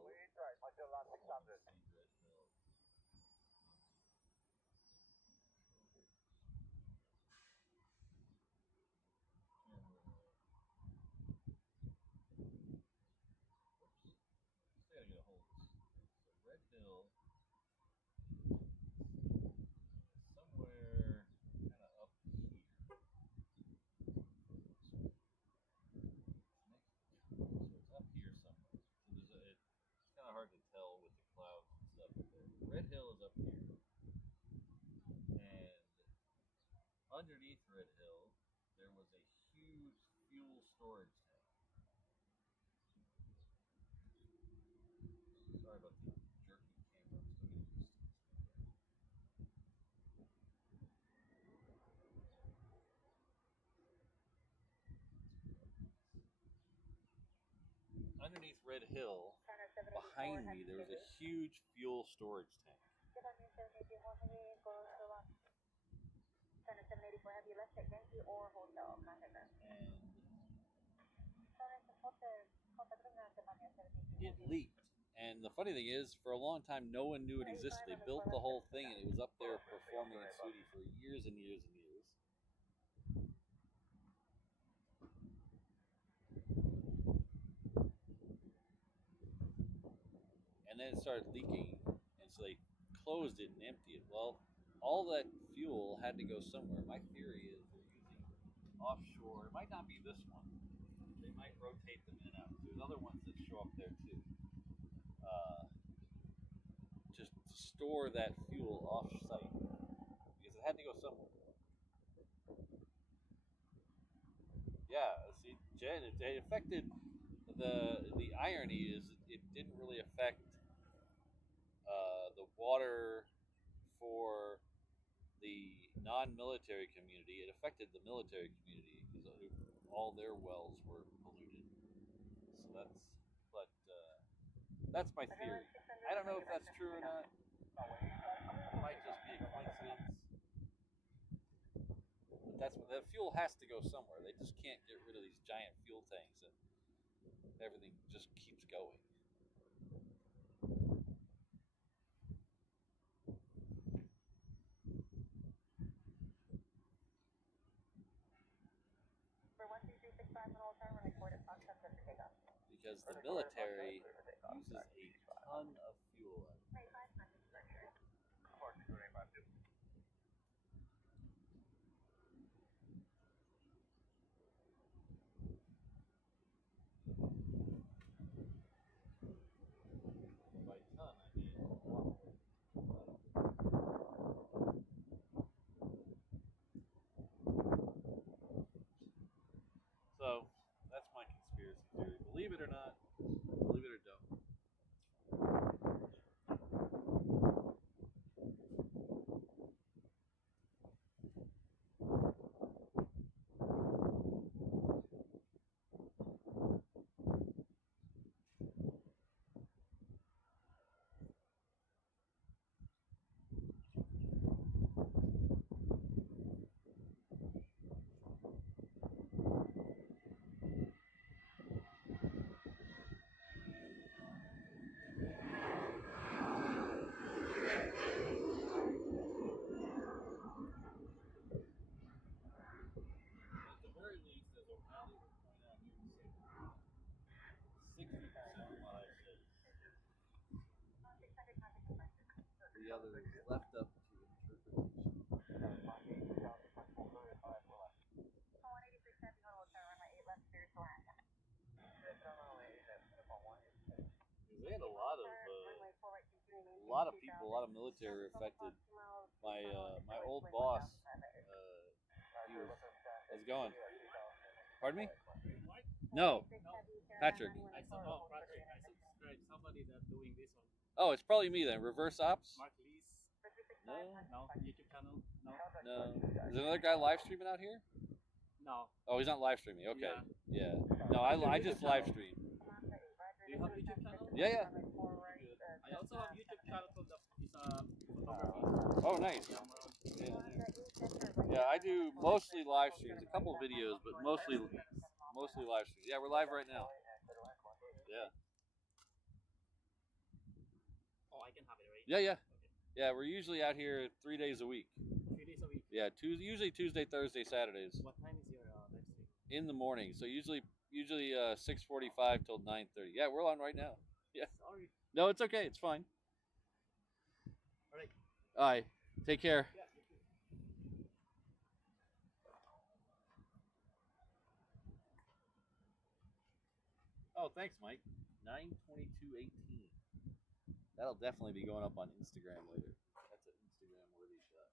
Gotta get a hold of this. So Red Hill, somewhere kind of up here. So it's up here somewhere. So it's kind of hard to tell with the clouds and stuff up there. Red Hill is up here, and underneath Red Hill, there was a huge fuel storage tank. Sorry about the jerky camera. I'm still getting used to this. Underneath Red Hill, behind me, there was a huge fuel storage tank. Have you left at Yankee or hotel? Contact us. And it leaked. And the funny thing is, for a long time, no one knew it existed. They built the whole thing, and it was up there performing in Sudi for years and years and years. And then it started leaking, and so they closed it and emptied it. Well, all that fuel had to go somewhere. My theory is they're using offshore. It might not be this one. They might rotate them in and out. There's other ones that show up there too. Just to store that fuel off-site, because it had to go somewhere. Yeah, see, Jen, it affected the irony is it didn't really affect the water for the non-military community. It affected the military community because all their wells were polluted. So that's my theory. I don't know if that's true or not. It might just be a coincidence. But the fuel has to go somewhere. They just can't get rid of these giant fuel tanks and everything just keeps going. Because the military uses a ton of fuel. By ton, I mean a lot. So that's my conspiracy theory. Believe it or not, believe it or don't. At the very least, as O'Malley would point out, you would say 60% of what I said. The other is left up to interpretation. They had a lot of people, a lot of military affected. My old boss, how's it going? Pardon me? No, Patrick. I subscribed somebody that's doing this one. Oh, it's probably me then. Reverse Ops? Mark Lee's. No. No. YouTube channel. No. No. Is another guy live streaming out here? No. Oh, he's not live streaming. Okay. Yeah. No, I just live stream. Do you have YouTube channel? Yeah. I also have YouTube channel for photography. Oh, nice. Yeah, I do mostly live streams, a couple videos, but mostly live streams. Yeah, we're live right now. Yeah. Oh, I can have it, right? Yeah. Okay. Yeah, we're usually out here 3 days a week. 3 days a week. Yeah, usually Tuesday, Thursday, Saturdays. What time is your live stream? In the morning. So usually 6:45 till 9:30. Yeah, we're on right now. Yeah. Sorry. No, it's okay. It's fine. All right. All right. Take care. Yeah. Oh, thanks, Mike. 9:22:18. That'll definitely be going up on Instagram later. That's an Instagram worthy shot.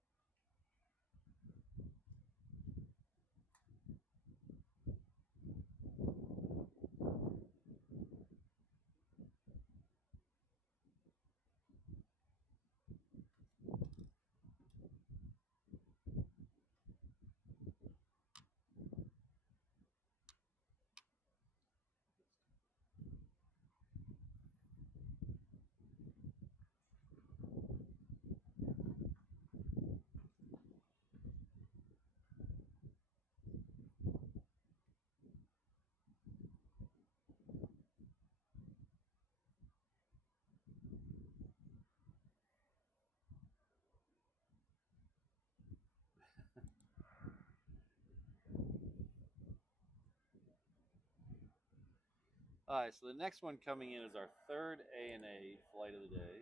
All right, so the next one coming in is our third ANA flight of the day.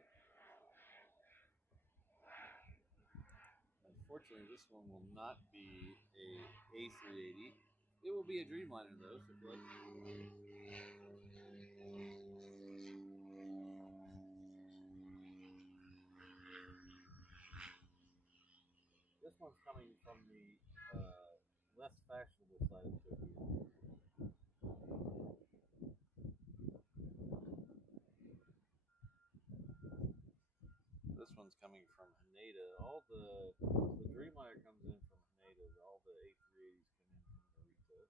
Unfortunately, this one will not be a A380. It will be a Dreamliner though, so if you like. This one's coming from the less fashionable side of Tokyo. This one's coming from Haneda. All the Dreamliner comes in from Haneda. All the A380s come in from Narita.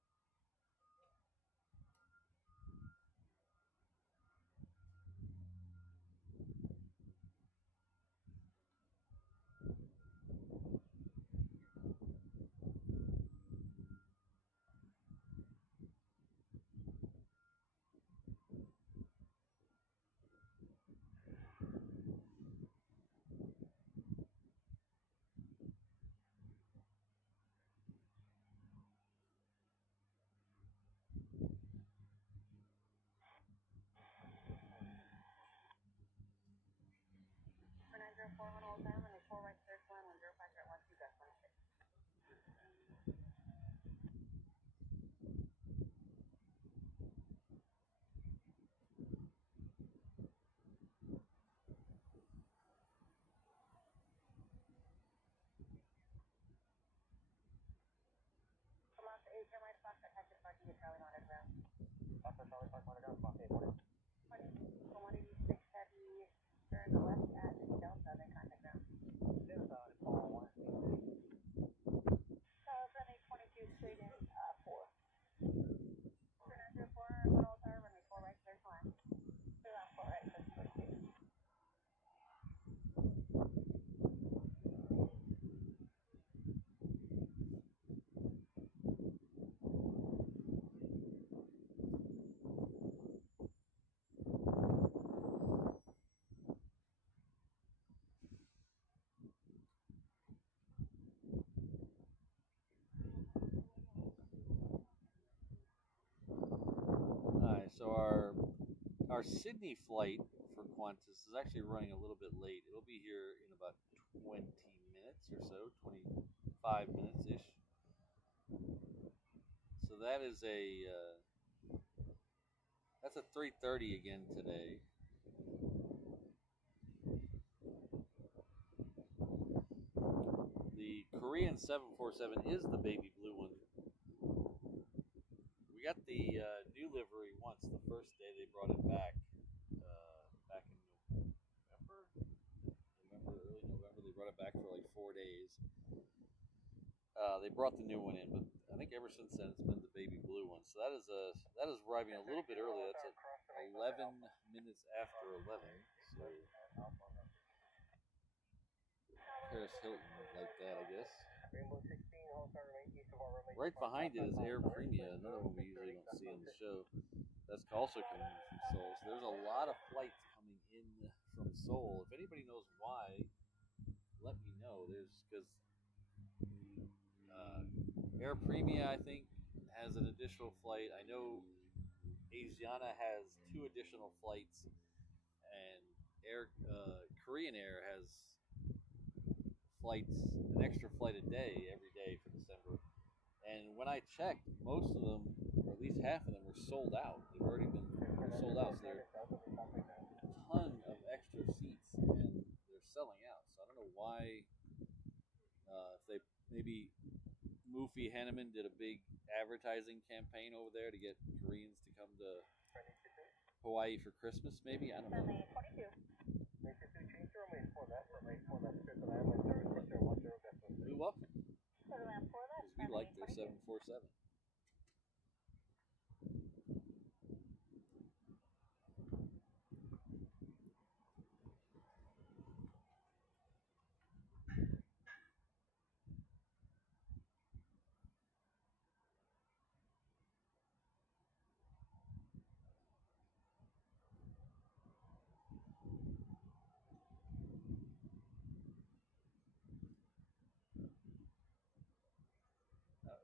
For 904 on all time, and the 4 right third one, 105 right 1 2 Gus 16. Come out to 8 Jeremiah Fox, Detective Party, Charlie Monitor ground. Fox, Charlie Fox, Monitor ground, Fox 8 morning. 186 heavy, turn left at Delta, then contact ground. Delta, it's all 1. Then 822 straight in 4. For 904 on all time, runway 4 right third line. 2 left 4 right, that's 42. Alright, so our Sydney flight for Qantas is actually running a little bit late. It'll be here in about 20 minutes or so, 25 minutes ish. So that is that's a 3:30 again today. The Korean 747 is the baby blue one. We got the new livery once, the first day they brought it back, back in November, early November. They brought it back for like 4 days. They brought the new one in, but I think ever since then it's been the baby blue one. So that is arriving a little bit early. That's at 11 minutes after 11. So Paris Hilton like that, I guess. Right behind it is Air Premia, another one we usually don't see on the show. That's also coming in from Seoul. So there's a lot of flights coming in from Seoul. If anybody knows why, let me know. There's because Air Premia, I think, has an additional flight. I know Asiana has 2 additional flights, and Korean Air has an extra flight a day every day for December. And when I checked, most of them, or at least half of them, were sold out. They've already been sold out. So there are a ton of extra seats, and they're selling out. So I don't know why. If they maybe Mufi Hanneman did a big advertising campaign over there to get Koreans to come to Hawaii for Christmas, maybe? I don't know. You're welcome. Because we like their 747.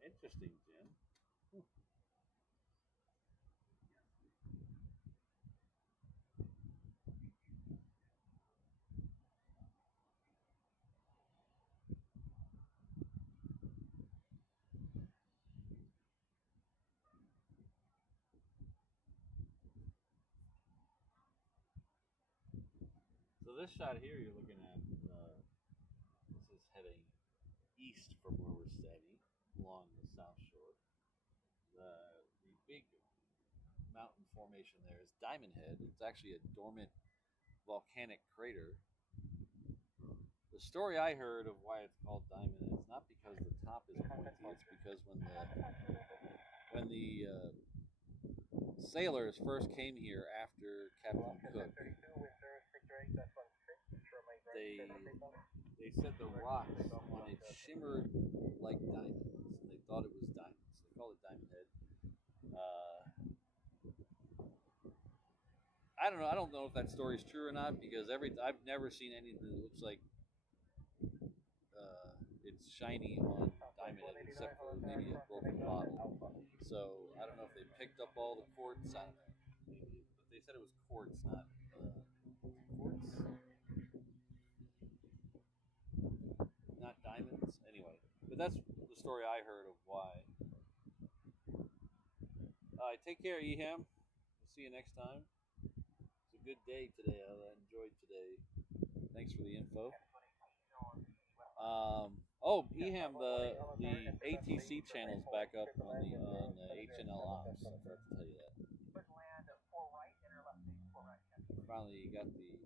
Interesting, Jim. So this shot here you're looking at, this is heading east from where we're standing along the south shore. The big mountain formation there is Diamond Head. It's actually a dormant volcanic crater. The story I heard of why it's called Diamond Head is not because the top is pointy. It's because when the sailors first came here after Captain Cook, they said the rocks on it shimmered like diamonds, and they thought it was diamonds. They called it Diamond Head. I don't know. I don't know if that story's true or not because I've never seen anything that looks like it's shiny on Diamond Head except for maybe a broken bottle. So I don't know if they picked up all the quartz. I don't know. Maybe, but they said it was quartz, not quartz, not diamonds. Anyway, but that's the story I heard of why. Take care, Eham. We'll see you next time. It's a good day today. I enjoyed today. Thanks for the info. Eham, the ATC channel's back up on HNL Ops. I forgot to tell you that. Finally got the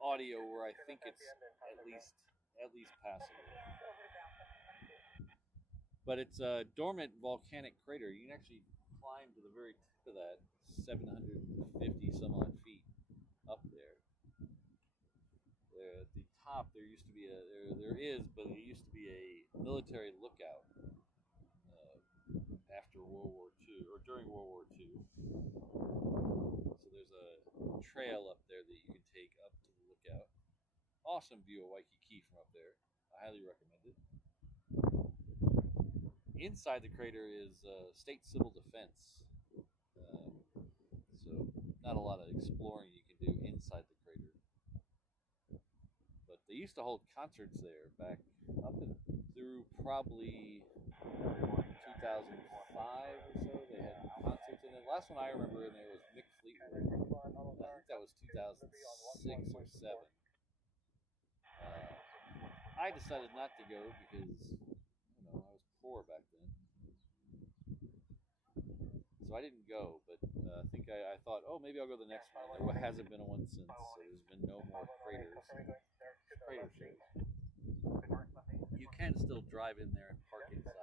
audio where I think it's at least passable. But it's a dormant volcanic crater. You can actually climb to the very tip of that, 750 some odd feet up there. At the top, there used to be there is a military lookout after World War II or during World War II. So there's a trail up there that you can take up to the lookout. Awesome view of Waikiki from up there. I highly recommend it. Inside the crater is state civil defense. So not a lot of exploring you can do inside the crater. But they used to hold concerts there back up and through probably 2005 or so. They had concerts in it. Last one I remember in there was Mick Fleetwood. I think that was 2006 or 7. I decided not to go because I was poor back then. So I didn't go, but I think I thought, oh, maybe I'll go to the next one. There hasn't been one since, so there's been no more crater shows. You can still drive in there and park inside.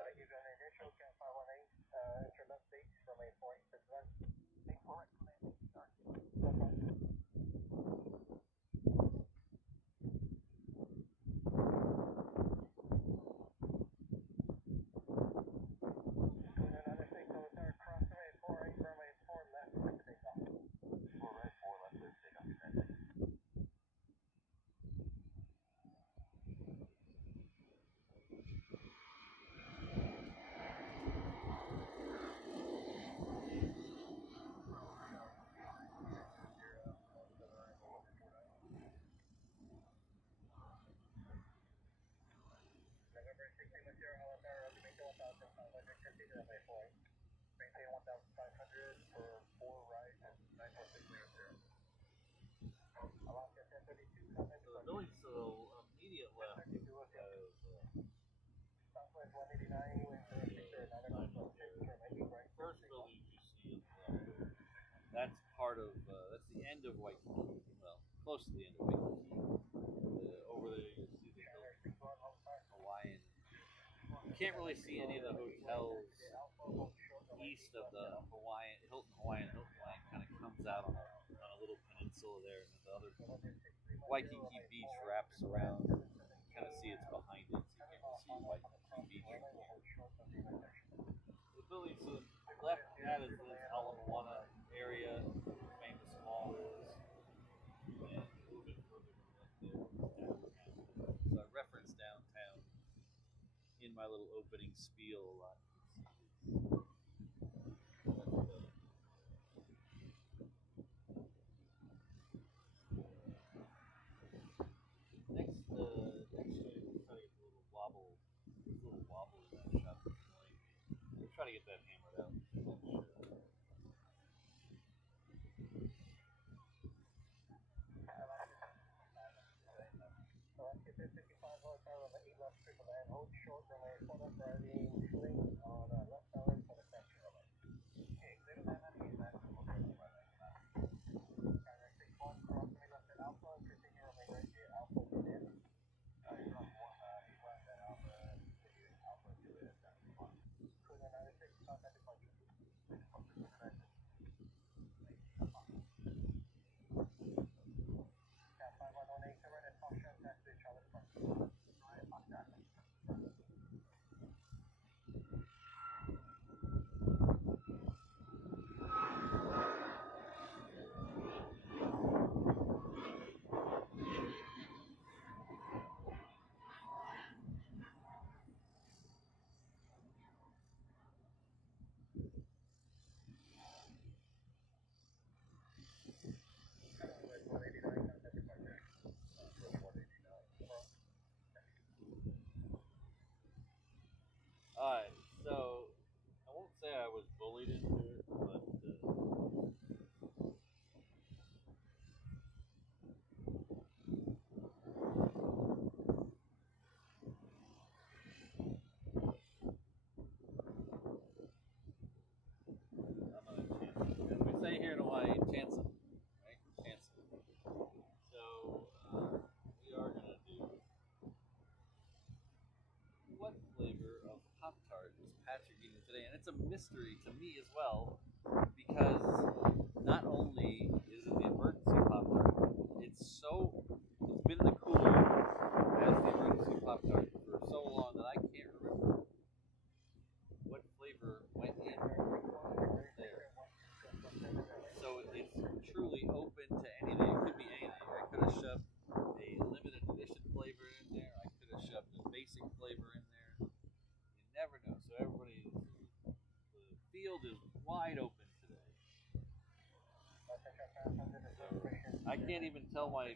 That's part of, that's the end of Waikiki. Well, close to the end of Waikiki. Over there you see the Hawaiian. You can't really see any of the hotels east of the Hilton Hawaiian kind of comes out on a little peninsula there, and the other Waikiki Beach wraps around. You kind of see it's behind it, so you can't see Waikiki Beach. The building to the left of that is the Ala Moana area, famous malls, and a little bit further to the left there is downtown. So I reference downtown in my little opening spiel a lot. Next show we'll try to get a little wobble. There's a little wobble in that shot that's annoying me. We'll try to get that hammered out next show. Alright, so I won't say I was bullied into it, but I'm gonna chance it. As we say here in Hawaii, chance it. Right? Chance it. So we are gonna do what flavor of Pop Tart is Patrick eating today? And it's a mystery to me as well, because not only is it the emergency Pop Tart, it's been in the cooler as the emergency Pop Tart for so long that I can't remember what flavor went in there. So it's truly open to anything. It could be anything. I could have shoved a limited edition flavor in there. I could have shoved a basic flavor in there. You never know. So the field is wide open today. So I can't even tell my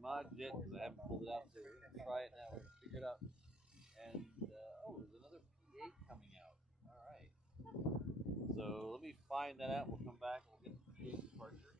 mod yet because I haven't pulled it out. So we're gonna try it now. We're gonna figure it out. And there's another P8 coming out. All right. So let me find that out. We'll come back and we'll get the P8 departure.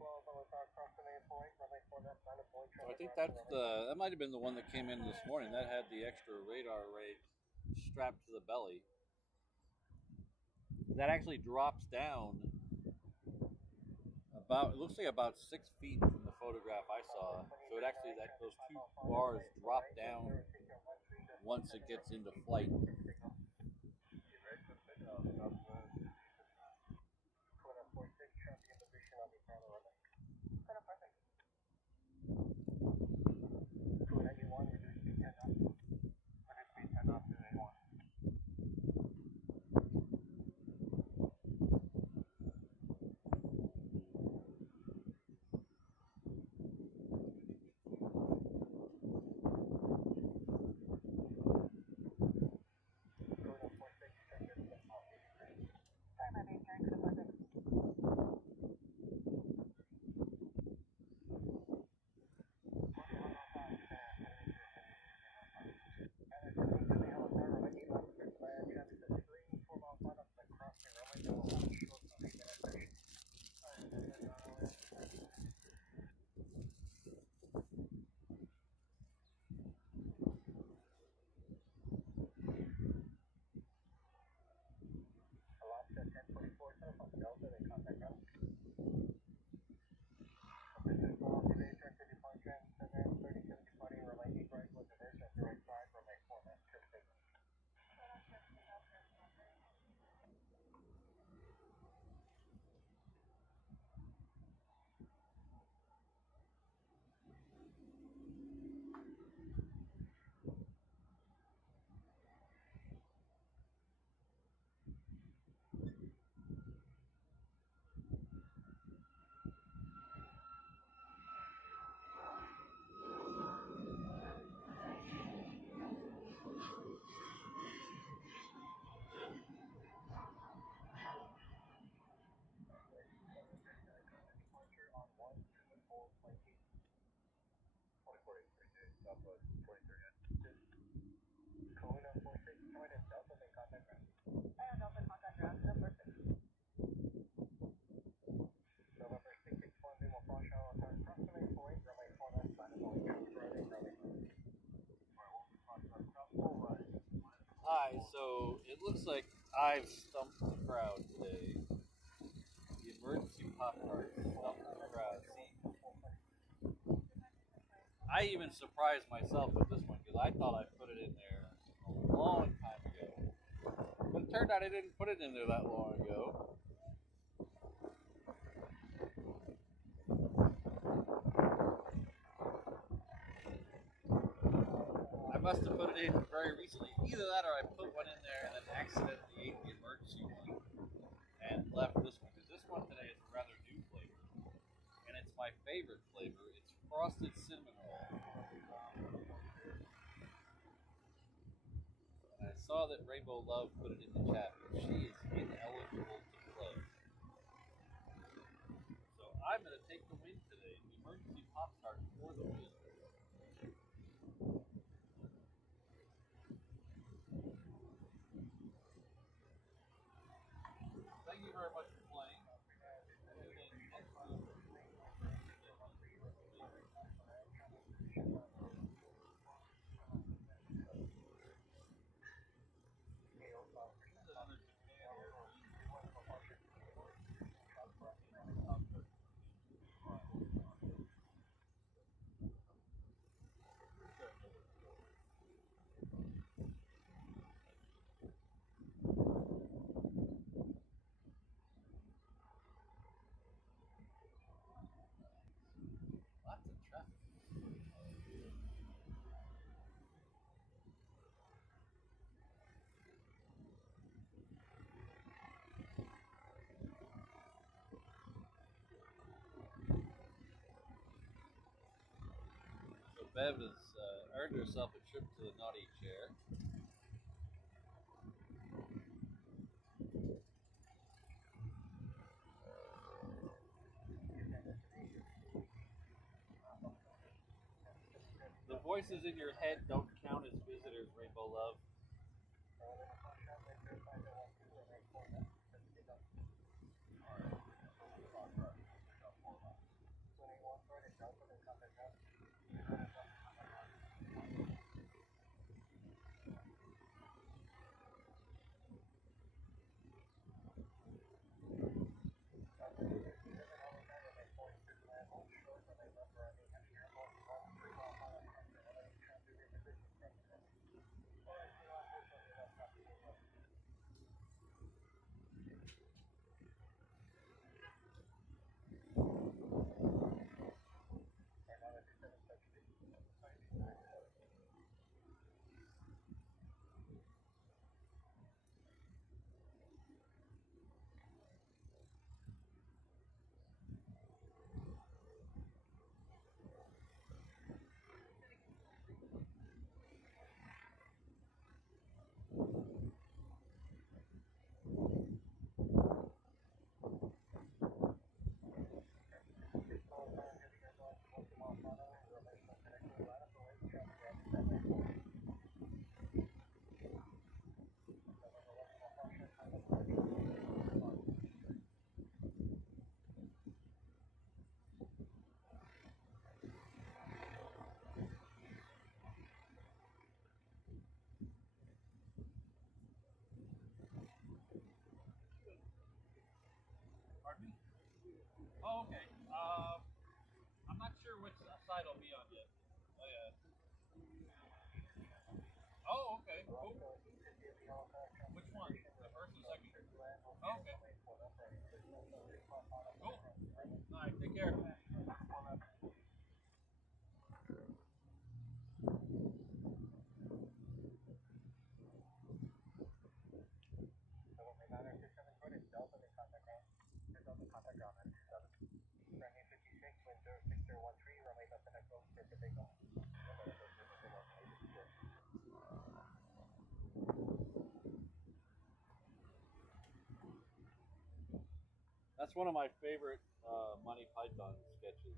So I think that's that might have been the one that came in this morning. That had the extra radar array strapped to the belly. That actually drops down about, it looks like about 6 feet from the photograph I saw. So it actually, those two bars drop down once it gets into flight. Hi, so it looks like I've stumped the crowd today. The emergency pop cart stumped the crowd. See, I even surprised myself with this one because I thought I put it in there a long time ago. But it turned out I didn't put it in there that long ago. I must have put it in very recently. Either that or I put one in there and then accidentally ate the emergency one and left this one. Because this one today is a rather new flavor. And it's my favorite flavor. It's frosted cinnamon roll. And I saw that Rainbow Love put it in the chat, but she is ineligible to play. So I'm going to take the win today. The emergency pop tart for the win. Thank you very much for playing. Lots of traffic. So Bev has earned herself a trip to the naughty chair. The voices in your head don't count as visitors, Rainbow Love. side will be on yet. Oh yeah. Oh, okay. Cool. Which one? The first or second? Oh, okay. Cool. All right. Take care. That's one of my favorite Monty Python sketches.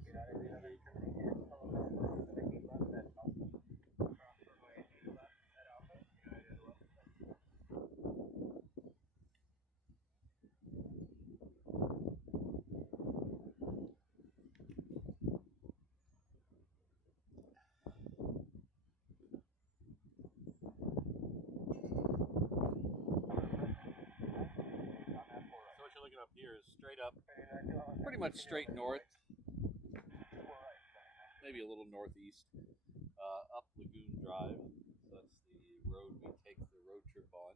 So what you're looking up here is straight up, pretty much straight north, maybe a little northeast, up Lagoon Drive. So that's the road we take the road trip on.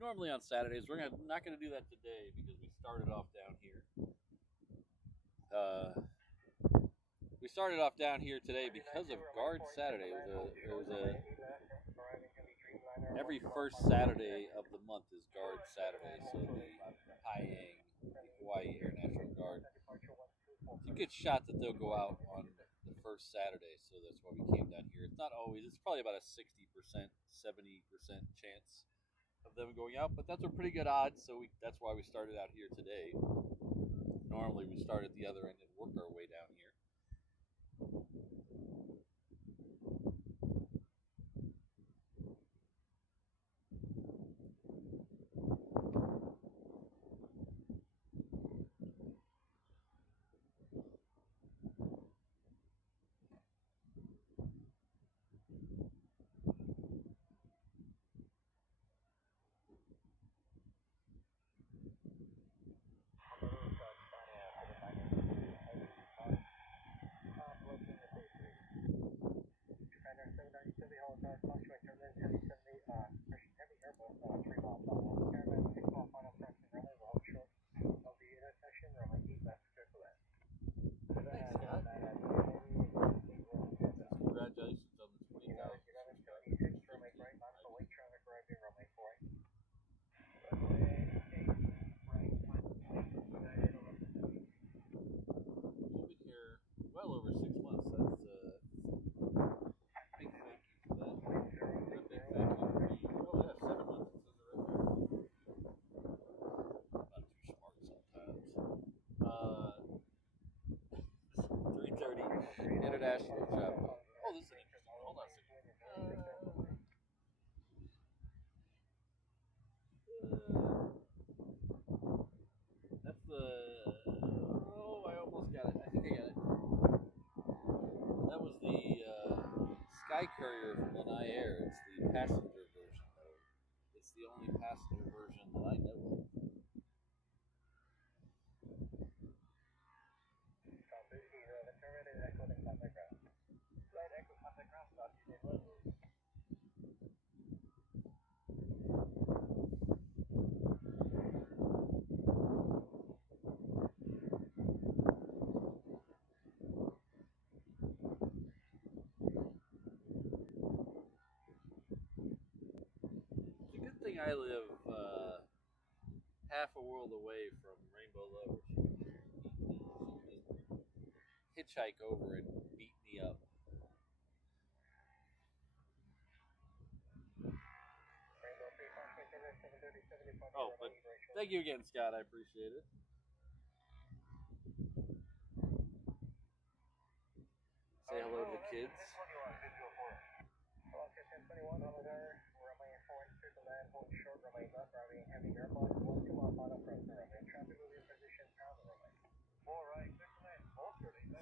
Normally on Saturdays, we're not going to do that today because we started off down here. We started off down here today because of Guard Saturday. Every first Saturday of the month is Guard Saturday, so the Haiyang, the Hawaii Air National Guard, it's a good shot that they'll go out on the first Saturday, so that's why we came down here. It's not always, it's probably about a 60%, 70% chance of them going out, but that's a pretty good odds, so that's why we started out here today. Normally we start at the other end and work our way down here. Congratulations on the 20,000 You've been here well over 6 months. That's big thank you for that. A big thank you for you. Oh yeah, 7 months. It says it right there. Not too smart sometimes. 3:30 international travel. Oh, this is an interesting one. Hold on a second. That's the. Oh, I almost got it. I think I got it. That was the Sky Courier from Lanai Air. It's the passenger version, though. It's the only passenger version that I know of. It's a good thing I live half a world away from Rainbow Low. She can hitchhike over and beat me up. Oh, but thank you again, Scott. I appreciate it. Say hello to the kids.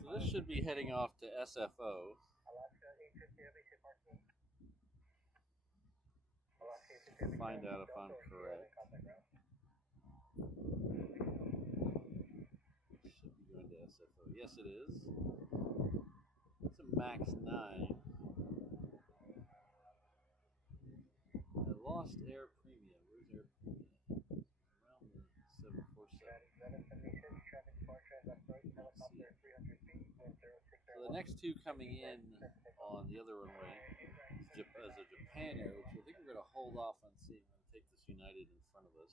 So this should be heading off to SFO. Find out if I'm correct. Should be going to SFO. Yes, it is. It's a Max 9. I lost Air Premium. Where's Air Premium? Around the 747. So the next two coming in on the other runway is a Japan Air, which I think we're going to hold off on seeing. I'm going to take this United in front of us.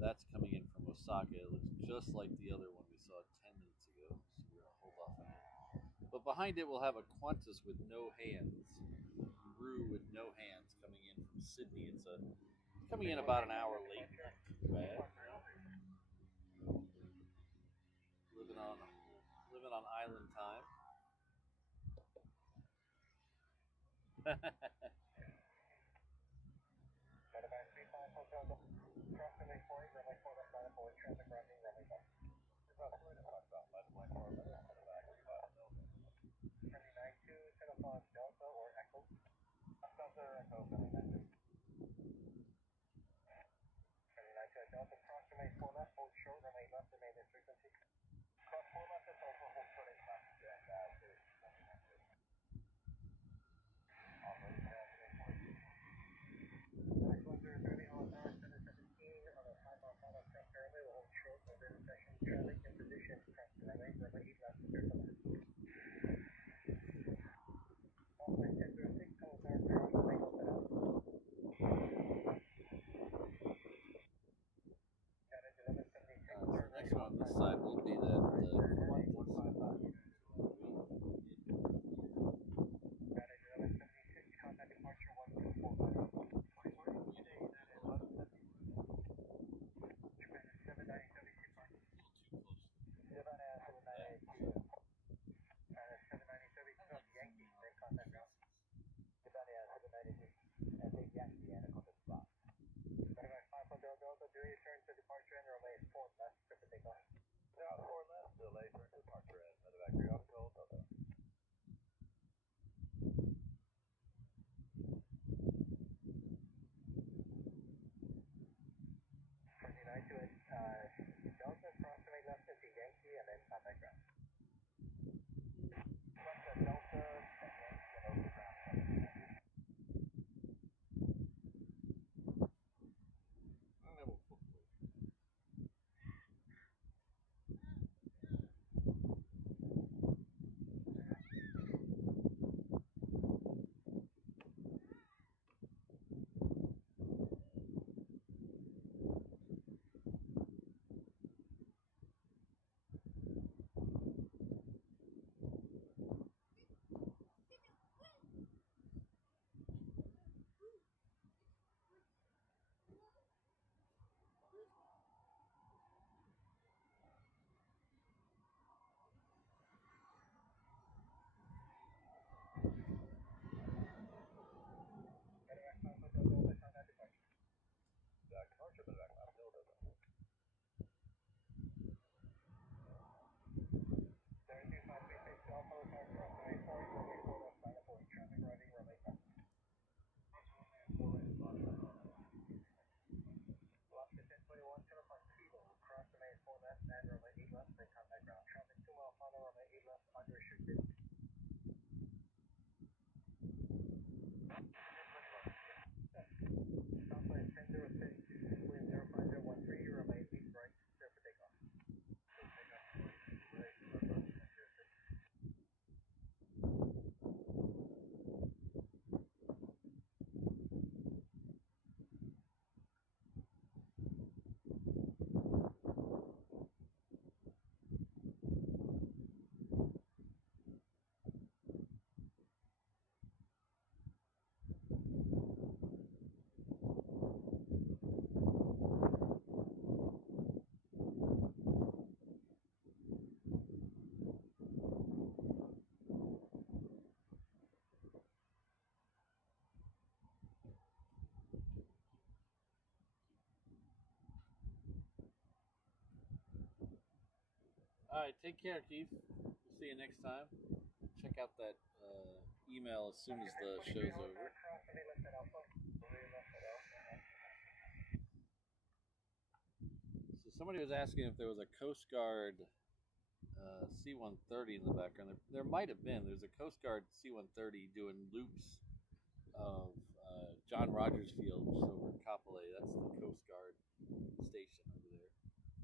That's coming in from Osaka. It looks just like the other one we saw 10 minutes ago, so we're going to hold off on it. But behind it, we'll have a Qantas with no hands. Brew with no hands coming in from Sydney. It's coming in about an hour late. Not too bad. Living on island time. Next one on this side will be that Qantas. All right, take care, Keith. We'll see you next time. Check out that email as soon as the show's over. So somebody was asking if there was a Coast Guard C-130 in the background. There might have been. There's a Coast Guard C-130 doing loops of John Rogers Field over in Kapolei. That's the Coast Guard station over there.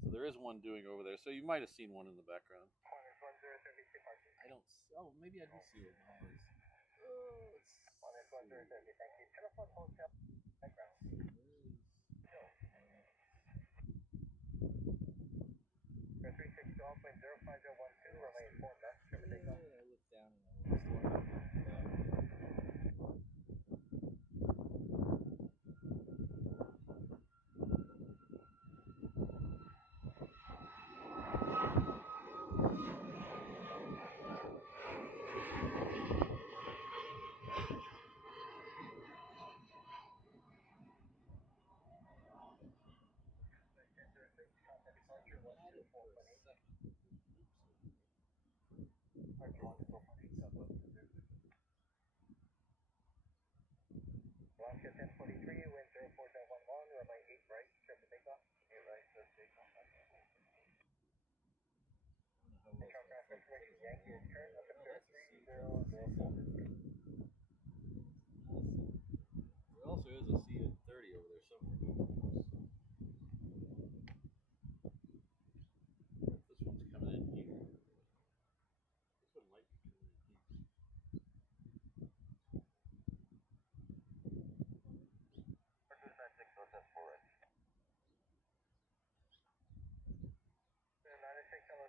So there is one doing over there. So you might have seen one in the background. I don't. Oh, maybe I do see it. I looked down and I lost one. Alaska 1043, wind 04.11, runway 8 right, clear for takeoff. 8 right, clear for takeoff. Control craft information, Yankee is current up at 3004. There also is a C-30 over there somewhere. This one's coming in here. This one might be coming in here.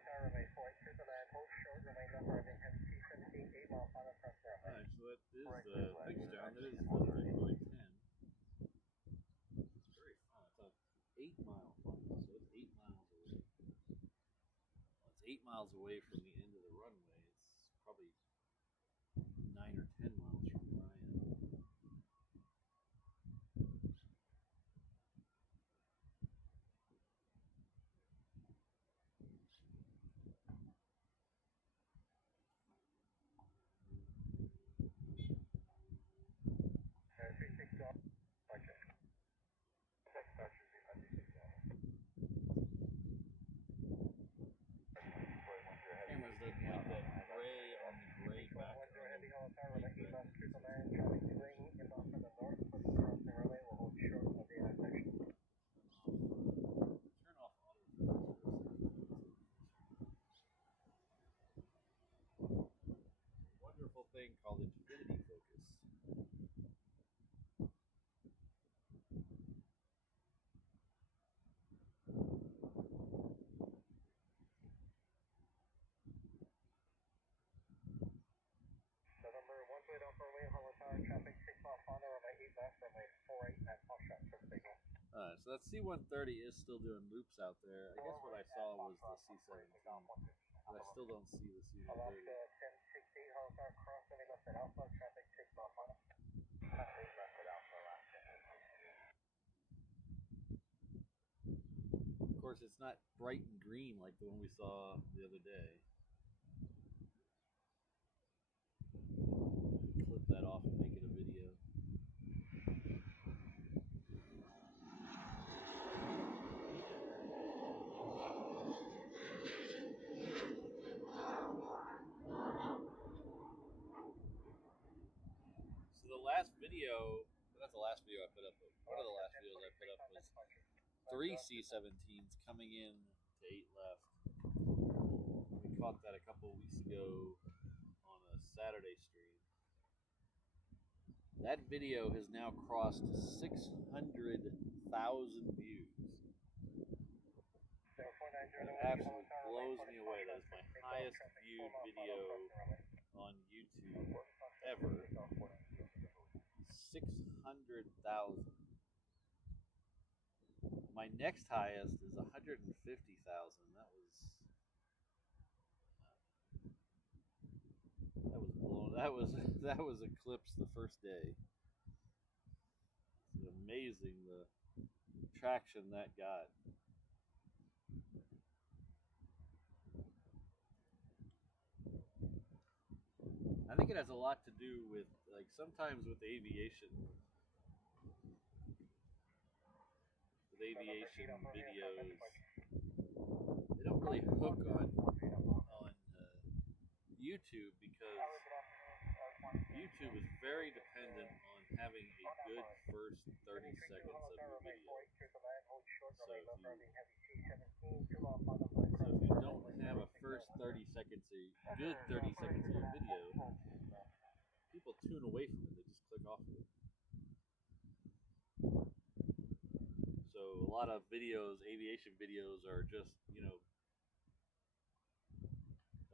Runway 4, clear to land, hold short, remain left arriving head C-17, 8 mile final cross runway. Alright, so that is thanks John, that is runway 10. It's very fun. It's an 8-mile final, so it's 8 miles away. Well, it's 8 miles away from the end of the runway. It's probably 9 or 10 miles from where I am. Cameras doesn't like that gray on the gray background. Turn off auto. Wonderful thing called infinity focus. November 1 way down for way, Hollow Tower, traffic 6 mile final, runway 8 left, runway 48 at Foxtrot, for the signal. Alright, so that C-130 is still doing loops out there. I guess what I saw was the C-17, but I still don't see the C-130. Alaska 1068, Hollow Tower, cross, runway left at Alpha, traffic 6 mile final. Traffic left at Alpha, Alaska. Of course, it's not bright and green like the one we saw the other day. Clip that off and make it a video. So the last video, not the last video I put up, but one of the last videos I put up was 3 C-17s coming in to 8 left. We caught that a couple of weeks ago on a Saturday stream. That video has now crossed 600,000 views. It absolutely blows me away. That is my highest viewed video on YouTube ever. 600,000. My next highest is 150,000. That was eclipsed the first day. It's amazing the traction that got. I think it has a lot to do with, like, sometimes with aviation videos, they don't really hook on YouTube because YouTube is very dependent on having a good first 30 seconds of your video. So if you don't have a first 30 seconds, a good 30 seconds of your video, people tune away from it. They just click off of it. So a lot of videos, aviation videos, are just, you know,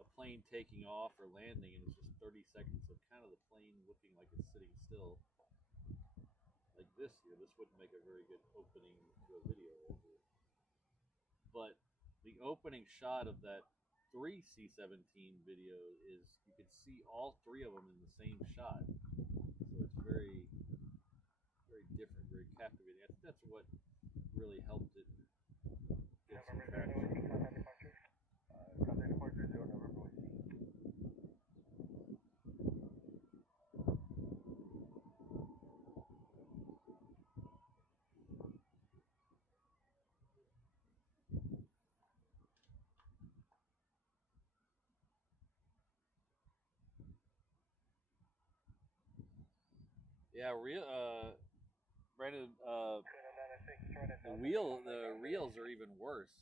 a plane taking off or landing, and it's just 30 seconds of kind of the plane looking like it's sitting still. Like this here, this wouldn't make a very good opening to a video right here. But the opening shot of that 3 C-17 video is, you can see all three of them in the same shot. So it's very, very different, very captivating. I think that's what really helped it get some traction. Yeah, Brandon, the reels are even worse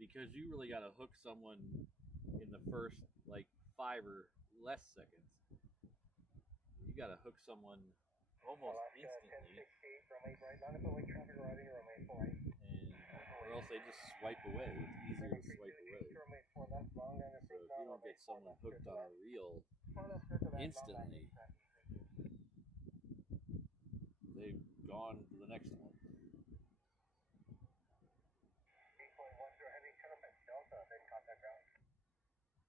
because you really got to hook someone in the first like 5 or less seconds. You got to hook someone almost instantly, or else they just swipe away. It's easier to swipe away. So if you don't get someone hooked on a reel instantly, they've gone to the next one.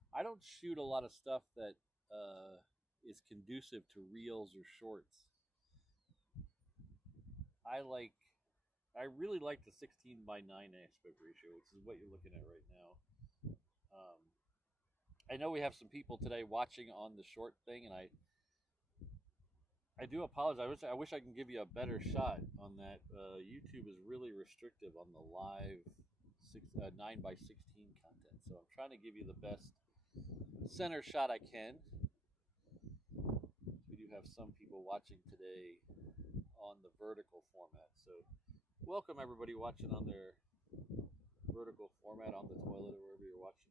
I don't shoot a lot of stuff that is conducive to reels or shorts. I really like the 16:9 aspect ratio, which is what you're looking at right now. I know we have some people today watching on the short thing, and I do apologize. I wish I can give you a better shot on that. YouTube is really restrictive on the live 9:16 content, so I'm trying to give you the best center shot I can. We do have some people watching today on the vertical format, so welcome everybody watching on their vertical format on the toilet or wherever you're watching.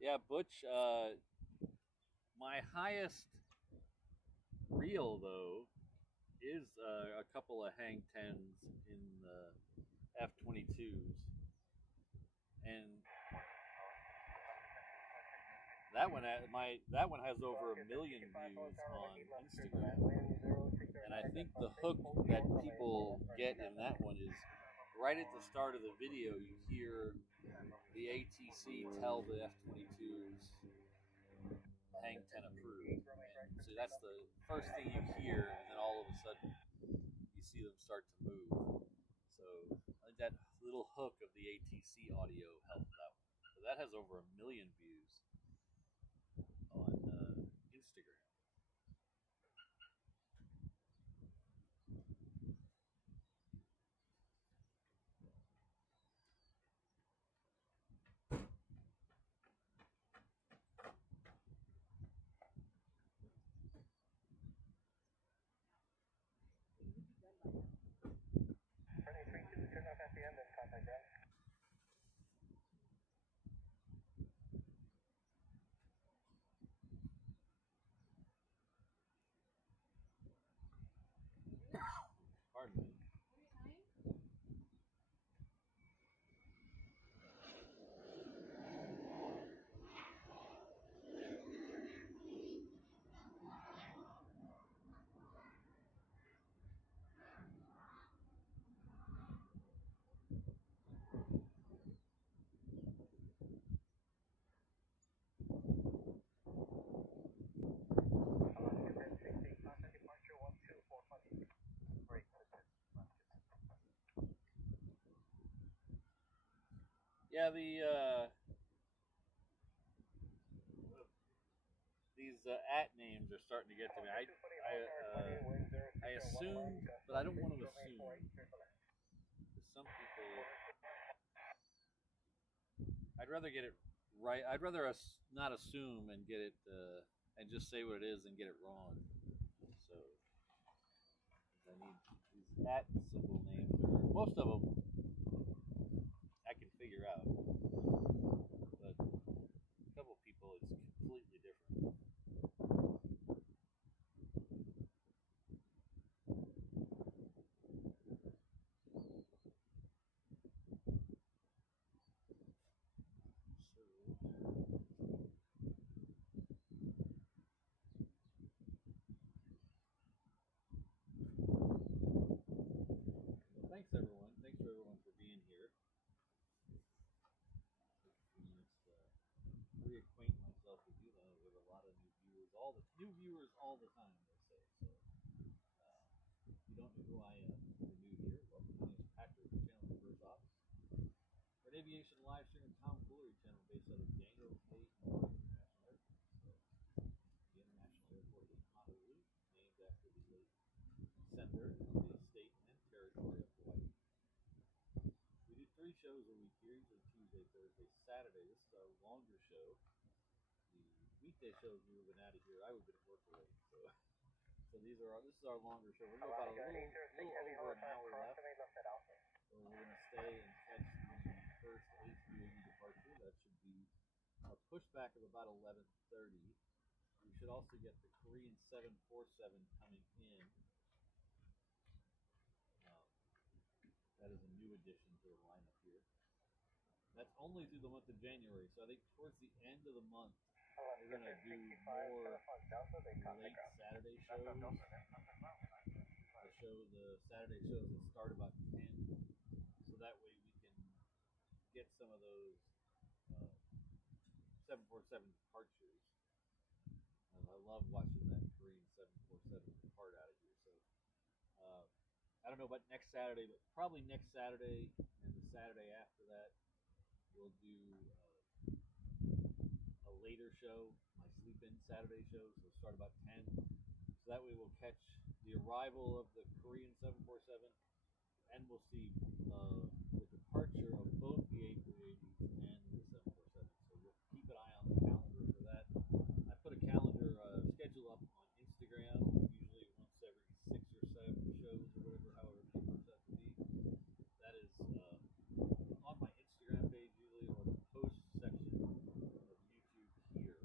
Yeah, Butch, my highest reel though is a couple of hang 10s in the F-22s, and that one has over 1 million views on Instagram. And I think the hook that people get in that one is right at the start of the video. You hear the ATC tell the F-22s hang 10 approved, and so that's the first thing you hear, and then all of a sudden you see them start to move. So I think that little hook of the ATC audio helped that one. So that has over 1 million views on Instagram. Pardon me. Yeah, these at names are starting to get to me. I assume, but I don't want to assume. Because some people, I'd rather get it right. I'd rather not assume and get it and just say what it is and get it wrong. So I need these at symbol names. Most of them I can figure out, but a couple people it's completely different. Thanks everyone. Thanks for everyone for being here. Reacquaint myself with you. With a lot of new viewers, all the time. They say so. If you don't know who I am, you're new here. Welcome. My name is Patrick, channel First Ops, an aviation live stream and tomfoolery channel based out of Daniel K. International Airport. So, the International Airport in Honolulu, named after the late senator of the state and territory of Hawaii. We do 3 shows a week here, usually Tuesday, Thursday, Saturday. This is our longer show. The weekday shows we would have been out of here. I would have been at work already. So this is our longer show. We're about a little over an hour left. So we're going to stay and catch the first HUAV departure. That should be a pushback of about 11:30. We should also get the Korean 747 coming in. That is a new addition to the lineup here. That's only through the month of January, so I think towards the end of the month, we're going to do more late Saturday shows. The Saturday shows that start about 10, so that way we can get some of those 747 departures. I love watching that Korean 747 depart out of here. So I don't know about next Saturday, but probably next Saturday and the Saturday after that, we'll do a later show, my sleep-in Saturday show, so start about 10. So that way we'll catch the arrival of the Korean 747, and we'll see the departure of both the A380s and the 747. So we'll keep an eye on the calendar for that. I put a calendar schedule up on Instagram, usually once every 6 or 7 shows or whatever, however many works out to be. That is on my Instagram page usually, or the post section of YouTube here.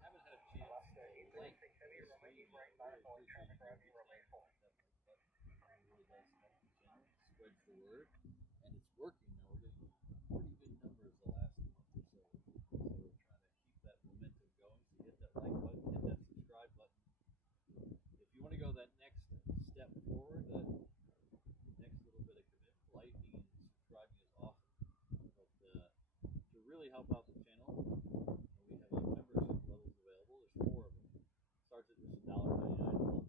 Haven't had a chance to like this stream yet. I really appreciate you guys that button. It really does help the channel, spreads the word, and it's working now. We're getting pretty good numbers the last month or so. So we're trying to keep that momentum going. So hit that like button, hit that subscribe button. If you want to go that next step forward, that next little bit of commitment, liking and subscribing is awesome. But to really help out the channel, we have membership levels available. There's 4 of them. Starts at just $1.99 a month.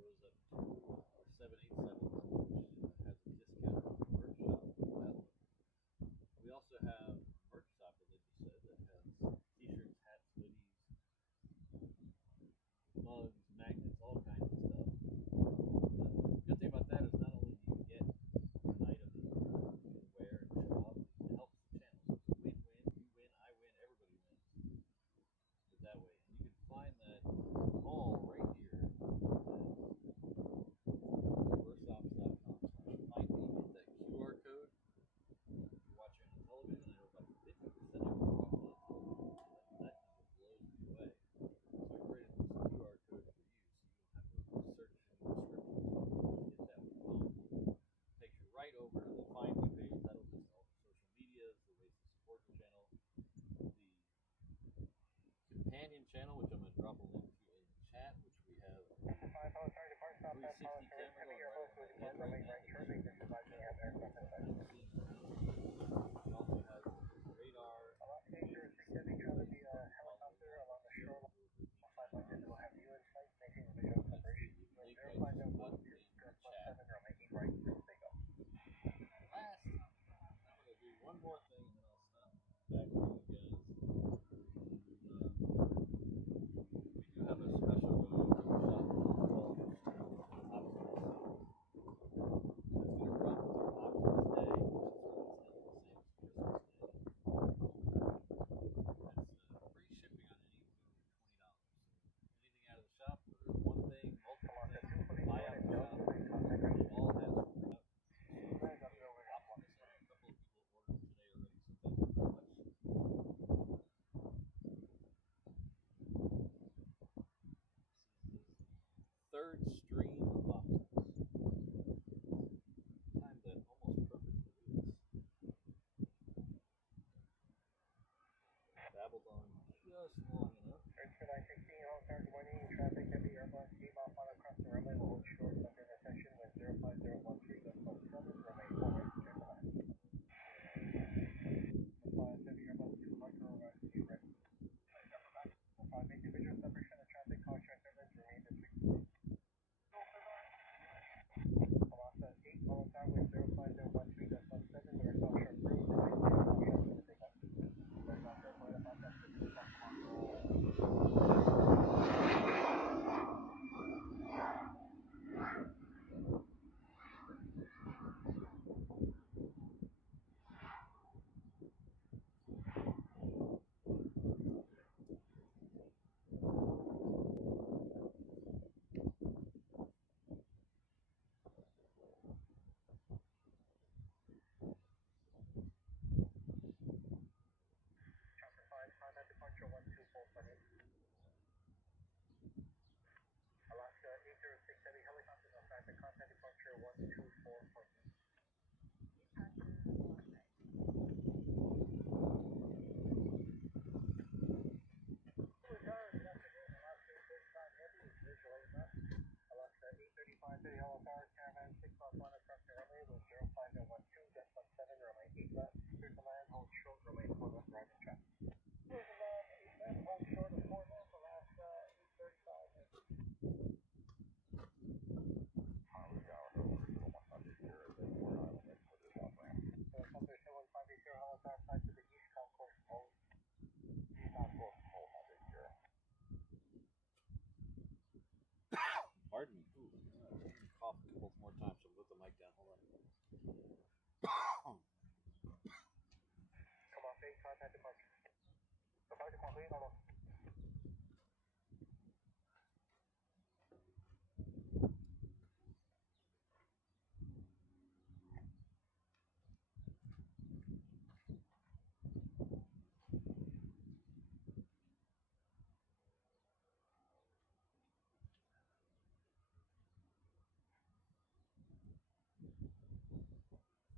Goes up to our 787, which has a discount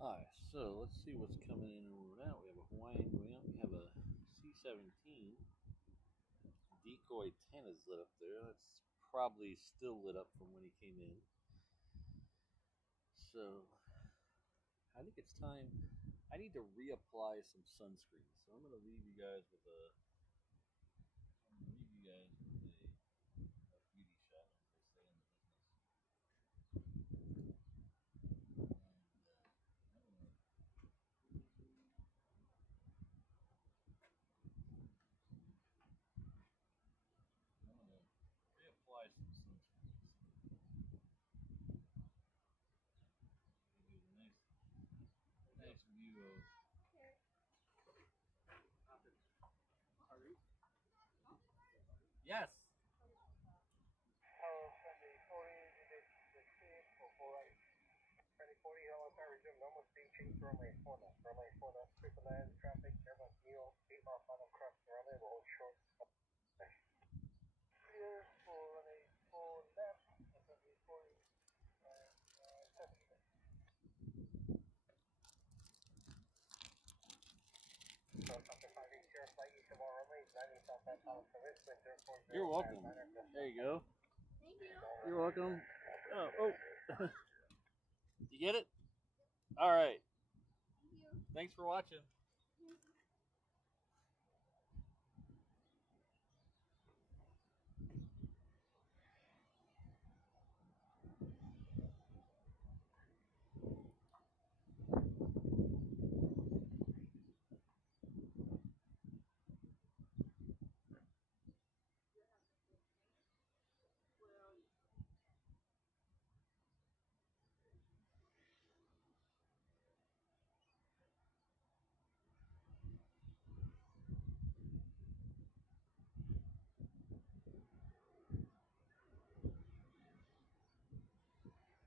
Alright, so let's see what's coming in over now. We have a Hawaiian going up. We have a C-17. Decoy 10 is lit up there. That's probably still lit up from when he came in. So I think it's time. I need to reapply some sunscreen. So I'm gonna leave you guys with a beauty shot, as they say in the business. I'm gonna reapply some sunscreen. Give you a nice view of. Yes. Normal speed change runway 4 knots. Runway 4 knots, triple land, traffic, Airbus Neo, 8 mile final cross the runway, will hold short. Clear for runway 4 left, runway 40, So after 5 0 flight east of our runway, landing southbound Palace Service, wind 040. You're welcome. There you go. Thank you. You're welcome. Oh. You get it? All right. Thank you. Thanks for watching.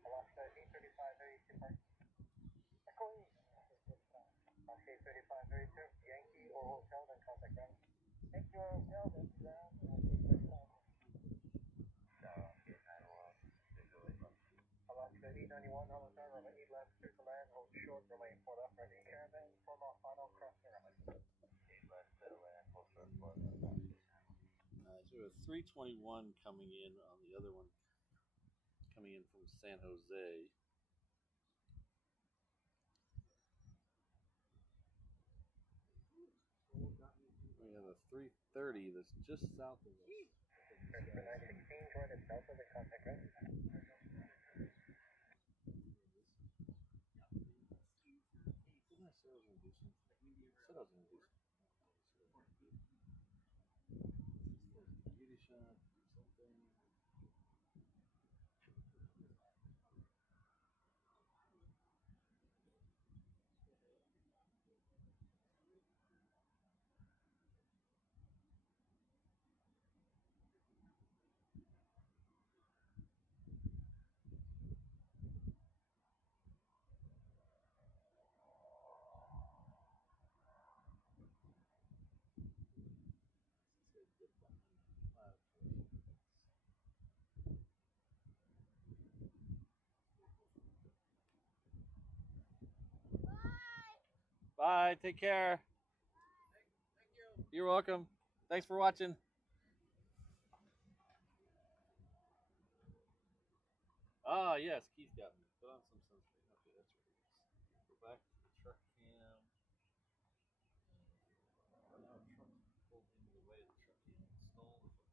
Alaska 835 32 Echoing. Alaska 835 32, Yankee or Hotel, then contact ground. Thank you, Hotel, then ground. Alaska 891, Alaska, runway 8 left, circle land, hold short, runway 4 left, ready, caravan, 4 mile final, cross the runway. 8 left, circle land, hold short, 4 left. So we have 321 coming in on the other one, coming in from San Jose. We have a 330 that's just south of us. For 916, join us south of the contact ground. Didn't I say I was going to do something? I said I was going to do something. Beauty shot, something. Bye. Take care. Thank you. You're welcome. Thanks for watching. Ah, yes. Keith got me. Put on some sunscreen. Okay, that's right. Go back to the truck cam. Now truck pulled into the way of the truck cam. Install the buttons.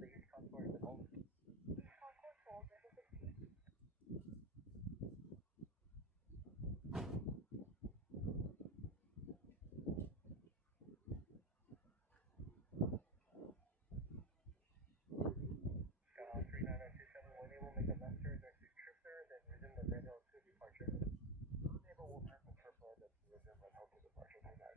the east concourse and hold. East concourse hold, Delta 16. Scott 39027, when able, make a left turn next to Tripper, then resume the red L2 departure. Naval will pass the purple and then resume the L2 departure to that.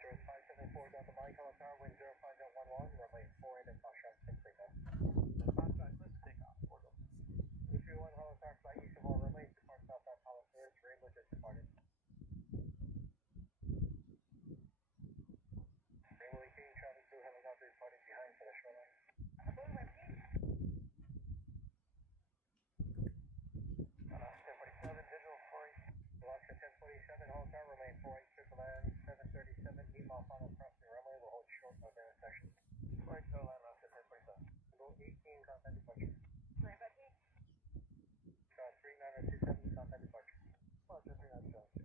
Zero 574 Delta Mike, hello tower, wind 05.11, runway 4 and Fox Shot 6 takeoff. The Fox Shot 6 takeoff, order. 231 hello tower, fly east of all runways, depart southbound Palisades, Rainbow just departed. Rainbow 18, traffic through helicopter departing behind for the shoreline. Blue Lefty. 1047, digital 4, Alaska 1047, hold tower, remain 48, circle land, 737, 8 mile final crossing runway, will hold short of intersection. 4 circle land, Alaska 1047. Rainbow 18, contact departure. Rainbow 18. Scott 39027, contact departure. Roger 39027.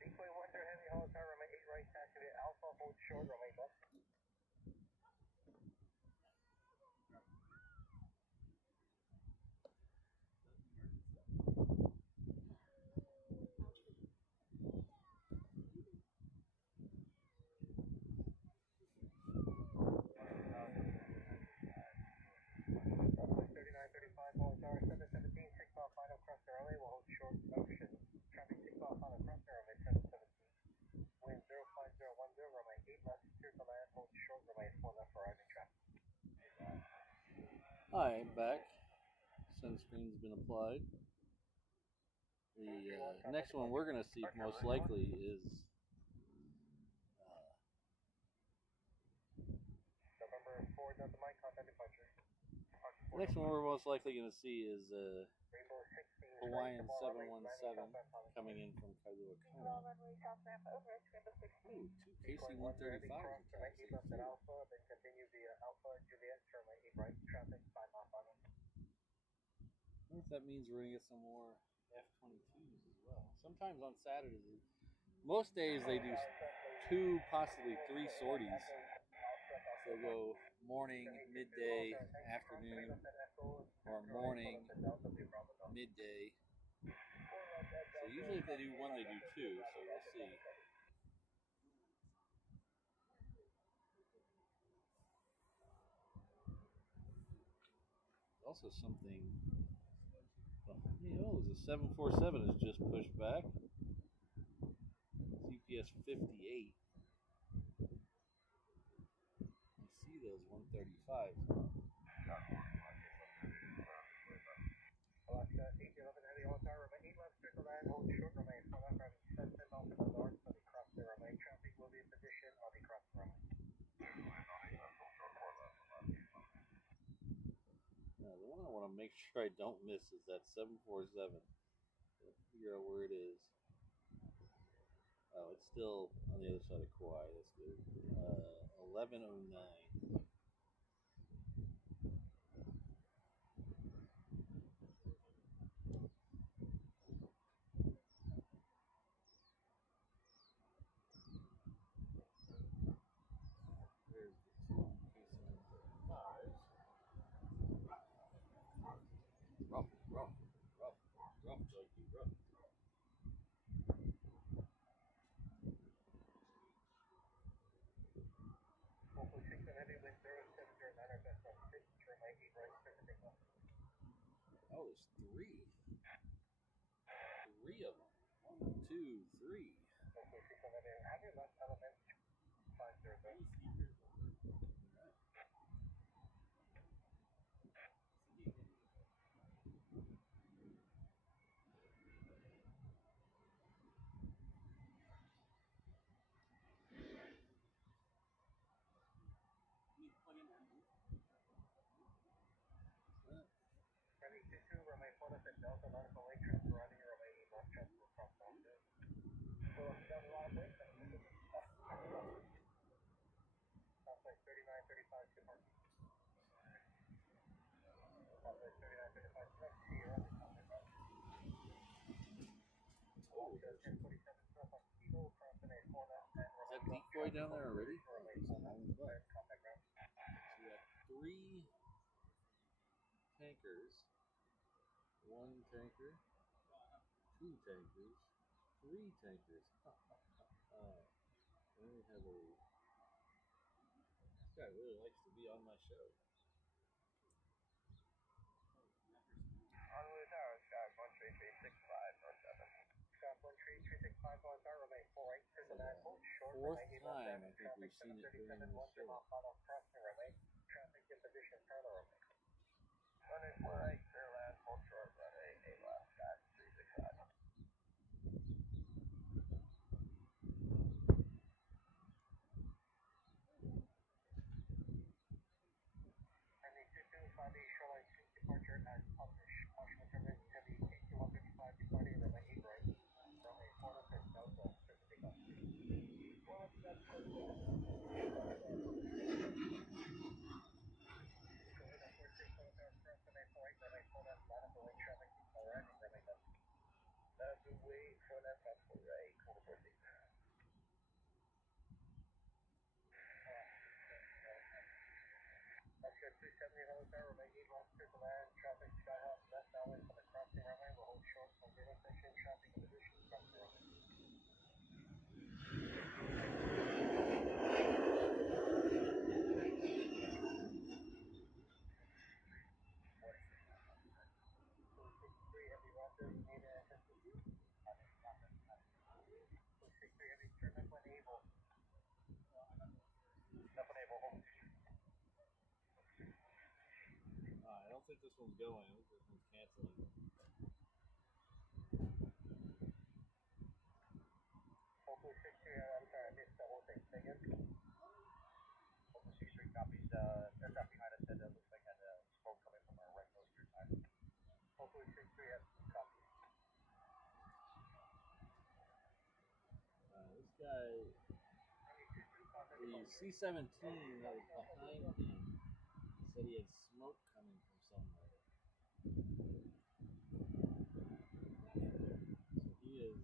Decoy 1 0 heavy hollow tower, runway 8 right, activate alpha, hold short, runway left. Southwest 3935, hollow tower, 717, 6 mile final cross the runway, will hold short, ocean. Traffic 6 mile final cross the runway 717. Wind 05010, runway 8 left, circle land, hold short, runway 4 left for arriving traffic. Hi, I'm back. Sunscreen's been applied. The next one we're going to see most likely is November 4, Delta Mike, contact departure. the next one we're most likely going to see is Rainbow 16, Hawaiian runway 717 southbound Palisades. coming in from Kailua Well, Kona. runway south ramp over, Rainbow 16. Ooh, two Decoy 1 0 heavy KC-135s cross, in runway 8 taxi. left at alpha, then continue via alpha, Juliet, runway 8 right, traffic 5 mile final. I wonder if that means we're going to get some more F-22s as well. Sometimes on Saturdays, most days they do 2, possibly 3 sorties. They'll go morning, midday, afternoon, or morning, midday. So usually if they do 1, they do 2, so we'll see. Also something, the 747 is just pushed back. CPS 58. I see those 135s. Alaska 811 heavy hollow tower, runway 8 left, circle land, hold short, runway 4 left, driving descent off to the north, so the cross the runway. Traffic will be in position on the cross runway. Now, the one I want to make sure I don't miss is that 747. Let's figure out where it is. Oh, it's still on the other side of Kauai. That's good. 1109. There's the 2 KC-135s. Rough, Jakey, rough. Local 6 and heavy wind 0709 or best on 6, runway 8 right, circle takeoff. Oh, there's 3. 3 of them. 1, 2, 3. Local 6 and heavy, have your left element 500. Ready 22, runway 4 left at Delta, nautical lake transfer running, runway 8 left transfer from Delta. Is that decoy down there already? So we got 3 tankers, 1 tanker, 2 tankers, 3 tankers. Then we have a. This guy really likes to be on my show. On the tower, Scott 13365 North 7. Scott 13365 North Tower, remain 48 to the 9 hold short. 4th time I think we've seen it during this show. Crossing runway, traffic in position further runway. Runway 48, clear land, hold short, runway 8 left, Scott 365. And the 225 shoreline 2 departure as published. Caution determined heavy KC-135 departing runway 8 right. Runway 4 left and Delta, circle takeoff. 4 left, that's wait for that for right, call for the Oscar 270 Hotel, remain 8 left to the land, traffic skyhawk, left downwind from the crossing runway, will hold short from the intersection, traffic in position, crossing runway. Heavy Roger, need an entrance. 63 heavy, turn up when able. Up when able, hold. I don't think this one's going. I think this one's canceling. Hopefully 63, I'm sorry, I missed the whole thing. Say again? Hopefully 63 copies, aircraft behind us said that looks like had smoke coming from our right nose your time. Hopefully 63 has copies. This guy, the C-17 that was behind him, said he had smoke coming from somewhere. So he is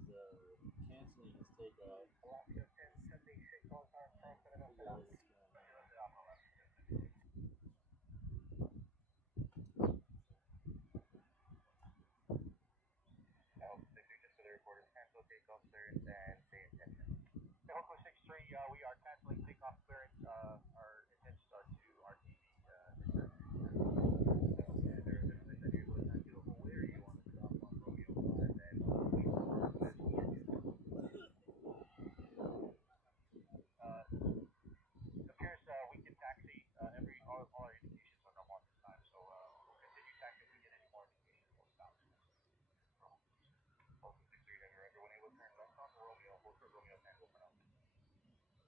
canceling his takeoff. Alaska 1076 on our front and up and up. Just for the reporters, cancel takeoff clearance and say intention. Hoku 63, we are canceling takeoff clearance. Our intentions are to RTB return. And there is an other that you're going to do where you want to stop on Romeo 5 and short with engine. It appears we can taxi all our indications are normal at this time, so we'll continue taxi. If we get any more indications, we'll stop. Hoku 63, remember when it was turned left on Romeo, we'll put Romeo Tango for now.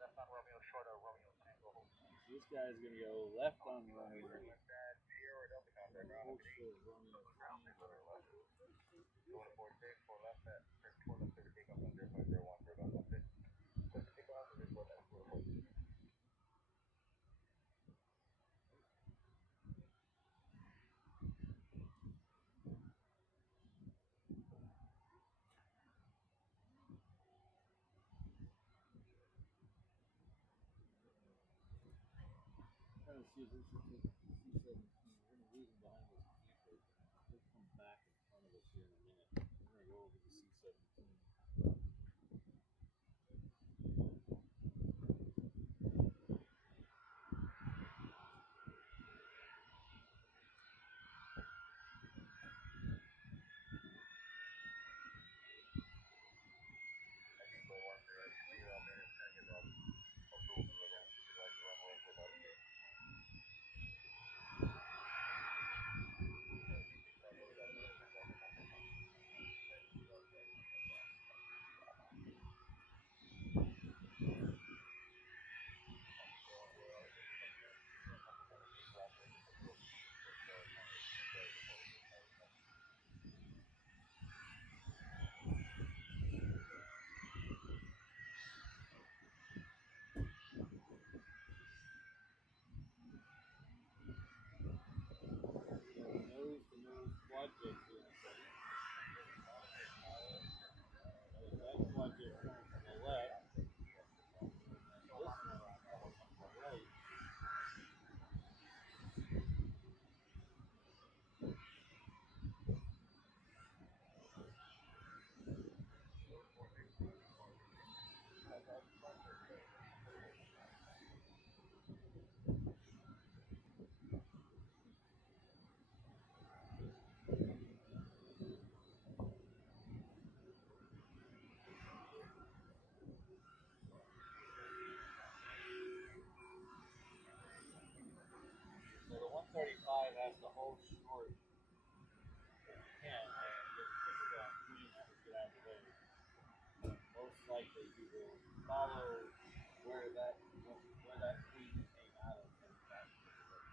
Left on Romeo, short of Romeo Tango. This guy's gonna go left on Romeo. Sierra Delta contact ground. Going to 46, 4 left at 4 left to takeoff on 0.01 for about 150. Click the takeoff and report that for 46. Trying to see if this is C-17. We're gonna lose him behind this vehicle. He'll come back in front of us here in a minute. We're gonna go over the C-17. likely he will follow where that queen came out of and back to the rook.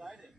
Exciting.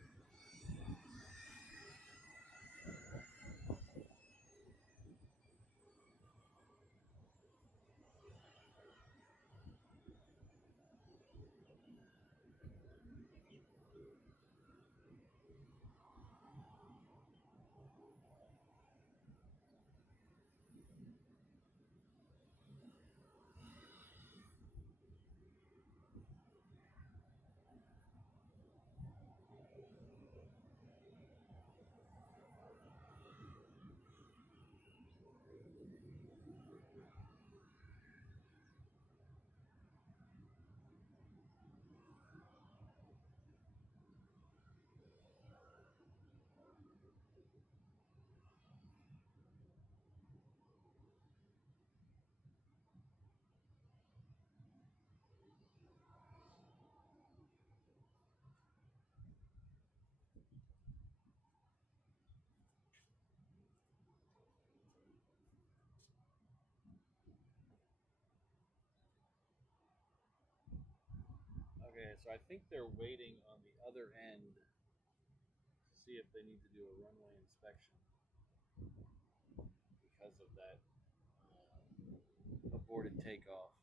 Okay, so I think they're waiting on the other end to see if they need to do a runway inspection because of that aborted takeoff.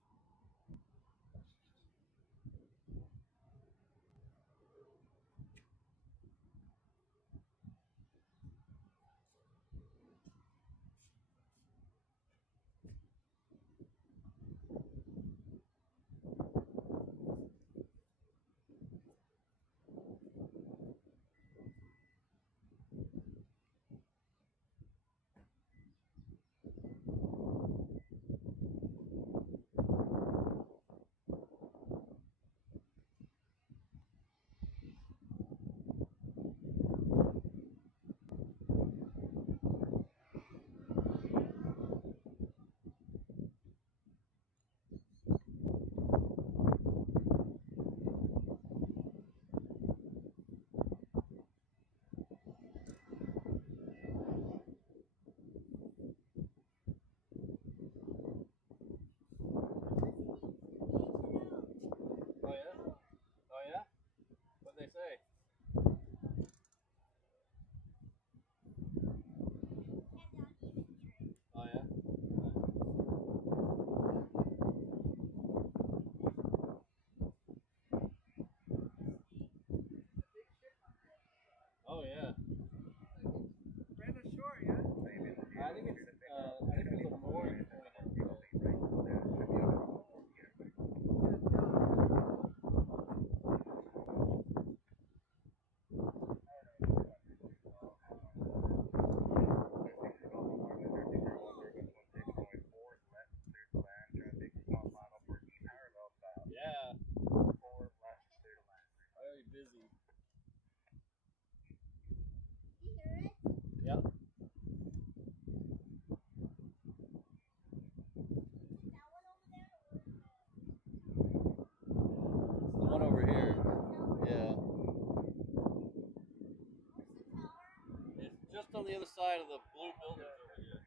the other side of the blue buildings over here.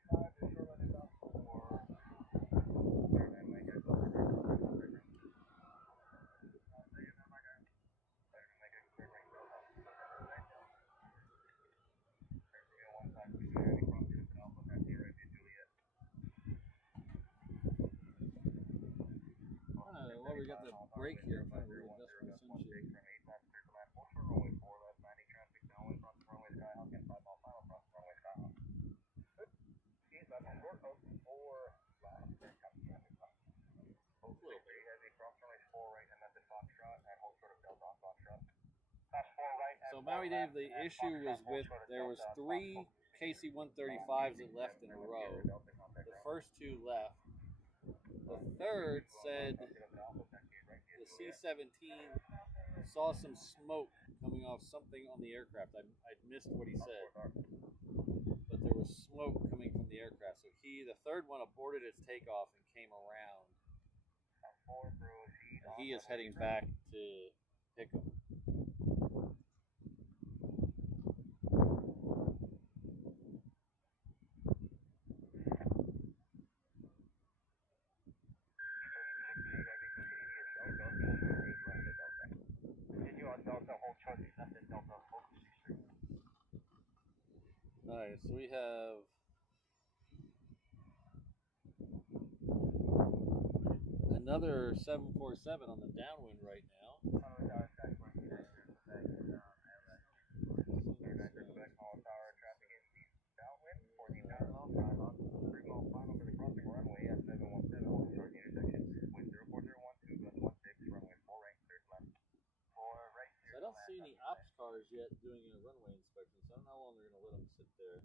Well, we got the break here in front of the industrial sunshade. So Maui Dave, the issue was with, there was 3 KC-135s that left in a row. The first 2 left. The third said the C-17 saw some smoke coming off something on the aircraft. I missed what he said, but there was smoke coming from the aircraft. So the third one aborted its takeoff and came around. And he is heading back to pick him. Alright, so we have another 747 on the downwind right now. I don't see any ops cars yet doing a runway inspection, so I don't know how long they're going to let them sit there.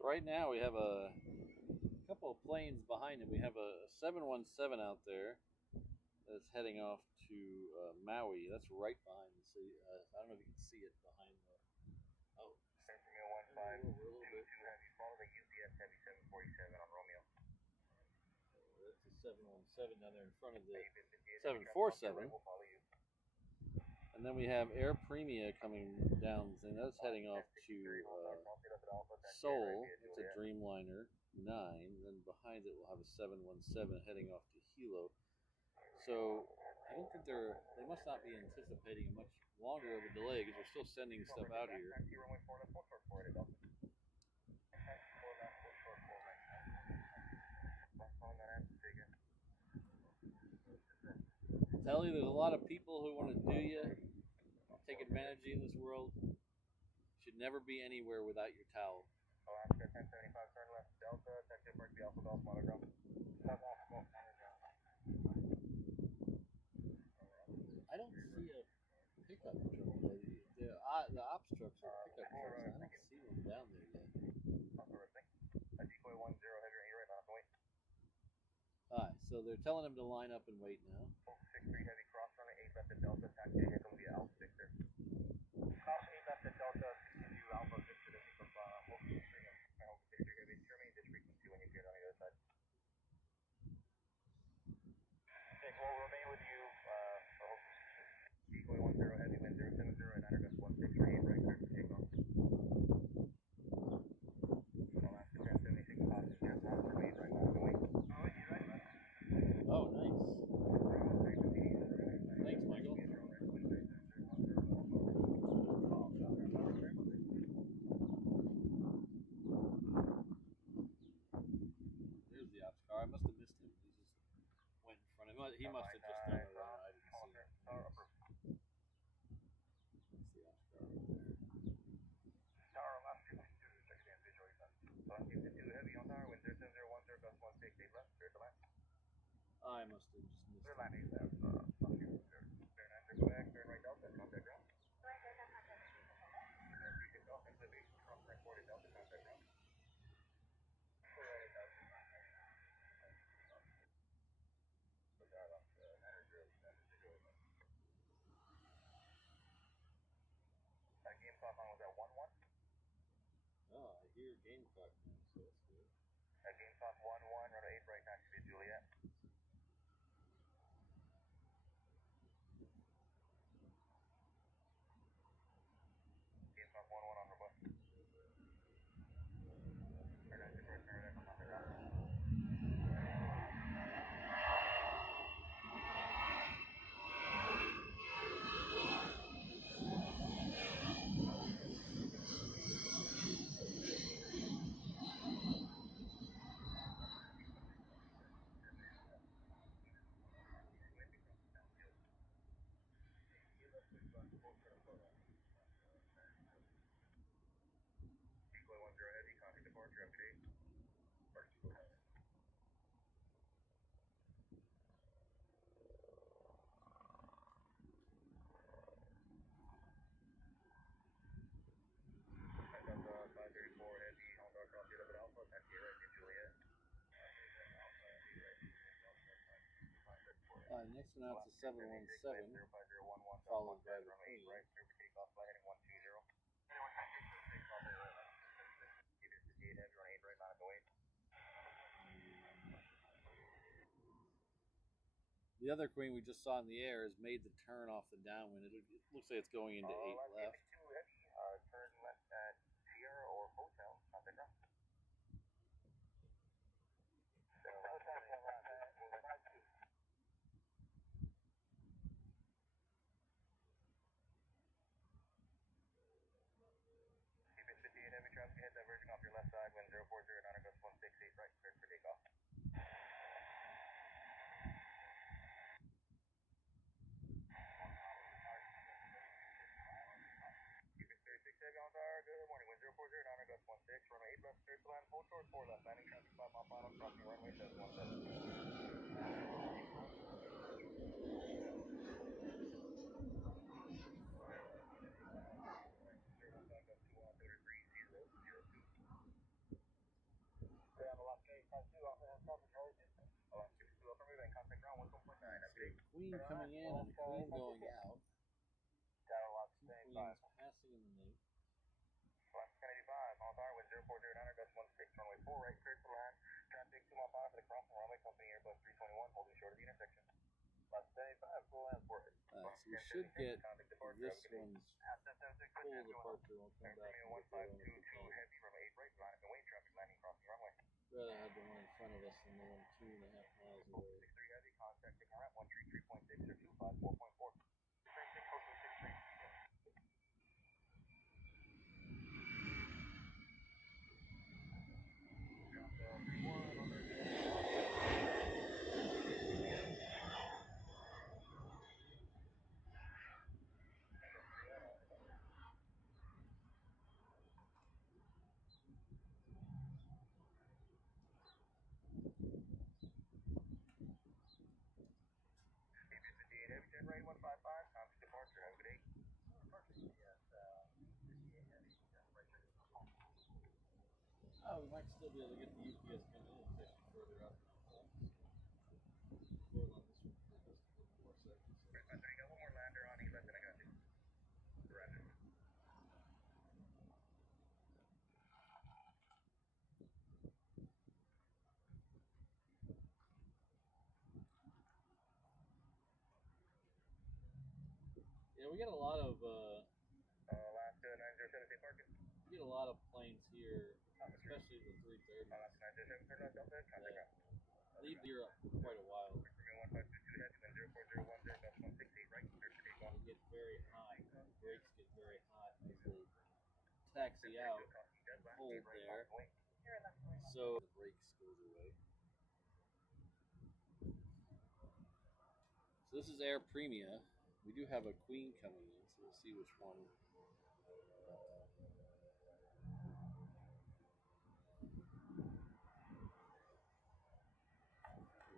So right now we have a couple of planes behind him. We have a 717 out there that's heading off to Maui. That's right behind the sea. I don't know if you can see it behind the. Oh. That's the 717 down there in front of the 747. And then we have Air Premia coming down, and that's heading off to Seoul. It's a Dreamliner 9. Then behind it we'll have a 717 heading off to Hilo. So I don't think they must not be anticipating a much longer of a delay because they're still sending stuff out here. Tell you, there's a lot of people who want to do you, take advantage of you in this world. Should never be anywhere without your towel. I don't see a pickup truck. The ops trucks are pickup trucks. I don't see one down there yet. Alright, so they're telling him to line up and wait now. 63 heavy cross runway 8 left at Delta, taxi to Columbia Alpha Victor. Cross 8 left at Delta, continue Alpha Victor to pick up Hope 63 Alpha Victor heavy. Terminate this frequency when you get on the other side. Okay, we'll remain with you for Hope 63. Decoy 10 heavy wind 070 and 9 16 right, clear for takeoff. Alaska 1076 passenger, Alaska remain right now, away. Oh, nice. Thanks, Michael. he must have just done a run. I didn't see it. That's the off guard over there. Tower left 52, check in visually left. Left 52 heavy on tower, wind 07010, gust 168 left, clear to left. I must have just missed Clear it. line 8 left, left 2, clear. Clear 9, clear back, clear right delta, contact ground. Right Delta, contact street over. Clear 3 take off, into base, cross right 40 delta, contact ground. Clear right delta, contact ground. So tower left, 900, visually left. Game clock on was at 1-1. Oh, I hear Gamecock now, so that's good. Game clock 1-1, rudder 8 right, taxi to Juliet. Game clock 1-1 on request. Right, 9 reverse, turn right, contact ground. Equal 10 heavy, contact departure, update. First, go ahead. Delta 534 heavy, on dark cross 11 alpha, taxi right to Juliet. Next one out's a 717, followed by the Queen. Right, clear for takeoff, flight heading 120. Anyone can take the takeoff over. Keep it 58 heavy, run 8 right, not at the weight. The other Queen we just saw in the air has made the turn off the downwind. It looks like it's going into 8 left. 2 heavy, turn left at Sierra or Hotel, contact ground. Keep it 58 heavy, traffic ahead, diverging off your left side, wind 040, 9 gust 168 right, cleared for takeoff. Keep it 36 heavy on tower, good morning, wind 040, 9 gust 16, runway 8 left, cleared to land, hold short, 4 left, landing traffic 5 mile final, crossing runway 717. Queen coming in and Queen going out. Two Queens passing in the name. Kennedy 5, on tower, wind 040, 9 gust 16, runway 4 right, cleared to land, traffic 2 mile final for the crossing runway, company Airbus 321, holding short of the intersection. Left 75, full land for it. So we should get this one's full departure. Won't come back and get that one if we can. heavy, runway 8 right, line up and wait, traffic landing crossing runway. Rather have the one in front of us than the one 2.5 miles away. 63 heavy, contact taking ramp 133.6 or 254.4. 36, hosting 63. Heavy, turn right 155, time to departure, have a good day. Oh, we might still be able to get the UPS coming in. It's actually further up now. Hold on this one for just a couple more seconds. Right, 530, got one more lander on 8 left, and I got you. Roger. Yeah, we get a lot of Last 907, parking. we get a lot of planes here, especially the 330s. Last 907, turn left, Delta, contact ground. Leave Europe for quite a while. From 1522 heavy, wind 04010, gust 168 right, clear for takeoff. They get very hot. The brakes get very hot as they taxi out, hold there. So the brakes goes away. So this is Air Premia. We do have a Queen coming in, so we'll see which one.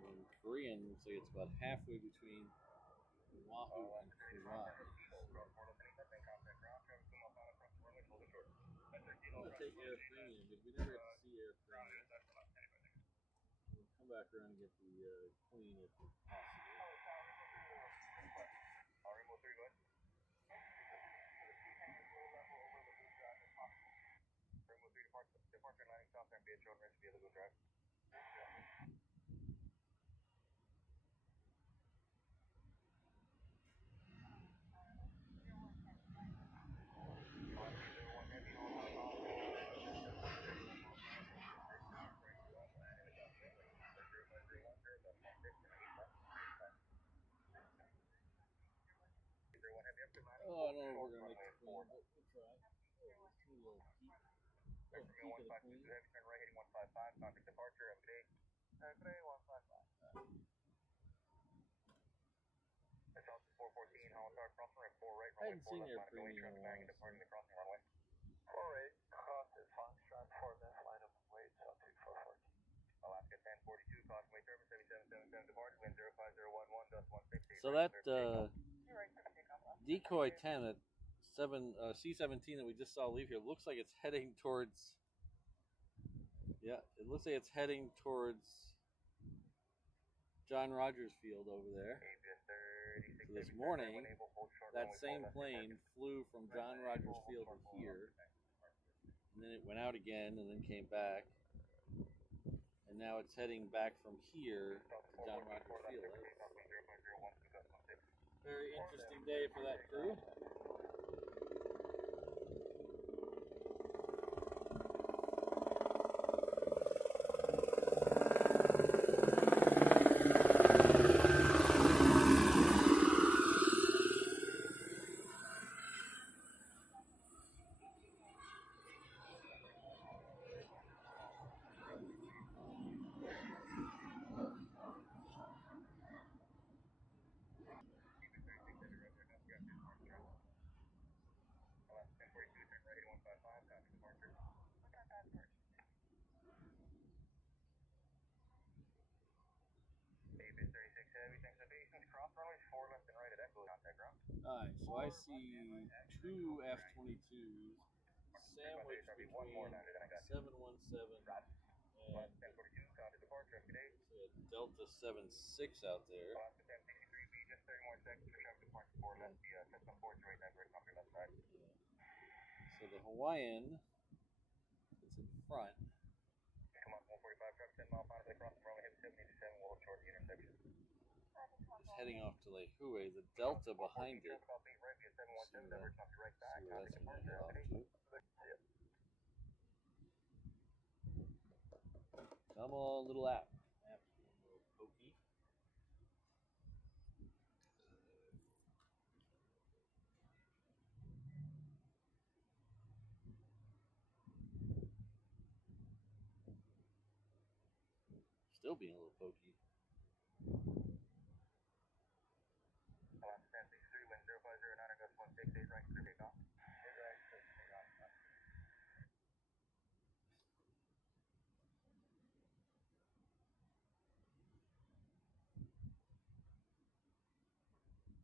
And Korean looks like it's about halfway between Oahu and Kauai. I'm gonna take Air Premium because we never get to see Air Premium. We'll come back around and get the Queen if possible. Departure landing stop there, be short range vehicle drive. Oh, I don't know if we're gonna make the Queen, but we'll try. Oh, let's do a little peek. Oh, peek of the Queen. Heavy turn right heading 155, contact departure, good day. Good day, 155. It's out 414, Howard crossing right 4 right, I hadn't seen Air Premium in a while. departing the crossing runway. 4 right, cross is Foxtrot 4 left, line up and wait, South 2414. Alaska 1042, Cosway Service 7777 departure, wind 05011.168. So that decoy 10 at C-17 that we just saw leave here looks like it's heading towards. Yeah, it looks like it's heading towards John Rogers Field over there. So this morning, that same plane flew from John Rogers Field to here, and then it went out again and then came back, and now it's heading back from here to John Rogers Field. Very interesting day for that crew. Alright, so I see two F-22s sandwiched between 717 and Delta 76 out there. So the Hawaiian is in front. It's heading off to Lehue. The Delta behind it. See where that's going to head off to. Come on, little app. App's being a little pokey. Still being a little pokey.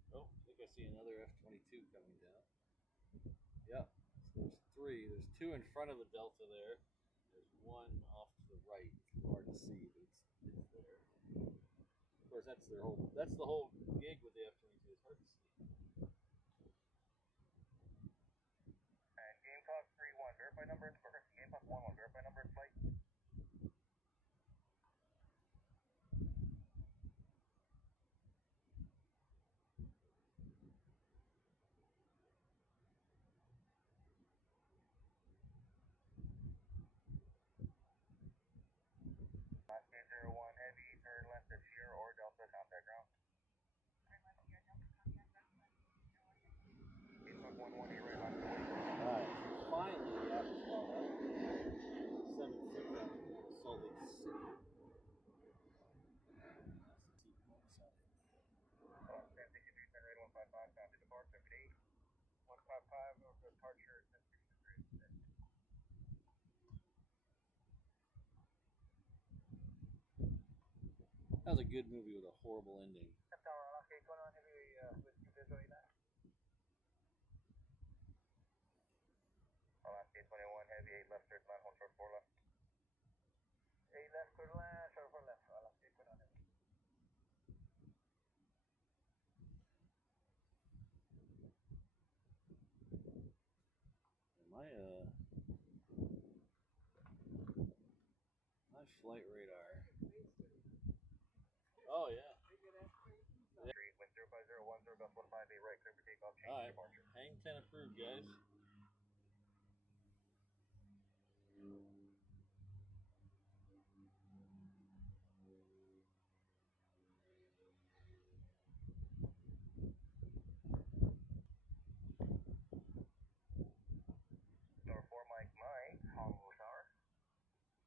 Oh, I think I see another F-22 coming down. Yeah, so there's three. There's two in front of the Delta there. There's one off to the right. It's hard to see, but it's there. Of course, that's the whole gig with the F-22. It's hard to see. And Gamecock 3-1, verify number and first. Gamecock 1-1, verify number and flight. Last gate 01 heavy, turn left at Sierra or Delta, contact ground. Gamecock 1-1, you right left away. Alright, finally, after all that, 7-6 out of Salt Lake City. That's the T-point side. departure 1063. That was a good movie with a horrible ending. Tower, okay, going on heavy with you visually that. Alaska 21 heavy 8 left, third line, hold short 4 left. 8 left, third line, short 4 left. Alaska 21 heavy. My flight radar. Oh yeah. Wind 05010, gust 158 right, clear for takeoff, change Alright. departure. Hang 10 approved, guys. Door 4 Mike, Honolulu Tower.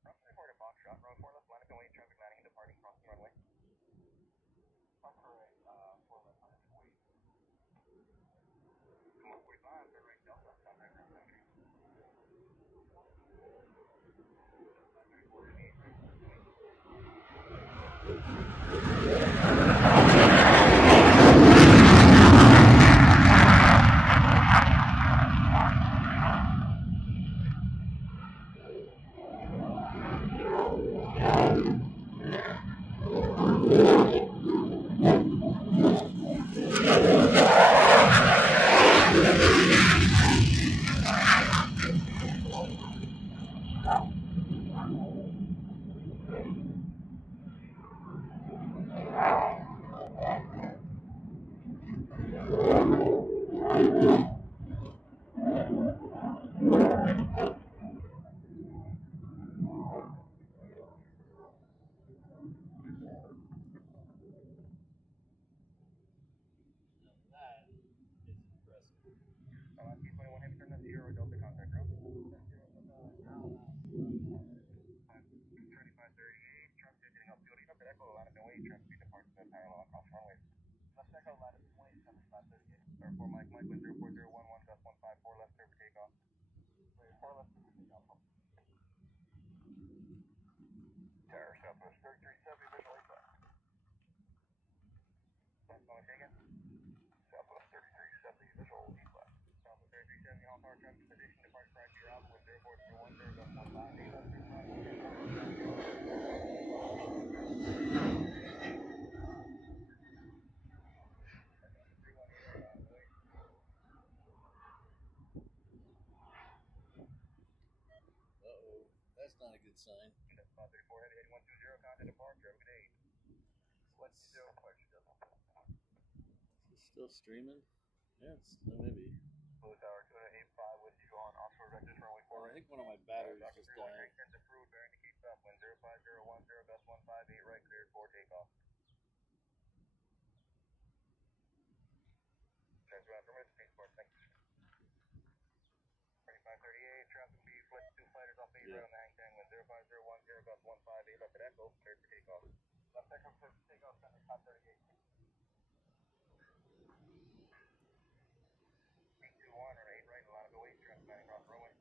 Crossing reported box shot, runway 4 left, line up and wait, traffic landing and departing, crossing runway. Upper right, 4 left, line up and wait. 45, third right, Delta, contact cross country. That is impressive. Alaska 21 heavy, turn left 0, Delta, contact ground. 3538, traffic hitting up field, up at Echo, line up and wait, traffic departure to parallel across runway. Left Echo, line up and wait, 7538. Star 4 Mike, wind 04011, gust 154 left, clear for takeoff. 4 left, clear for takeoff. Tower, Southwest 3370, visual ASAP. Left going taken. Southwest 3370, visual east-left. Southwest 3370, Hong Tower, traffic position, departure prior to your arrival, wind 04010, gust 158 left, third line. Uh-oh. That's not a good sign. 534 heavy 8120, contact departure, have a good day. What's zero departure, Delta? Is it still streaming? Yeah, it's maybe. Blue Tower 285 with you on offshore vectors runway 4 Well, I right. think one of my batteries just died. Tank 10's approved, bearing to keep up, wind 05010, gust 158 right, cleared for takeoff. Transfer permits, spaceport, thank you. 3538, traffic B, flight 2 fighters off 8 right on the hang 10, wind 05010, gust 158 left at Echo, cleared for takeoff. Left Echo, cleared for takeoff, 538. 821 or 8 right, line up and wait, traffic landing across runway.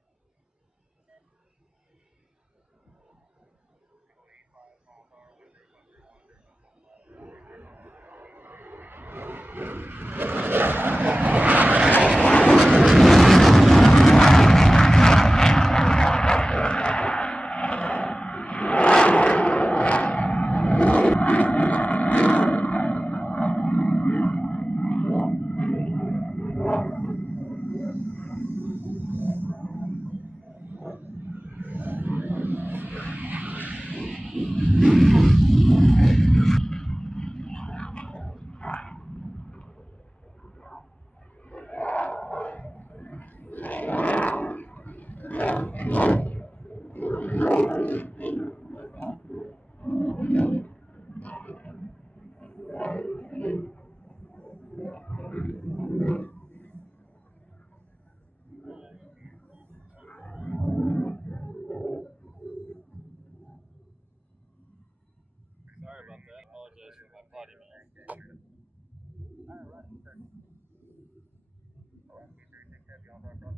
285, Hong Tower, wind 05010, gust Sorry about that. I apologize for my potty mouth. Alright, right, sir. Alaska 36 heavy, on our cross,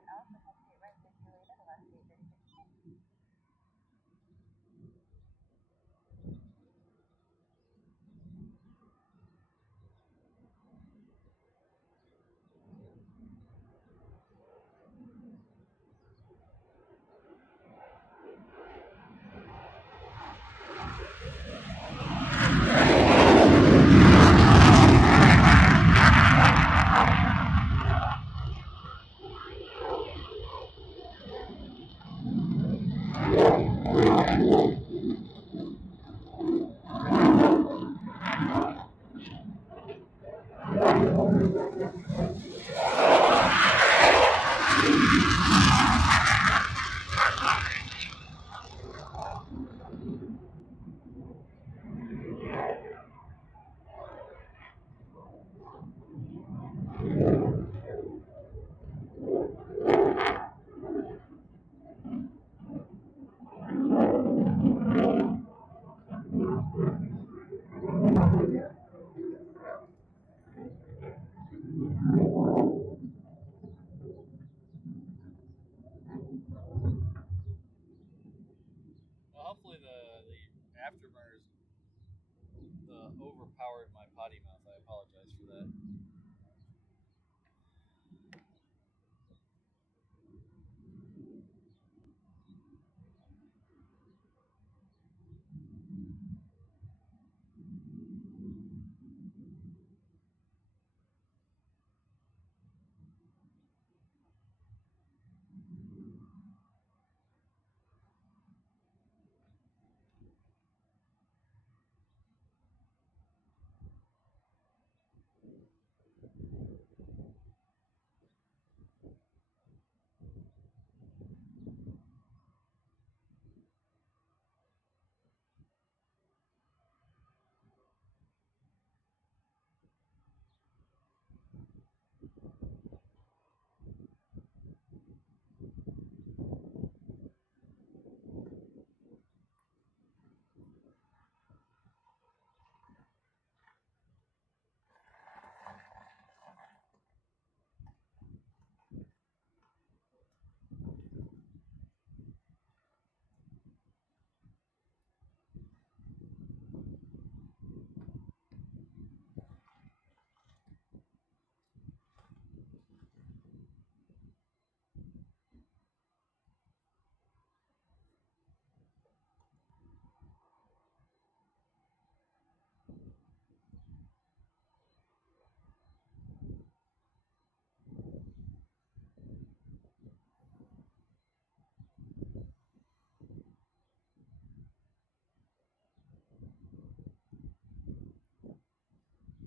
it out to help get right circulated last 8:36. Well, hopefully the afterburners overpowered my potty mouth. I apologize for that.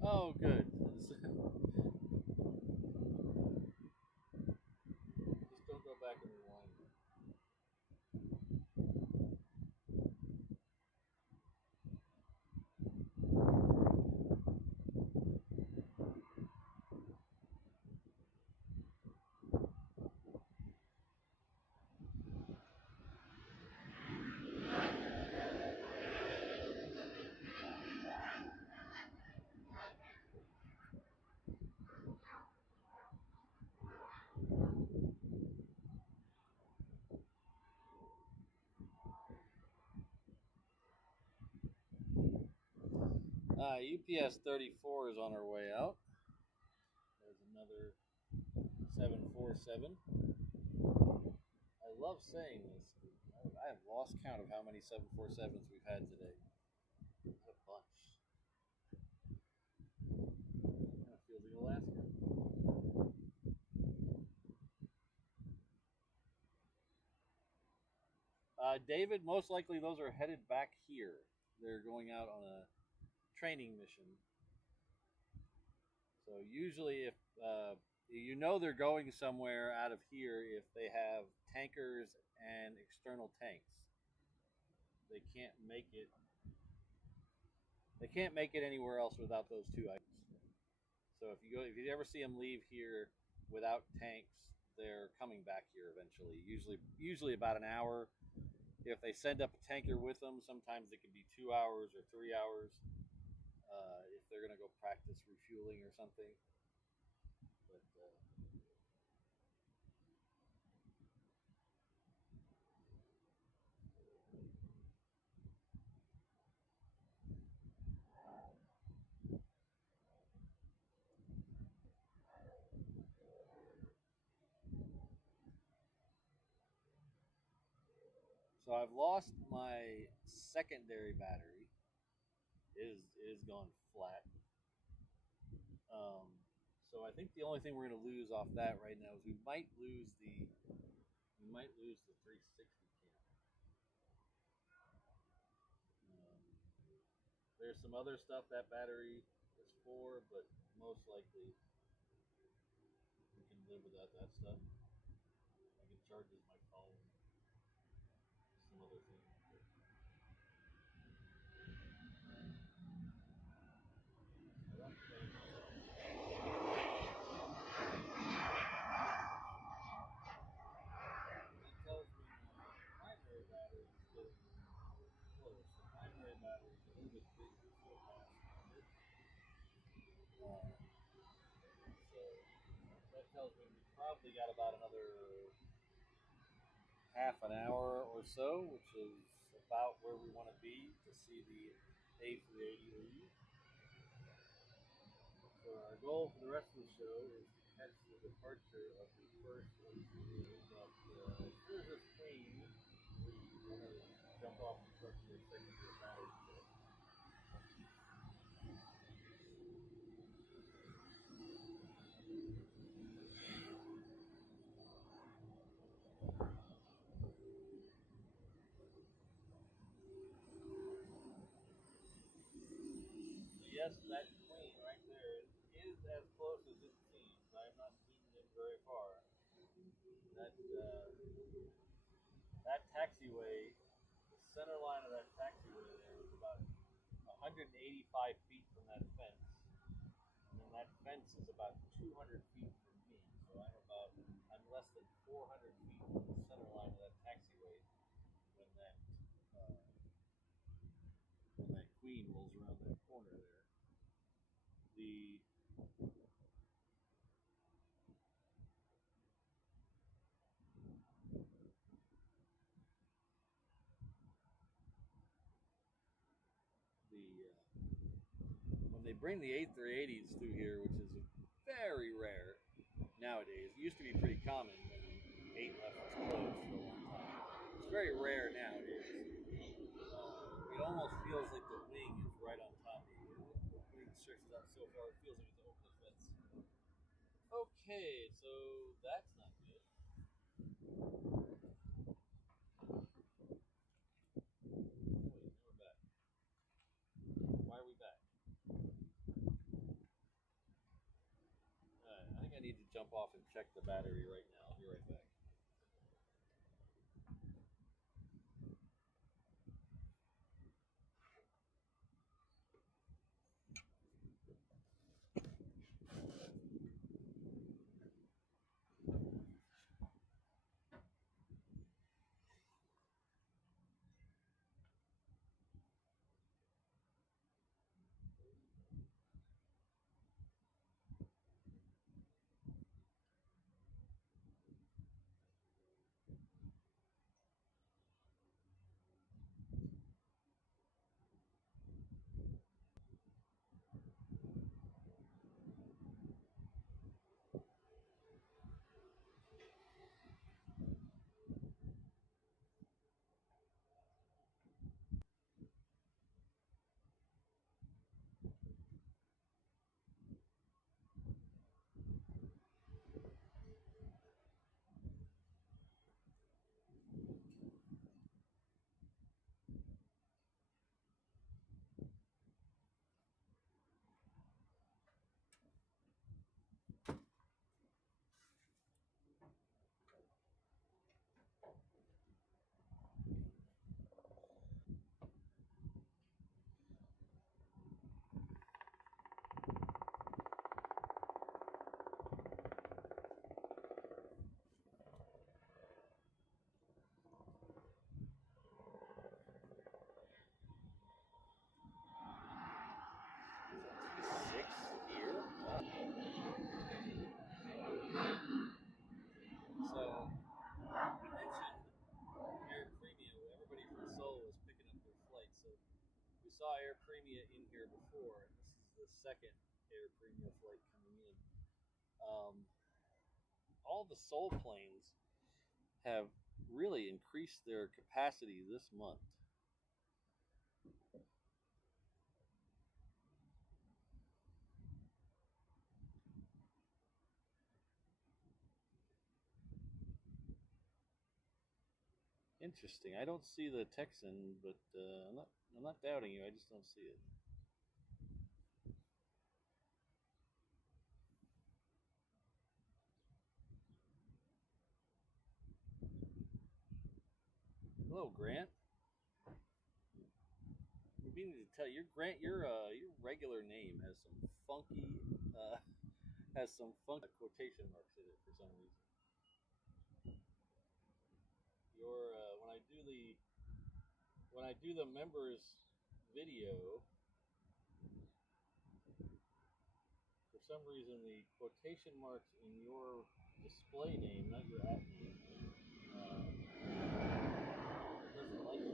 Oh, good. Just don't go back and rewind. UPS 34 is on our way out. There's another 747. I love saying this. I have lost count of how many 747s we've had today. It's a bunch. Kind of feels like Alaska. David, most likely those are headed back here. They're going out on a training mission. So usually, if you know they're going somewhere out of here, if they have tankers and external tanks, they can't make it. They can't make it anywhere else without those two items. So if you ever see them leave here without tanks, they're coming back here eventually. Usually about an hour. If they send up a tanker with them, sometimes it can be 2 hours or 3 hours. If they're gonna go practice refueling or something. But So I've lost my secondary battery. It is gone flat. So I think the only thing we're going to lose off that right now is we might lose the 360 cam. There's some other stuff that battery is for, but most likely we can live without that stuff. I can charge it my phone, some other things. It tells me my primary battery is getting close. The primary battery is a little bit big for past 100. So that tells me we probably got about another half an hour or so, which is about where we want to be to see the A380 leave. So our goal for the rest of the show is to catch the departure of the first A380, but as soon as it's clean, we want to jump off the truck for a second to the battery check. So yes, that queen right there is as close as it seems. I am not zooming in very far. That taxiway, the center line of that taxiway there is about 185 feet from that fence, and then that fence is about 200 feet from me. So I'm less than 400 feet from the center line of that taxiway when uh, that queen rolls around that corner there. The when they bring the A380s through here, which is very rare nowadays. It used to be pretty common when 8 left was closed for a long time. It's very rare nowadays. It almost feels like the wing is right on top of you. The wing stretches out so far, it feels like it's over the fence. Okay, so that's not good. Wait, now we're back. Why are we back? Alright, I think I need to jump off and check the battery right now. I'll be right back. Six here. So we mentioned Air Premia. Everybody from Seoul was picking up their flight. So we saw Air Premia in here before. This is the second Air Premia flight coming in. All the Seoul planes have really increased their capacity this month. Interesting. I don't see the Texan, but I'm not doubting you. I just don't see it. Hello, Grant. I'm meaning to tell you, Grant, your regular name has some funky quotation marks in it for some reason. Your when I do the members video, for some reason the quotation marks in your display name, not your at name, doesn't like it.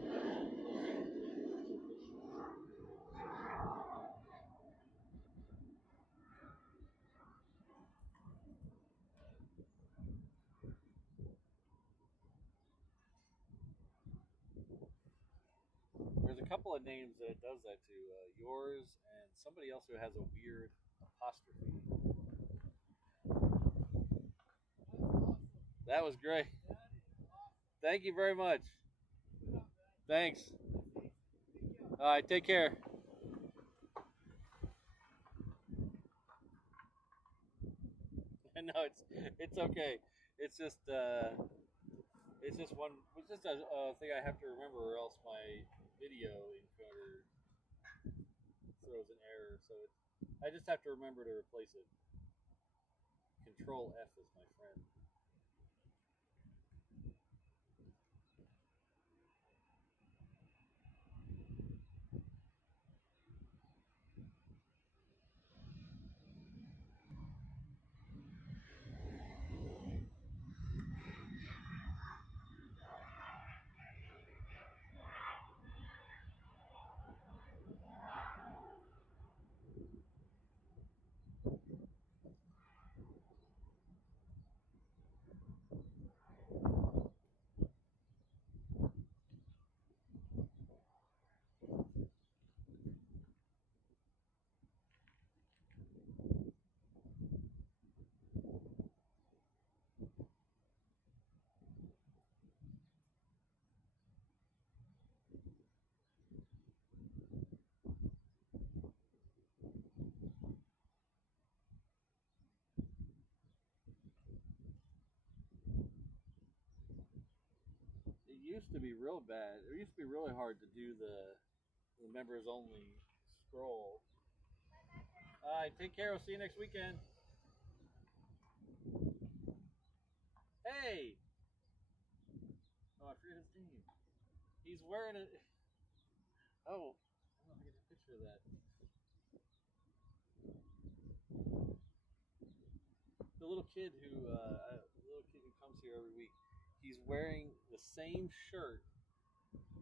There's a couple of names that it does that to. Yours and somebody else who has a weird apostrophe. That was great. Thank you very much. Thanks. All right, take care. No, it's okay. It's just a thing I have to remember, or else my video encoder throws an error. So I just have to remember to replace it. Control F is my friend. It used to be real bad. It used to be really hard to do the members only scroll. All right, take care. We'll see you next weekend. Hey! Oh, I forget his name. He's wearing a. Oh, I don't know if I get a picture of that. The little kid who comes here every week. He's wearing the same shirt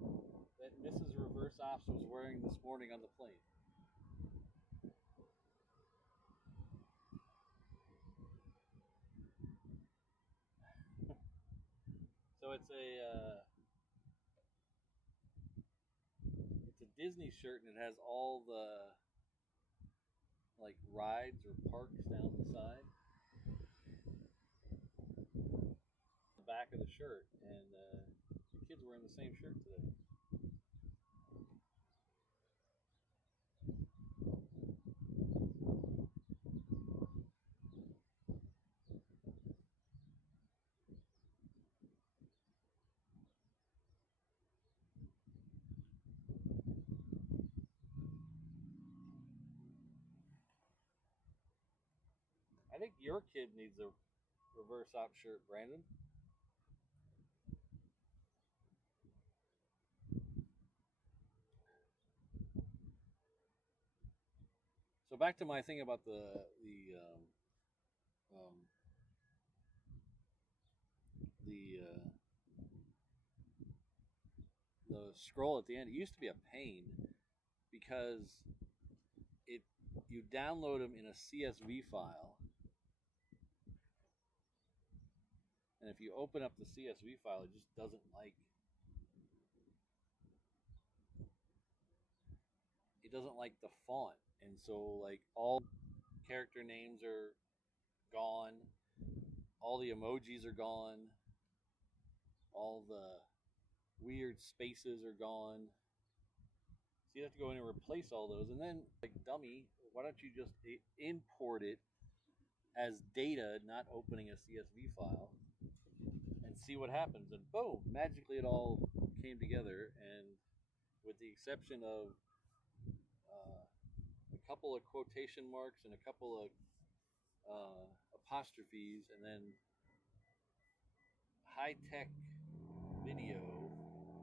that Mrs. Reverse Ops was wearing this morning on the plane. So it's a Disney shirt, and it has all the like rides or parks down the side. The back of the shirt, and the kid's wearing the same shirt today. I think your kid needs a Reverse Op shirt, Brandon. So back to my thing about um, the scroll at the end. It used to be a pain because it you download them in a CSV file, And if you open up the CSV file, it just doesn't like the font. And so like all character names are gone, all the emojis are gone, all the weird spaces are gone. So you have to go in and replace all those. And then, like, dummy, why don't you just import it as data, not opening a CSV file, and see what happens? And boom, magically it all came together. And with the exception of a couple of quotation marks and a couple of apostrophes, and then high tech video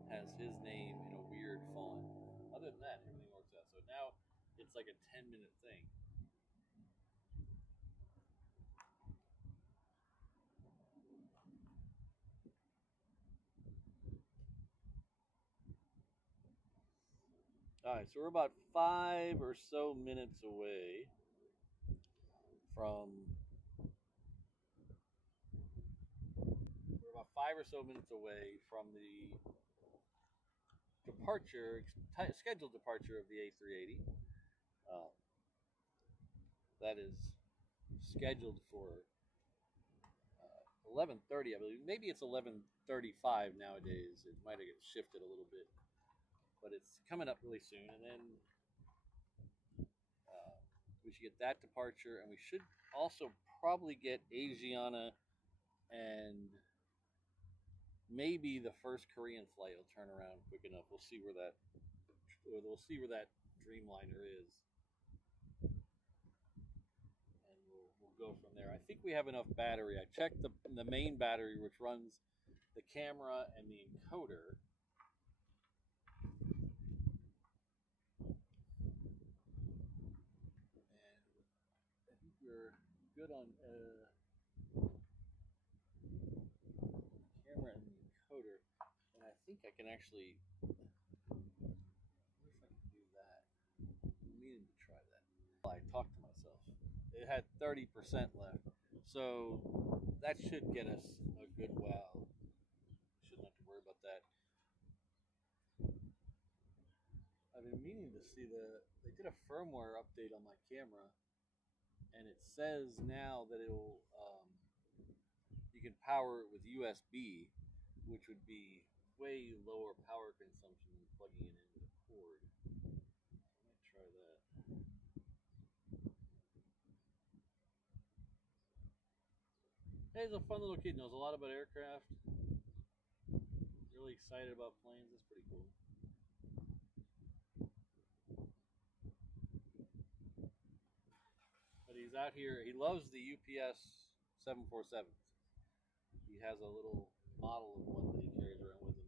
has his name in a weird font. Other than that, everything works out. So now it's like a 10-minute thing. All right, so we're about 5 or so minutes away from. We're about 5 or so minutes away from the scheduled departure of the A380. That is scheduled for 11:30, I believe. Maybe it's 11:35 nowadays. It might have shifted a little bit, but it's coming up really soon. And then we should get that departure, and we should also probably get Asiana and maybe the first Korean flight will turn around quick enough. We'll see where that Dreamliner is, and we'll go from there. I think we have enough battery. I checked the main battery, which runs the camera and the encoder. And I think we're good on camera and the encoder. And I think I can actually. I wonder if I can do that. I'm meaning to try that. I talked to myself. It had 30% left, so that should get us a good while. Shouldn't have to worry about that. I've been meaning to see they did a firmware update on my camera, and it says now that it'll you can power it with USB, which would be way lower power consumption than plugging it into the cord. I might try that. Hey, he's a fun little kid. Knows a lot about aircraft. Really excited about planes. That's pretty cool. But he's out here. He loves the UPS 747s. He has a little model of one that he carries around with him.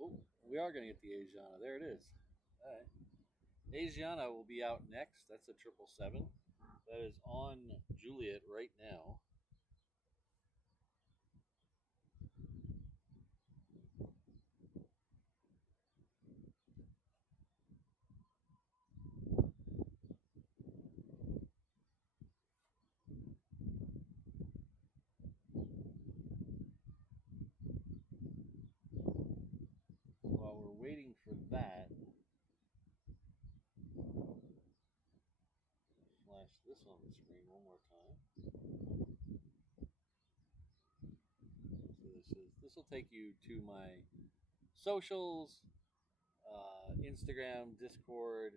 Oh, we are going to get the Asiana. There it is. All right. Asiana will be out next. That's a 777. That is on Juliet right now. While we're waiting for that, flash this on the screen one more time. So this will take you to my socials, Instagram, Discord,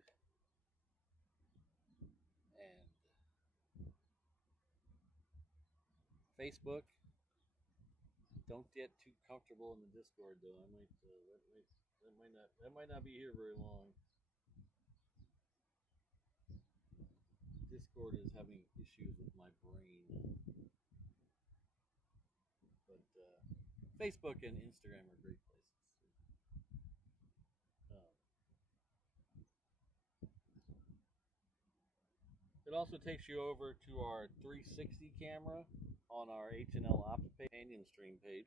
and Facebook. Don't get too comfortable in the Discord though. I might that might not be here very long. Discord is having issues with my brain. Facebook and Instagram are great places. It also takes you over to our 360 camera on our HNL Ops companion stream page.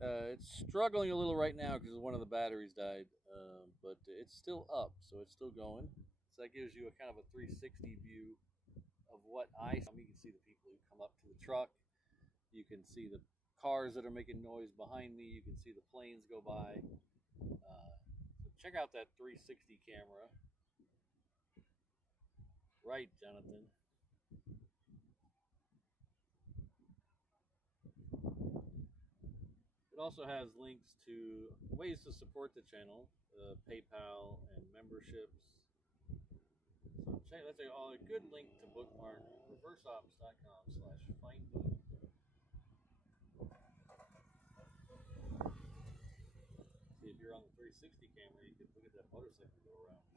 It's struggling a little right now because one of the batteries died, but it's still up, so it's still going. So that gives you a kind of a 360 view of what I see. You can see the people who come up to the truck. You can see the cars that are making noise behind me. You can see the planes go by. So check out that 360 camera. Right, Jonathan. It also has links to ways to support the channel, PayPal and memberships. So check, that's a good link to bookmark reverseops.com/findme. See, if you're on the 360 camera, you can look at that motorcycle go around.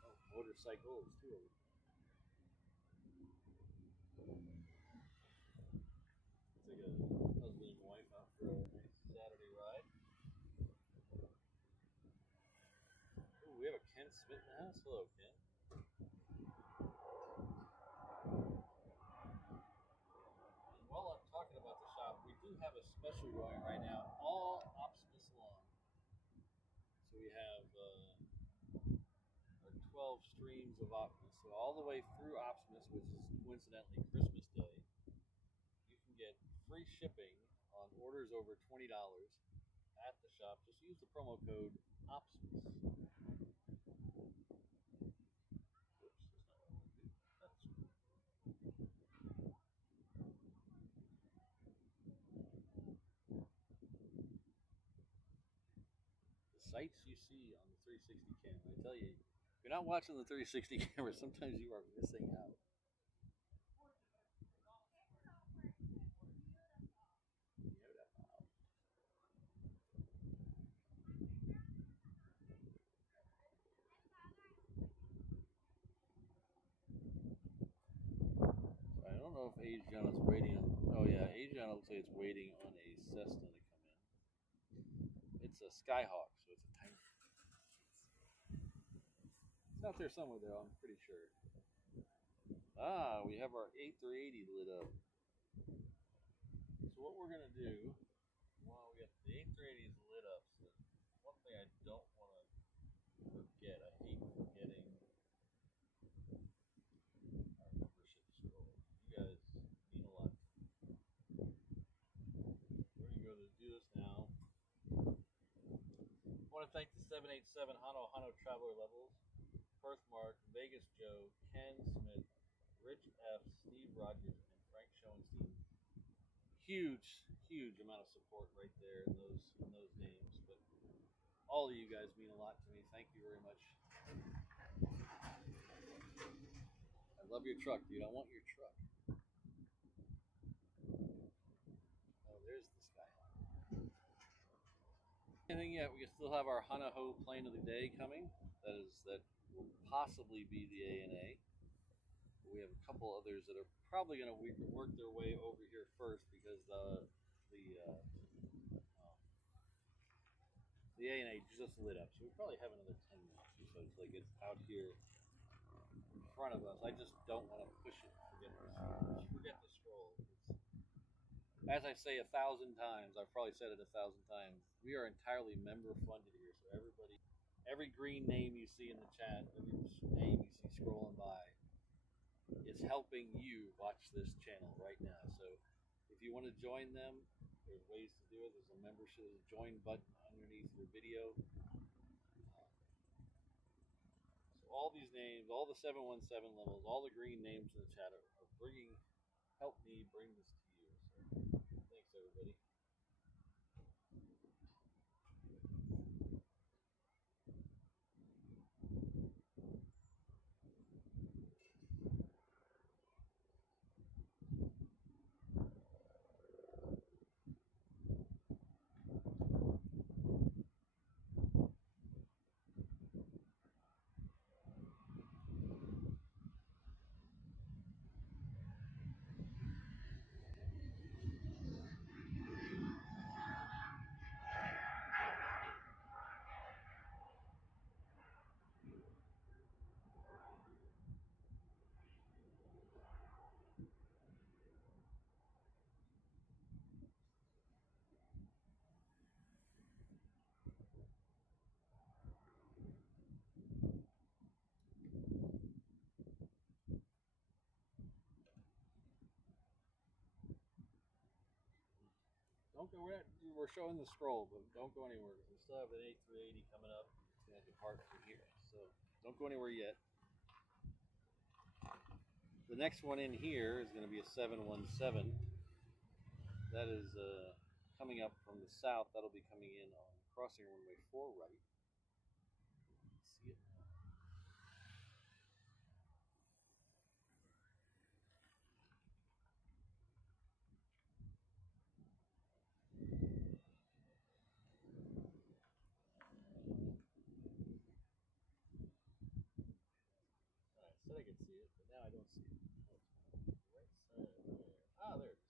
Oh, motorcycles too. Take a husband and wife out for a nice Saturday ride. Ooh, we have a Ken Smith in the house. Hello, Ken. And while I'm talking about the shop, we do have a special going right now, all Optimus long. So we have our 12 streams of Optimus. So all the way through Optimus, which is coincidentally Christmas Day, you can get free shipping on orders over $20 at the shop. Just use the promo code Optimus. Oops, that's not what I want to do. That's the sights you see on the 360 camera. I tell you, if you're not watching the 360 camera, sometimes you are missing out. I don't know if Asiana is waiting on. Oh yeah, Asiana looks like it's waiting on a Cessna to come in. It's a Skyhawk, so it's a tiny. It's out there somewhere, though. I'm pretty sure. Ah, we have our A380 lit up. So what we're gonna do? Well, we got the A380s lit up. So one thing I don't want to forget. I hate forgetting our membership scroll. You guys mean a lot. We're gonna go to do this now. I want to thank the 787 Hano Traveler Levels, Perth Mark, Vegas Joe, Ken Smith, Rich F, Steve Rogers, and Frank Schoenstein. Huge amount of support right there in those names. But all of you guys mean a lot to me. Thank you very much. I love your truck, dude. I want your truck. Oh, there's the Skyhawk. Anything yet? We still have our Hanaho plane of the day coming. That will possibly be the ANA. We have a couple others that are probably going to work their way over here first because the ANA just lit up, so we probably have another 10 minutes or so until it gets out here in front of us. I just don't want to push it and forget the scroll. As I say 1,000 times, I've probably said it 1,000 times, we are entirely member funded here, so every green name you see in the chat, every name you see scrolling by, is helping you watch this channel right now. So if you want to join them, there's ways to do it. There's a membership, there's a join button underneath your video. So all these names, all the 717 levels, all the green names in the chat are help me bring this to you. So thanks everybody. Don't go. We're showing the scroll, but don't go anywhere. We still have an A380 coming up. It's going to depart from here, so don't go anywhere yet. The next one in here is going to be a 717. That is coming up from the south. That'll be coming in on crossing runway 4 right. See it now. Alright, said I could see it, but now I don't see it. Right side there. Ah, there it is.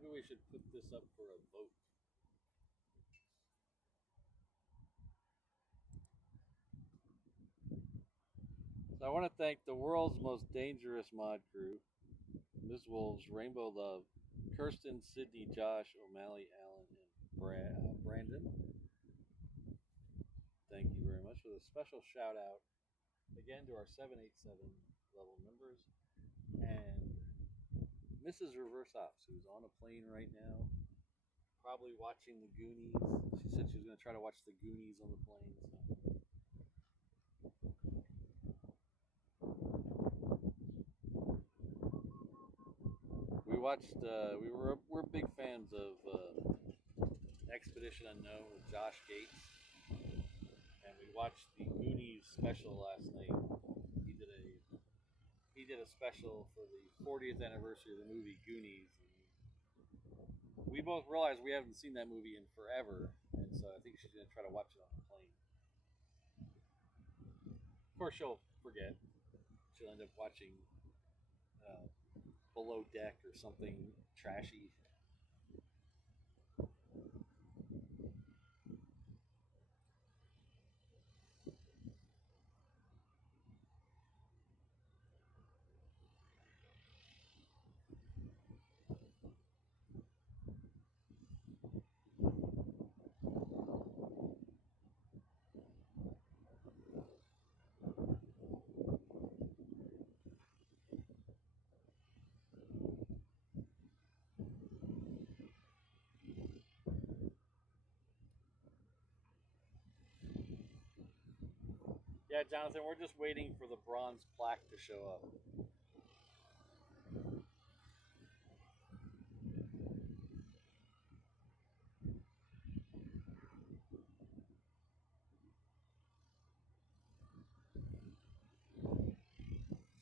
Maybe we should put this up for a vote. So I want to thank the world's most dangerous mod crew, Ms. Wolves, Rainbow Love, Kirsten, Sydney, Josh, O'Malley, Allen, and Brandon. Thank you very much. With a special shout out again to our 787 level members and Mrs. Reverse Ops, who's on a plane right now, probably watching the Goonies. She said she was going to try to watch the Goonies on the plane. So we watched. We're big fans of Expedition Unknown with Josh Gates, and we watched the Goonies special last night. He did a special for the 40th anniversary of the movie Goonies. And we both realized we haven't seen that movie in forever, and so I think she's going to try to watch it on the plane. Of course, she'll forget. She'll end up watching Below Deck or something trashy. Yeah, Jonathan, we're just waiting for the bronze plaque to show up.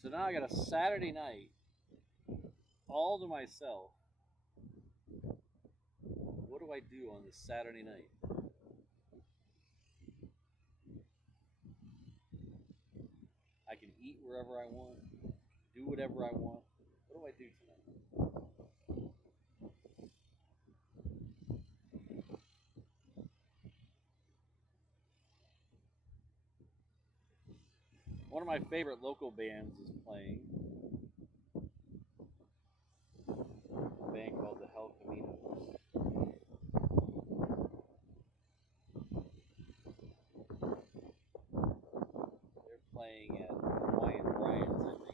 So now I got a Saturday night all to myself. What do I do on this Saturday night? I can eat wherever I want, do whatever I want. What do I do tonight? One of my favorite local bands is playing. A band called the Hell Caminos. They're playing at Hawaiian Brian's, I think.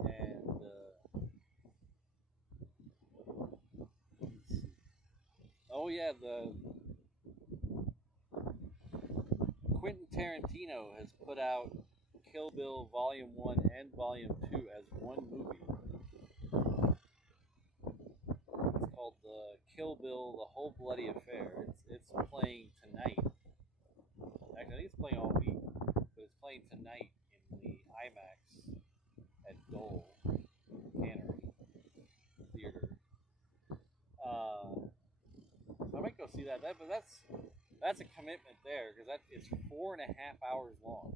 And oh yeah, the Quentin Tarantino has put out Kill Bill Volume 1 and Volume 2 as one movie. It's called the Kill Bill, The Whole Bloody Affair. It's playing tonight. Actually, I think it's playing all week, but it's playing tonight in the to see that. But that's a commitment there because that it's 4.5 hours long.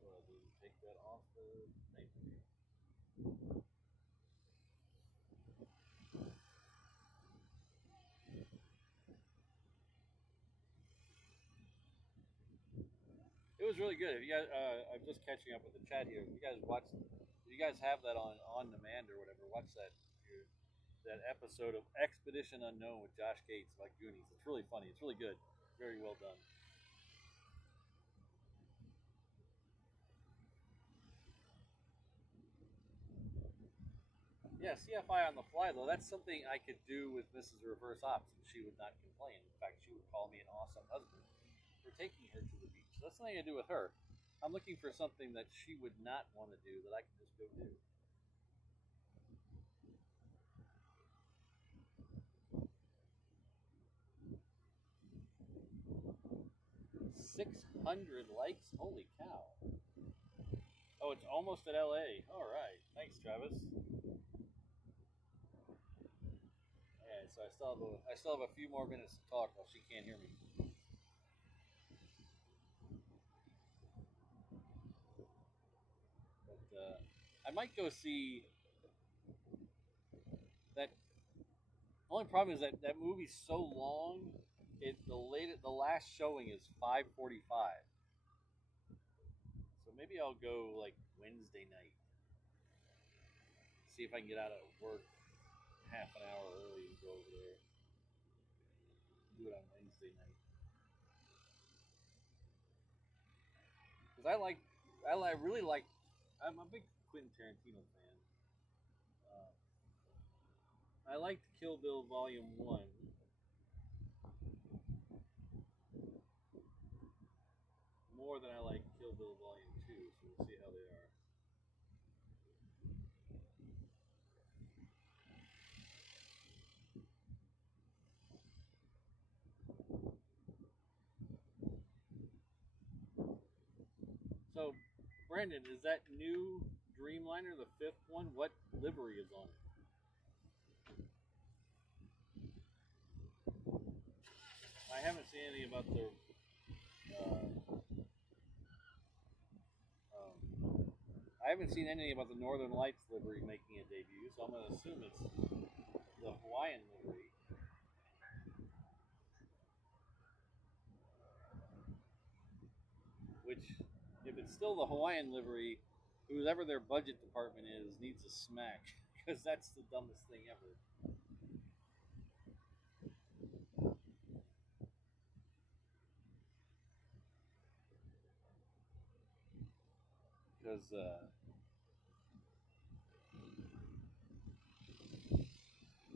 So I'll do take that off the thing. It was really good. If you guys, I'm just catching up with the chat here. If you guys watch, if you guys have that on demand or whatever, watch that episode of Expedition Unknown with Josh Gates about Goonies. It's really funny. It's really good. Very well done. Yeah, CFI on the fly though. That's something I could do with Mrs. Reverse Ops, and she would not complain. In fact, she would call me an awesome husband for taking her to the beach. So that's something I do with her. I'm looking for something that she would not want to do that I can just go do. 600 likes? Holy cow. Oh, it's almost at LA. All right. Thanks, Travis. Yeah, so I still have a few more minutes to talk while she can't hear me. But I might go see that. Only problem is that movie's so long. The last showing is 5:45. So maybe I'll go like Wednesday night. See if I can get out of work half an hour early and go over there. Do it on Wednesday night. Because I really like. I'm a big Quentin Tarantino fan. I liked Kill Bill Volume 1 more than I like Kill Bill Volume 2, so we'll see how they are. So, Brandon, is that new Dreamliner the fifth one? What livery is on it? I haven't seen anything about the. I haven't seen anything about the Northern Lights livery making a debut, so I'm going to assume it's the Hawaiian livery. Which, if it's still the Hawaiian livery, whoever their budget department is needs a smack, because that's the dumbest thing ever. Because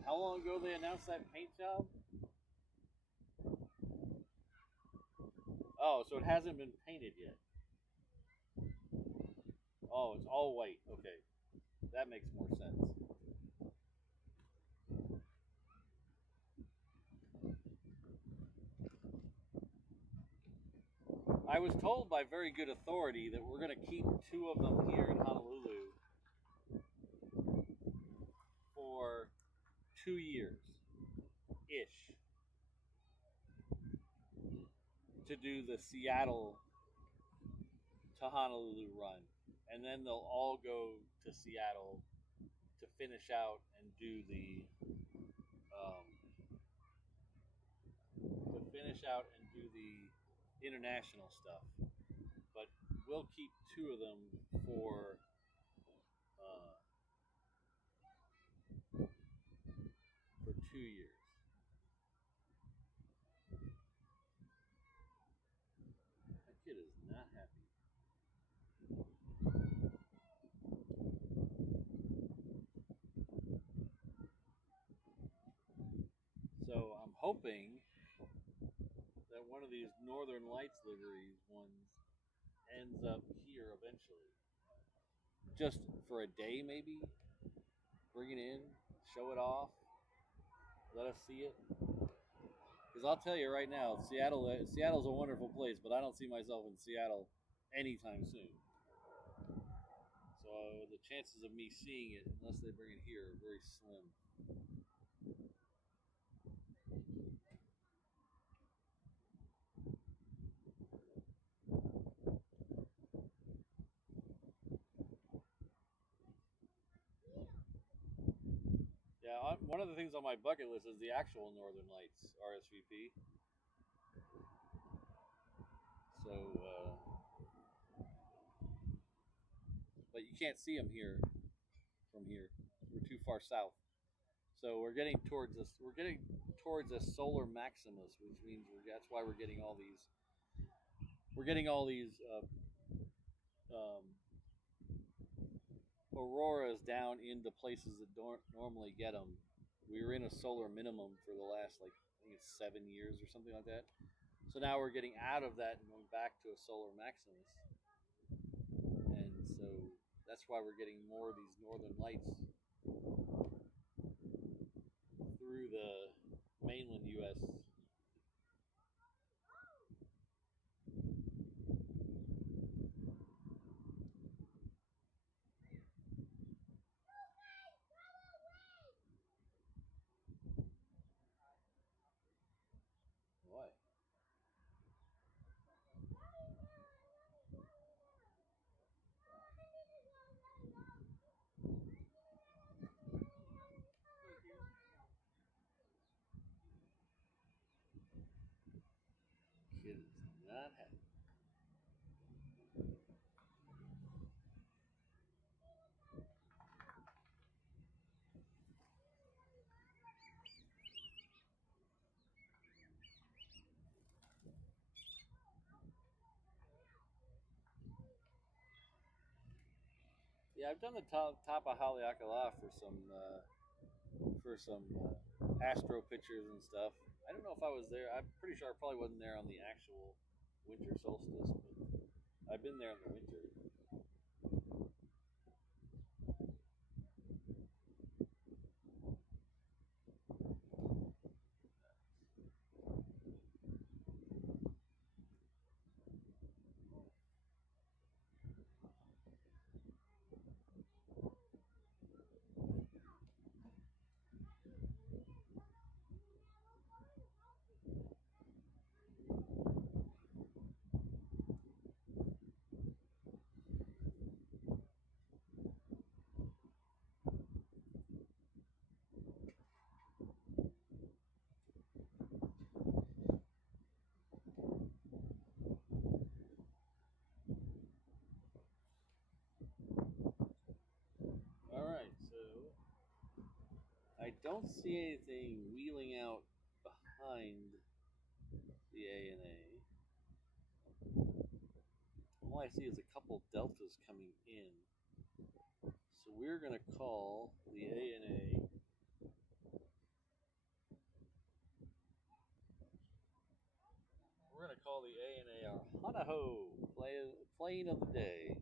how long ago they announced that paint job? Oh, so it hasn't been painted yet. Oh, it's all white. Okay, that makes more sense. I was told by very good authority that we're going to keep two of them here in Honolulu for 2 years ish to do the Seattle to Honolulu run, and then they'll all go to Seattle to finish out and do the international stuff. But we'll keep two of them for 2 years. That kid is not happy. So I'm hoping that one of these Northern Lights livery ones ends up here eventually. Just for a day, maybe? bring it in, show it off, let us see it. Because I'll tell you right now, Seattle's a wonderful place, but I don't see myself in Seattle anytime soon. So the chances of me seeing it, unless they bring it here, are very slim. Yeah, one of the things on my bucket list is the actual Northern Lights RSVP. So, but you can't see them here from here. We're too far south. So we're getting towards this. We're getting towards a solar maximus, which means that's why we're getting all these. We're getting all these auroras down into places that don't normally get them. We were in a solar minimum for the last, like, I think it's 7 years or something like that. So now we're getting out of that and going back to a solar maximus. And so that's why we're getting more of these northern lights through the mainland U.S. Why? Kid is not happy. Yeah, I've done the top of Haleakala for some astro pictures and stuff. I don't know if I was there. I'm pretty sure I probably wasn't there on the actual winter solstice, but I've been there in the winter. All right, so I don't see anything wheeling out behind the ANA. All I see is a couple deltas coming in. So we're going to call the ANA. We're going to call the ANA our Hanaho plane of the day.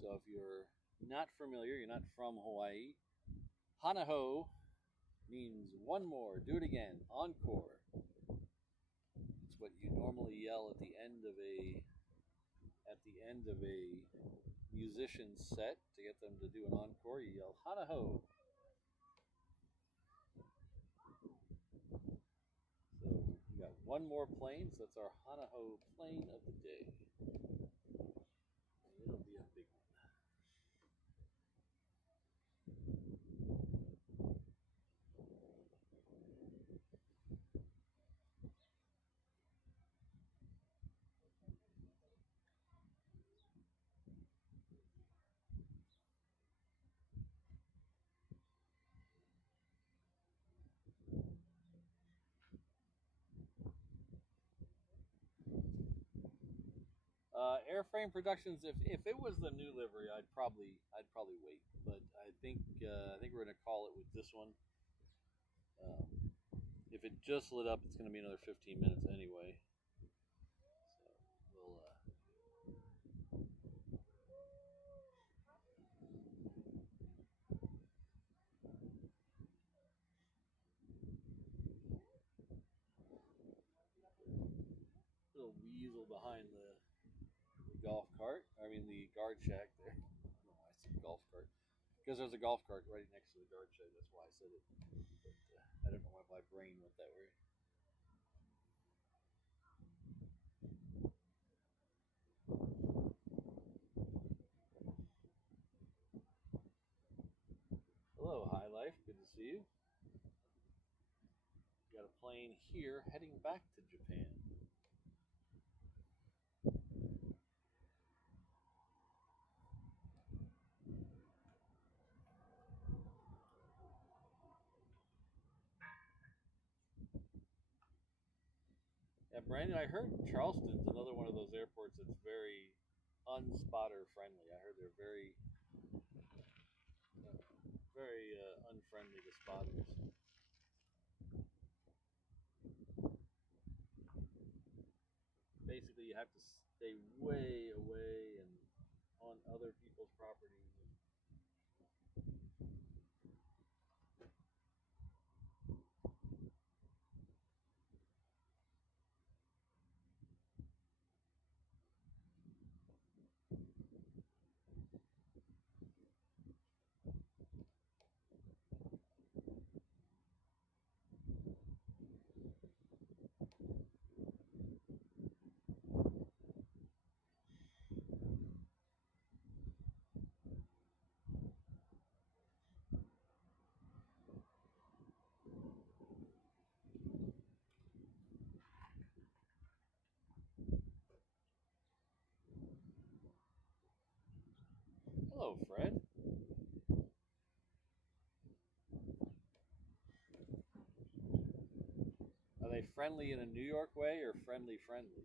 So if you're not familiar, you're not from Hawaii, Hanaho means one more, do it again, encore. It's what you normally yell at the end of a musician's set to get them to do an encore. You yell Hanaho. So we got one more plane, so that's our Hanaho plane of the day. And it'll be a big one. Airframe Productions. If it was the new livery, I'd probably wait. But I think we're gonna call it with this one. If it just lit up, it's gonna be another 15 minutes anyway. So we'll. diesel behind the golf cart. I mean the guard shack there. I don't know why I said golf cart. Because there's a golf cart right next to the guard shed. That's why I said it. But I don't know why my brain went that way. Hello, High Life. Good to see you. Got a plane here heading back to Japan. Yeah, Brandon, I heard Charleston's another one of those airports that's very unspotter friendly. I heard they're very, unfriendly to spotters. Basically, you have to stay way away and on other people's properties. Hello, Fred. Are they friendly in a New York way or friendly friendly?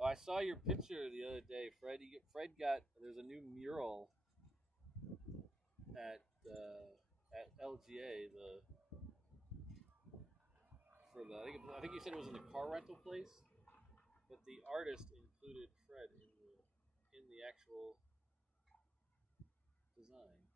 Oh, I saw your picture the other day, Fred. Fred got there's a new mural at LGA I think you said it was in the car rental place, but the artist included Fred in the actual design.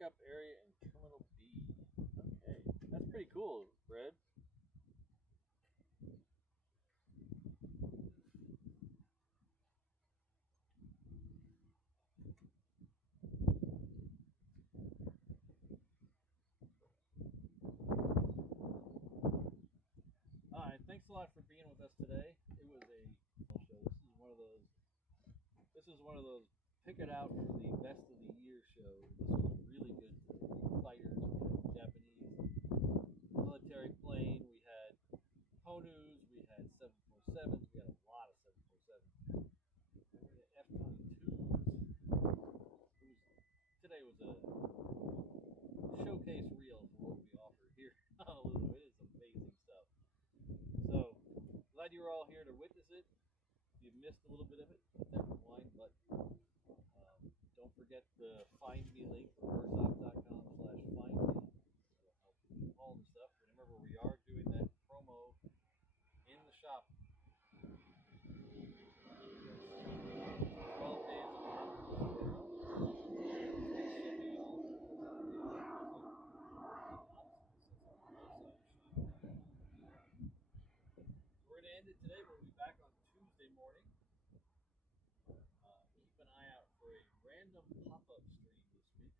pickup area in Terminal B. Okay, that's pretty cool, Brad. All right, thanks a lot for being with us today. It was a fun show. This is one of those. This is one of those pick it out for the best of the year show. This was really good for fighters. We had Japanese military plane. We had Honus. We had 747s. We had a lot of 747s. We had F-22s. Today was a showcase reel for what we offer here in Honolulu. It is amazing stuff. So glad you were all here to witness it. If you missed a little bit of it, hit that rewind button. Don't forget the find me link for versop.com/find me. It'll help you do all the stuff. And remember, we are doing that promo in the shop. 12 days of we're going to end it today. We'll be back on Tuesday morning. Keep an eye out for a random pop-up stream this week.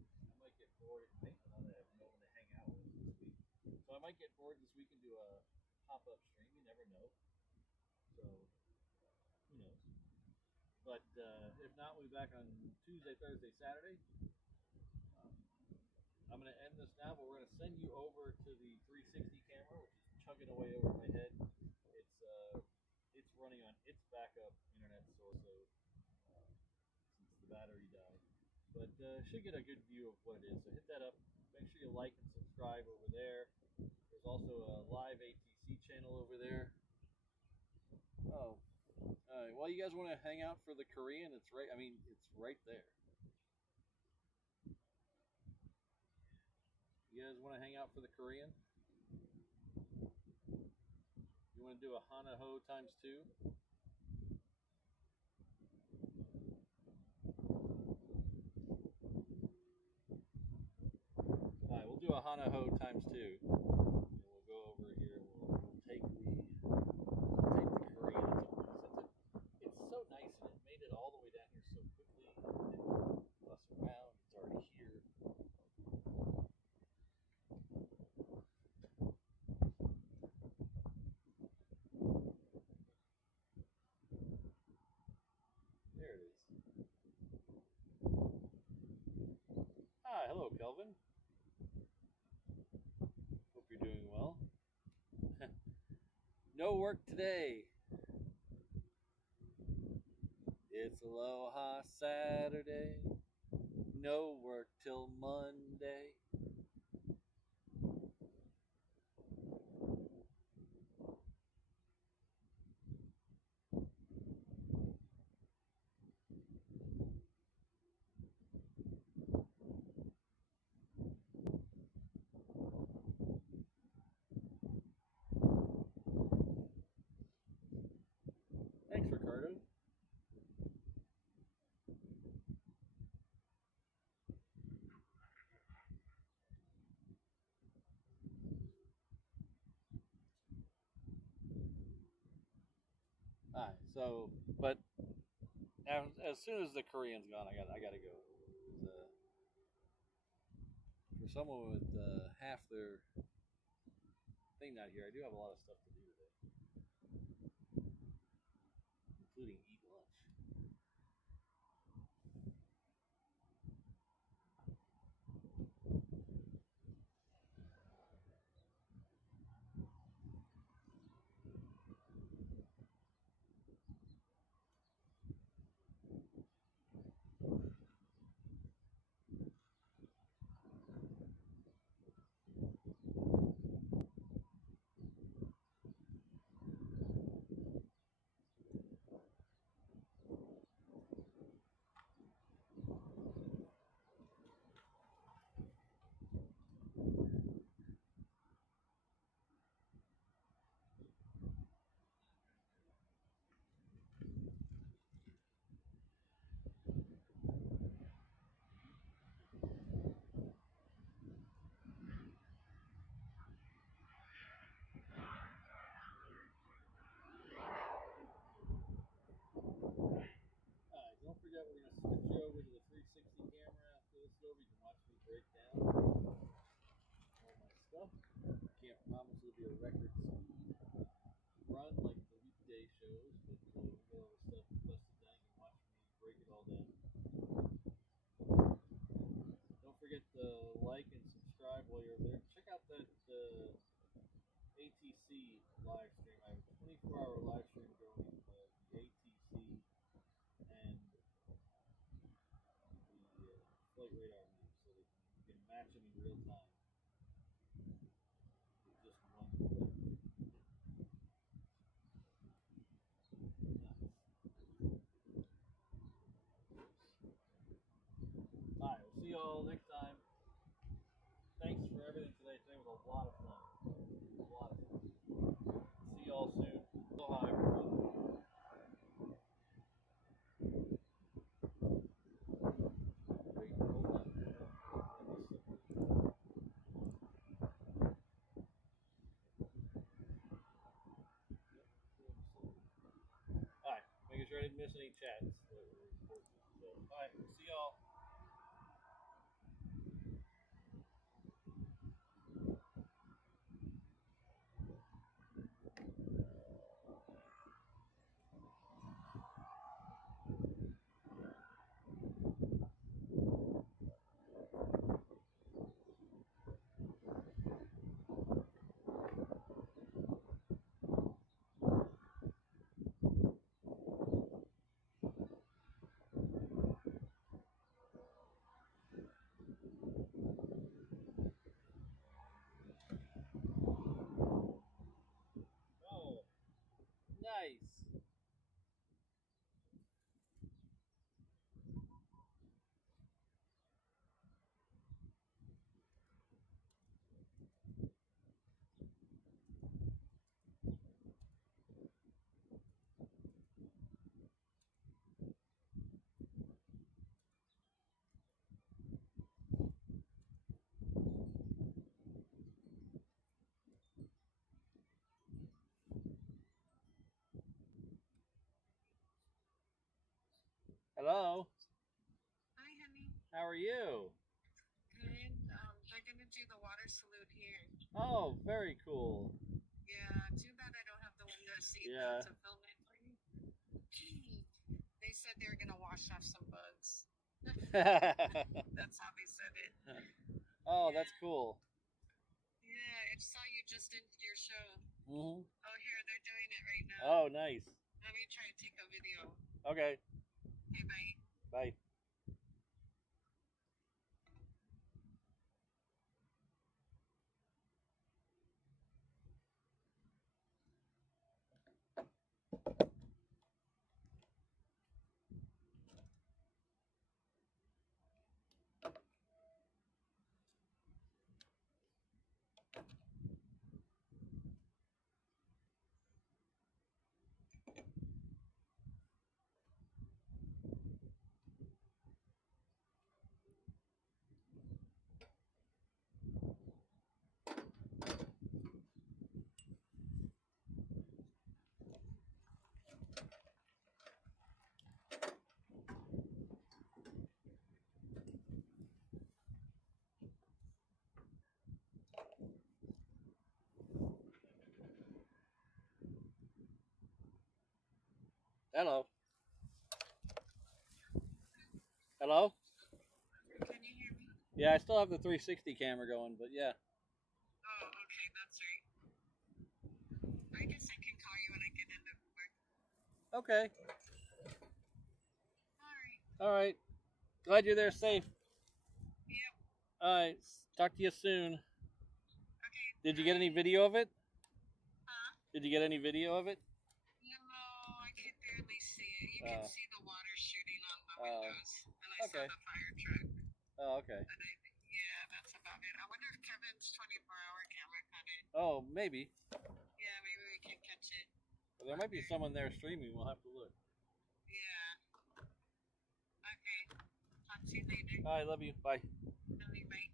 I might get bored at night now that I have no one to hang out with this week. So I might get bored this week and do a pop-up stream. You never know. So who knows? But if not, we'll be back on Tuesday, Thursday, Saturday. I'm going to end this now, but we're going to send you over to the 360 camera, which is chugging away over my head. It's running on its backup internet source, so since the battery died. But should get a good view of what it is. So hit that up. Make sure you like and subscribe over there. There's also a live ATC channel over there. Oh, well, you guys want to hang out for the Korean? It's right. I mean, it's right there. You guys want to hang out for the Korean? You want to do a Hana Ho times 2? All right, we'll do a Hana Ho times 2. And we'll go over here and we'll take the Korean. It's so nice, and it made it all the way down here so quickly. It didn't bus around. It's already here. There it is. Hi, hello, Kelvin. Hope you're doing well. No work today. It's Aloha Saturday. No work till Monday. Thanks, Ricardo. All right, so, but as soon as the Korean's gone, I gotta go. For someone with half their thing not here, I do have a lot of stuff to do today, including eat lunch. live stream. I have a 24-hour live stream going of the ATC and the flight radar map, so that you can match them in real time with just one click. Alright, we'll see y'all next time. Thanks for everything today. Today was a lot of fun. A lot of fun. See y'all soon. Aloha, everyone. Wait, hold on. Let me see. Alright, making sure I didn't miss any chats. Alright, see y'all. Oh, nice. Hello. Hi, honey. How are you? Good. They're gonna do the water salute here. Oh, very cool. Yeah, too bad I don't have the window seat Yeah. though to film it for you. They said they were gonna wash off some bugs. That's how they said it. Oh, that's cool. Yeah, I saw you just ended your show. Mm-hmm. Oh, here, they're doing it right now. Oh, nice. Let me try to take a video. Okay. Okay, bye. Bye. Hello. Hello? Can you hear me? Yeah, I still have the 360 camera going, but yeah. Oh, okay, that's right. I guess I can call you when I get into work. Okay. Alright. All right. Glad you're there safe. Yep. All right. Talk to you soon. Okay. Did you get any video of it? Huh? Did you get any video of it? No, I can barely see it. You can see the water shooting on the windows. And I okay. saw the fire truck. Oh, okay. But yeah, that's about it. I wonder if Kevin's 24-hour camera caught it. Oh, maybe. Yeah, maybe we can catch it. Well, there might be someone there streaming. We'll have to look. Yeah. Okay. Talk to you later. All right. Love you. Bye. Love you, bye.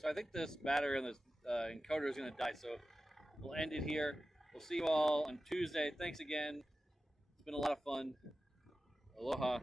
So I think this battery on this encoder is going to die. So we'll end it here. We'll see you all on Tuesday. Thanks again. It's been a lot of fun. Aloha.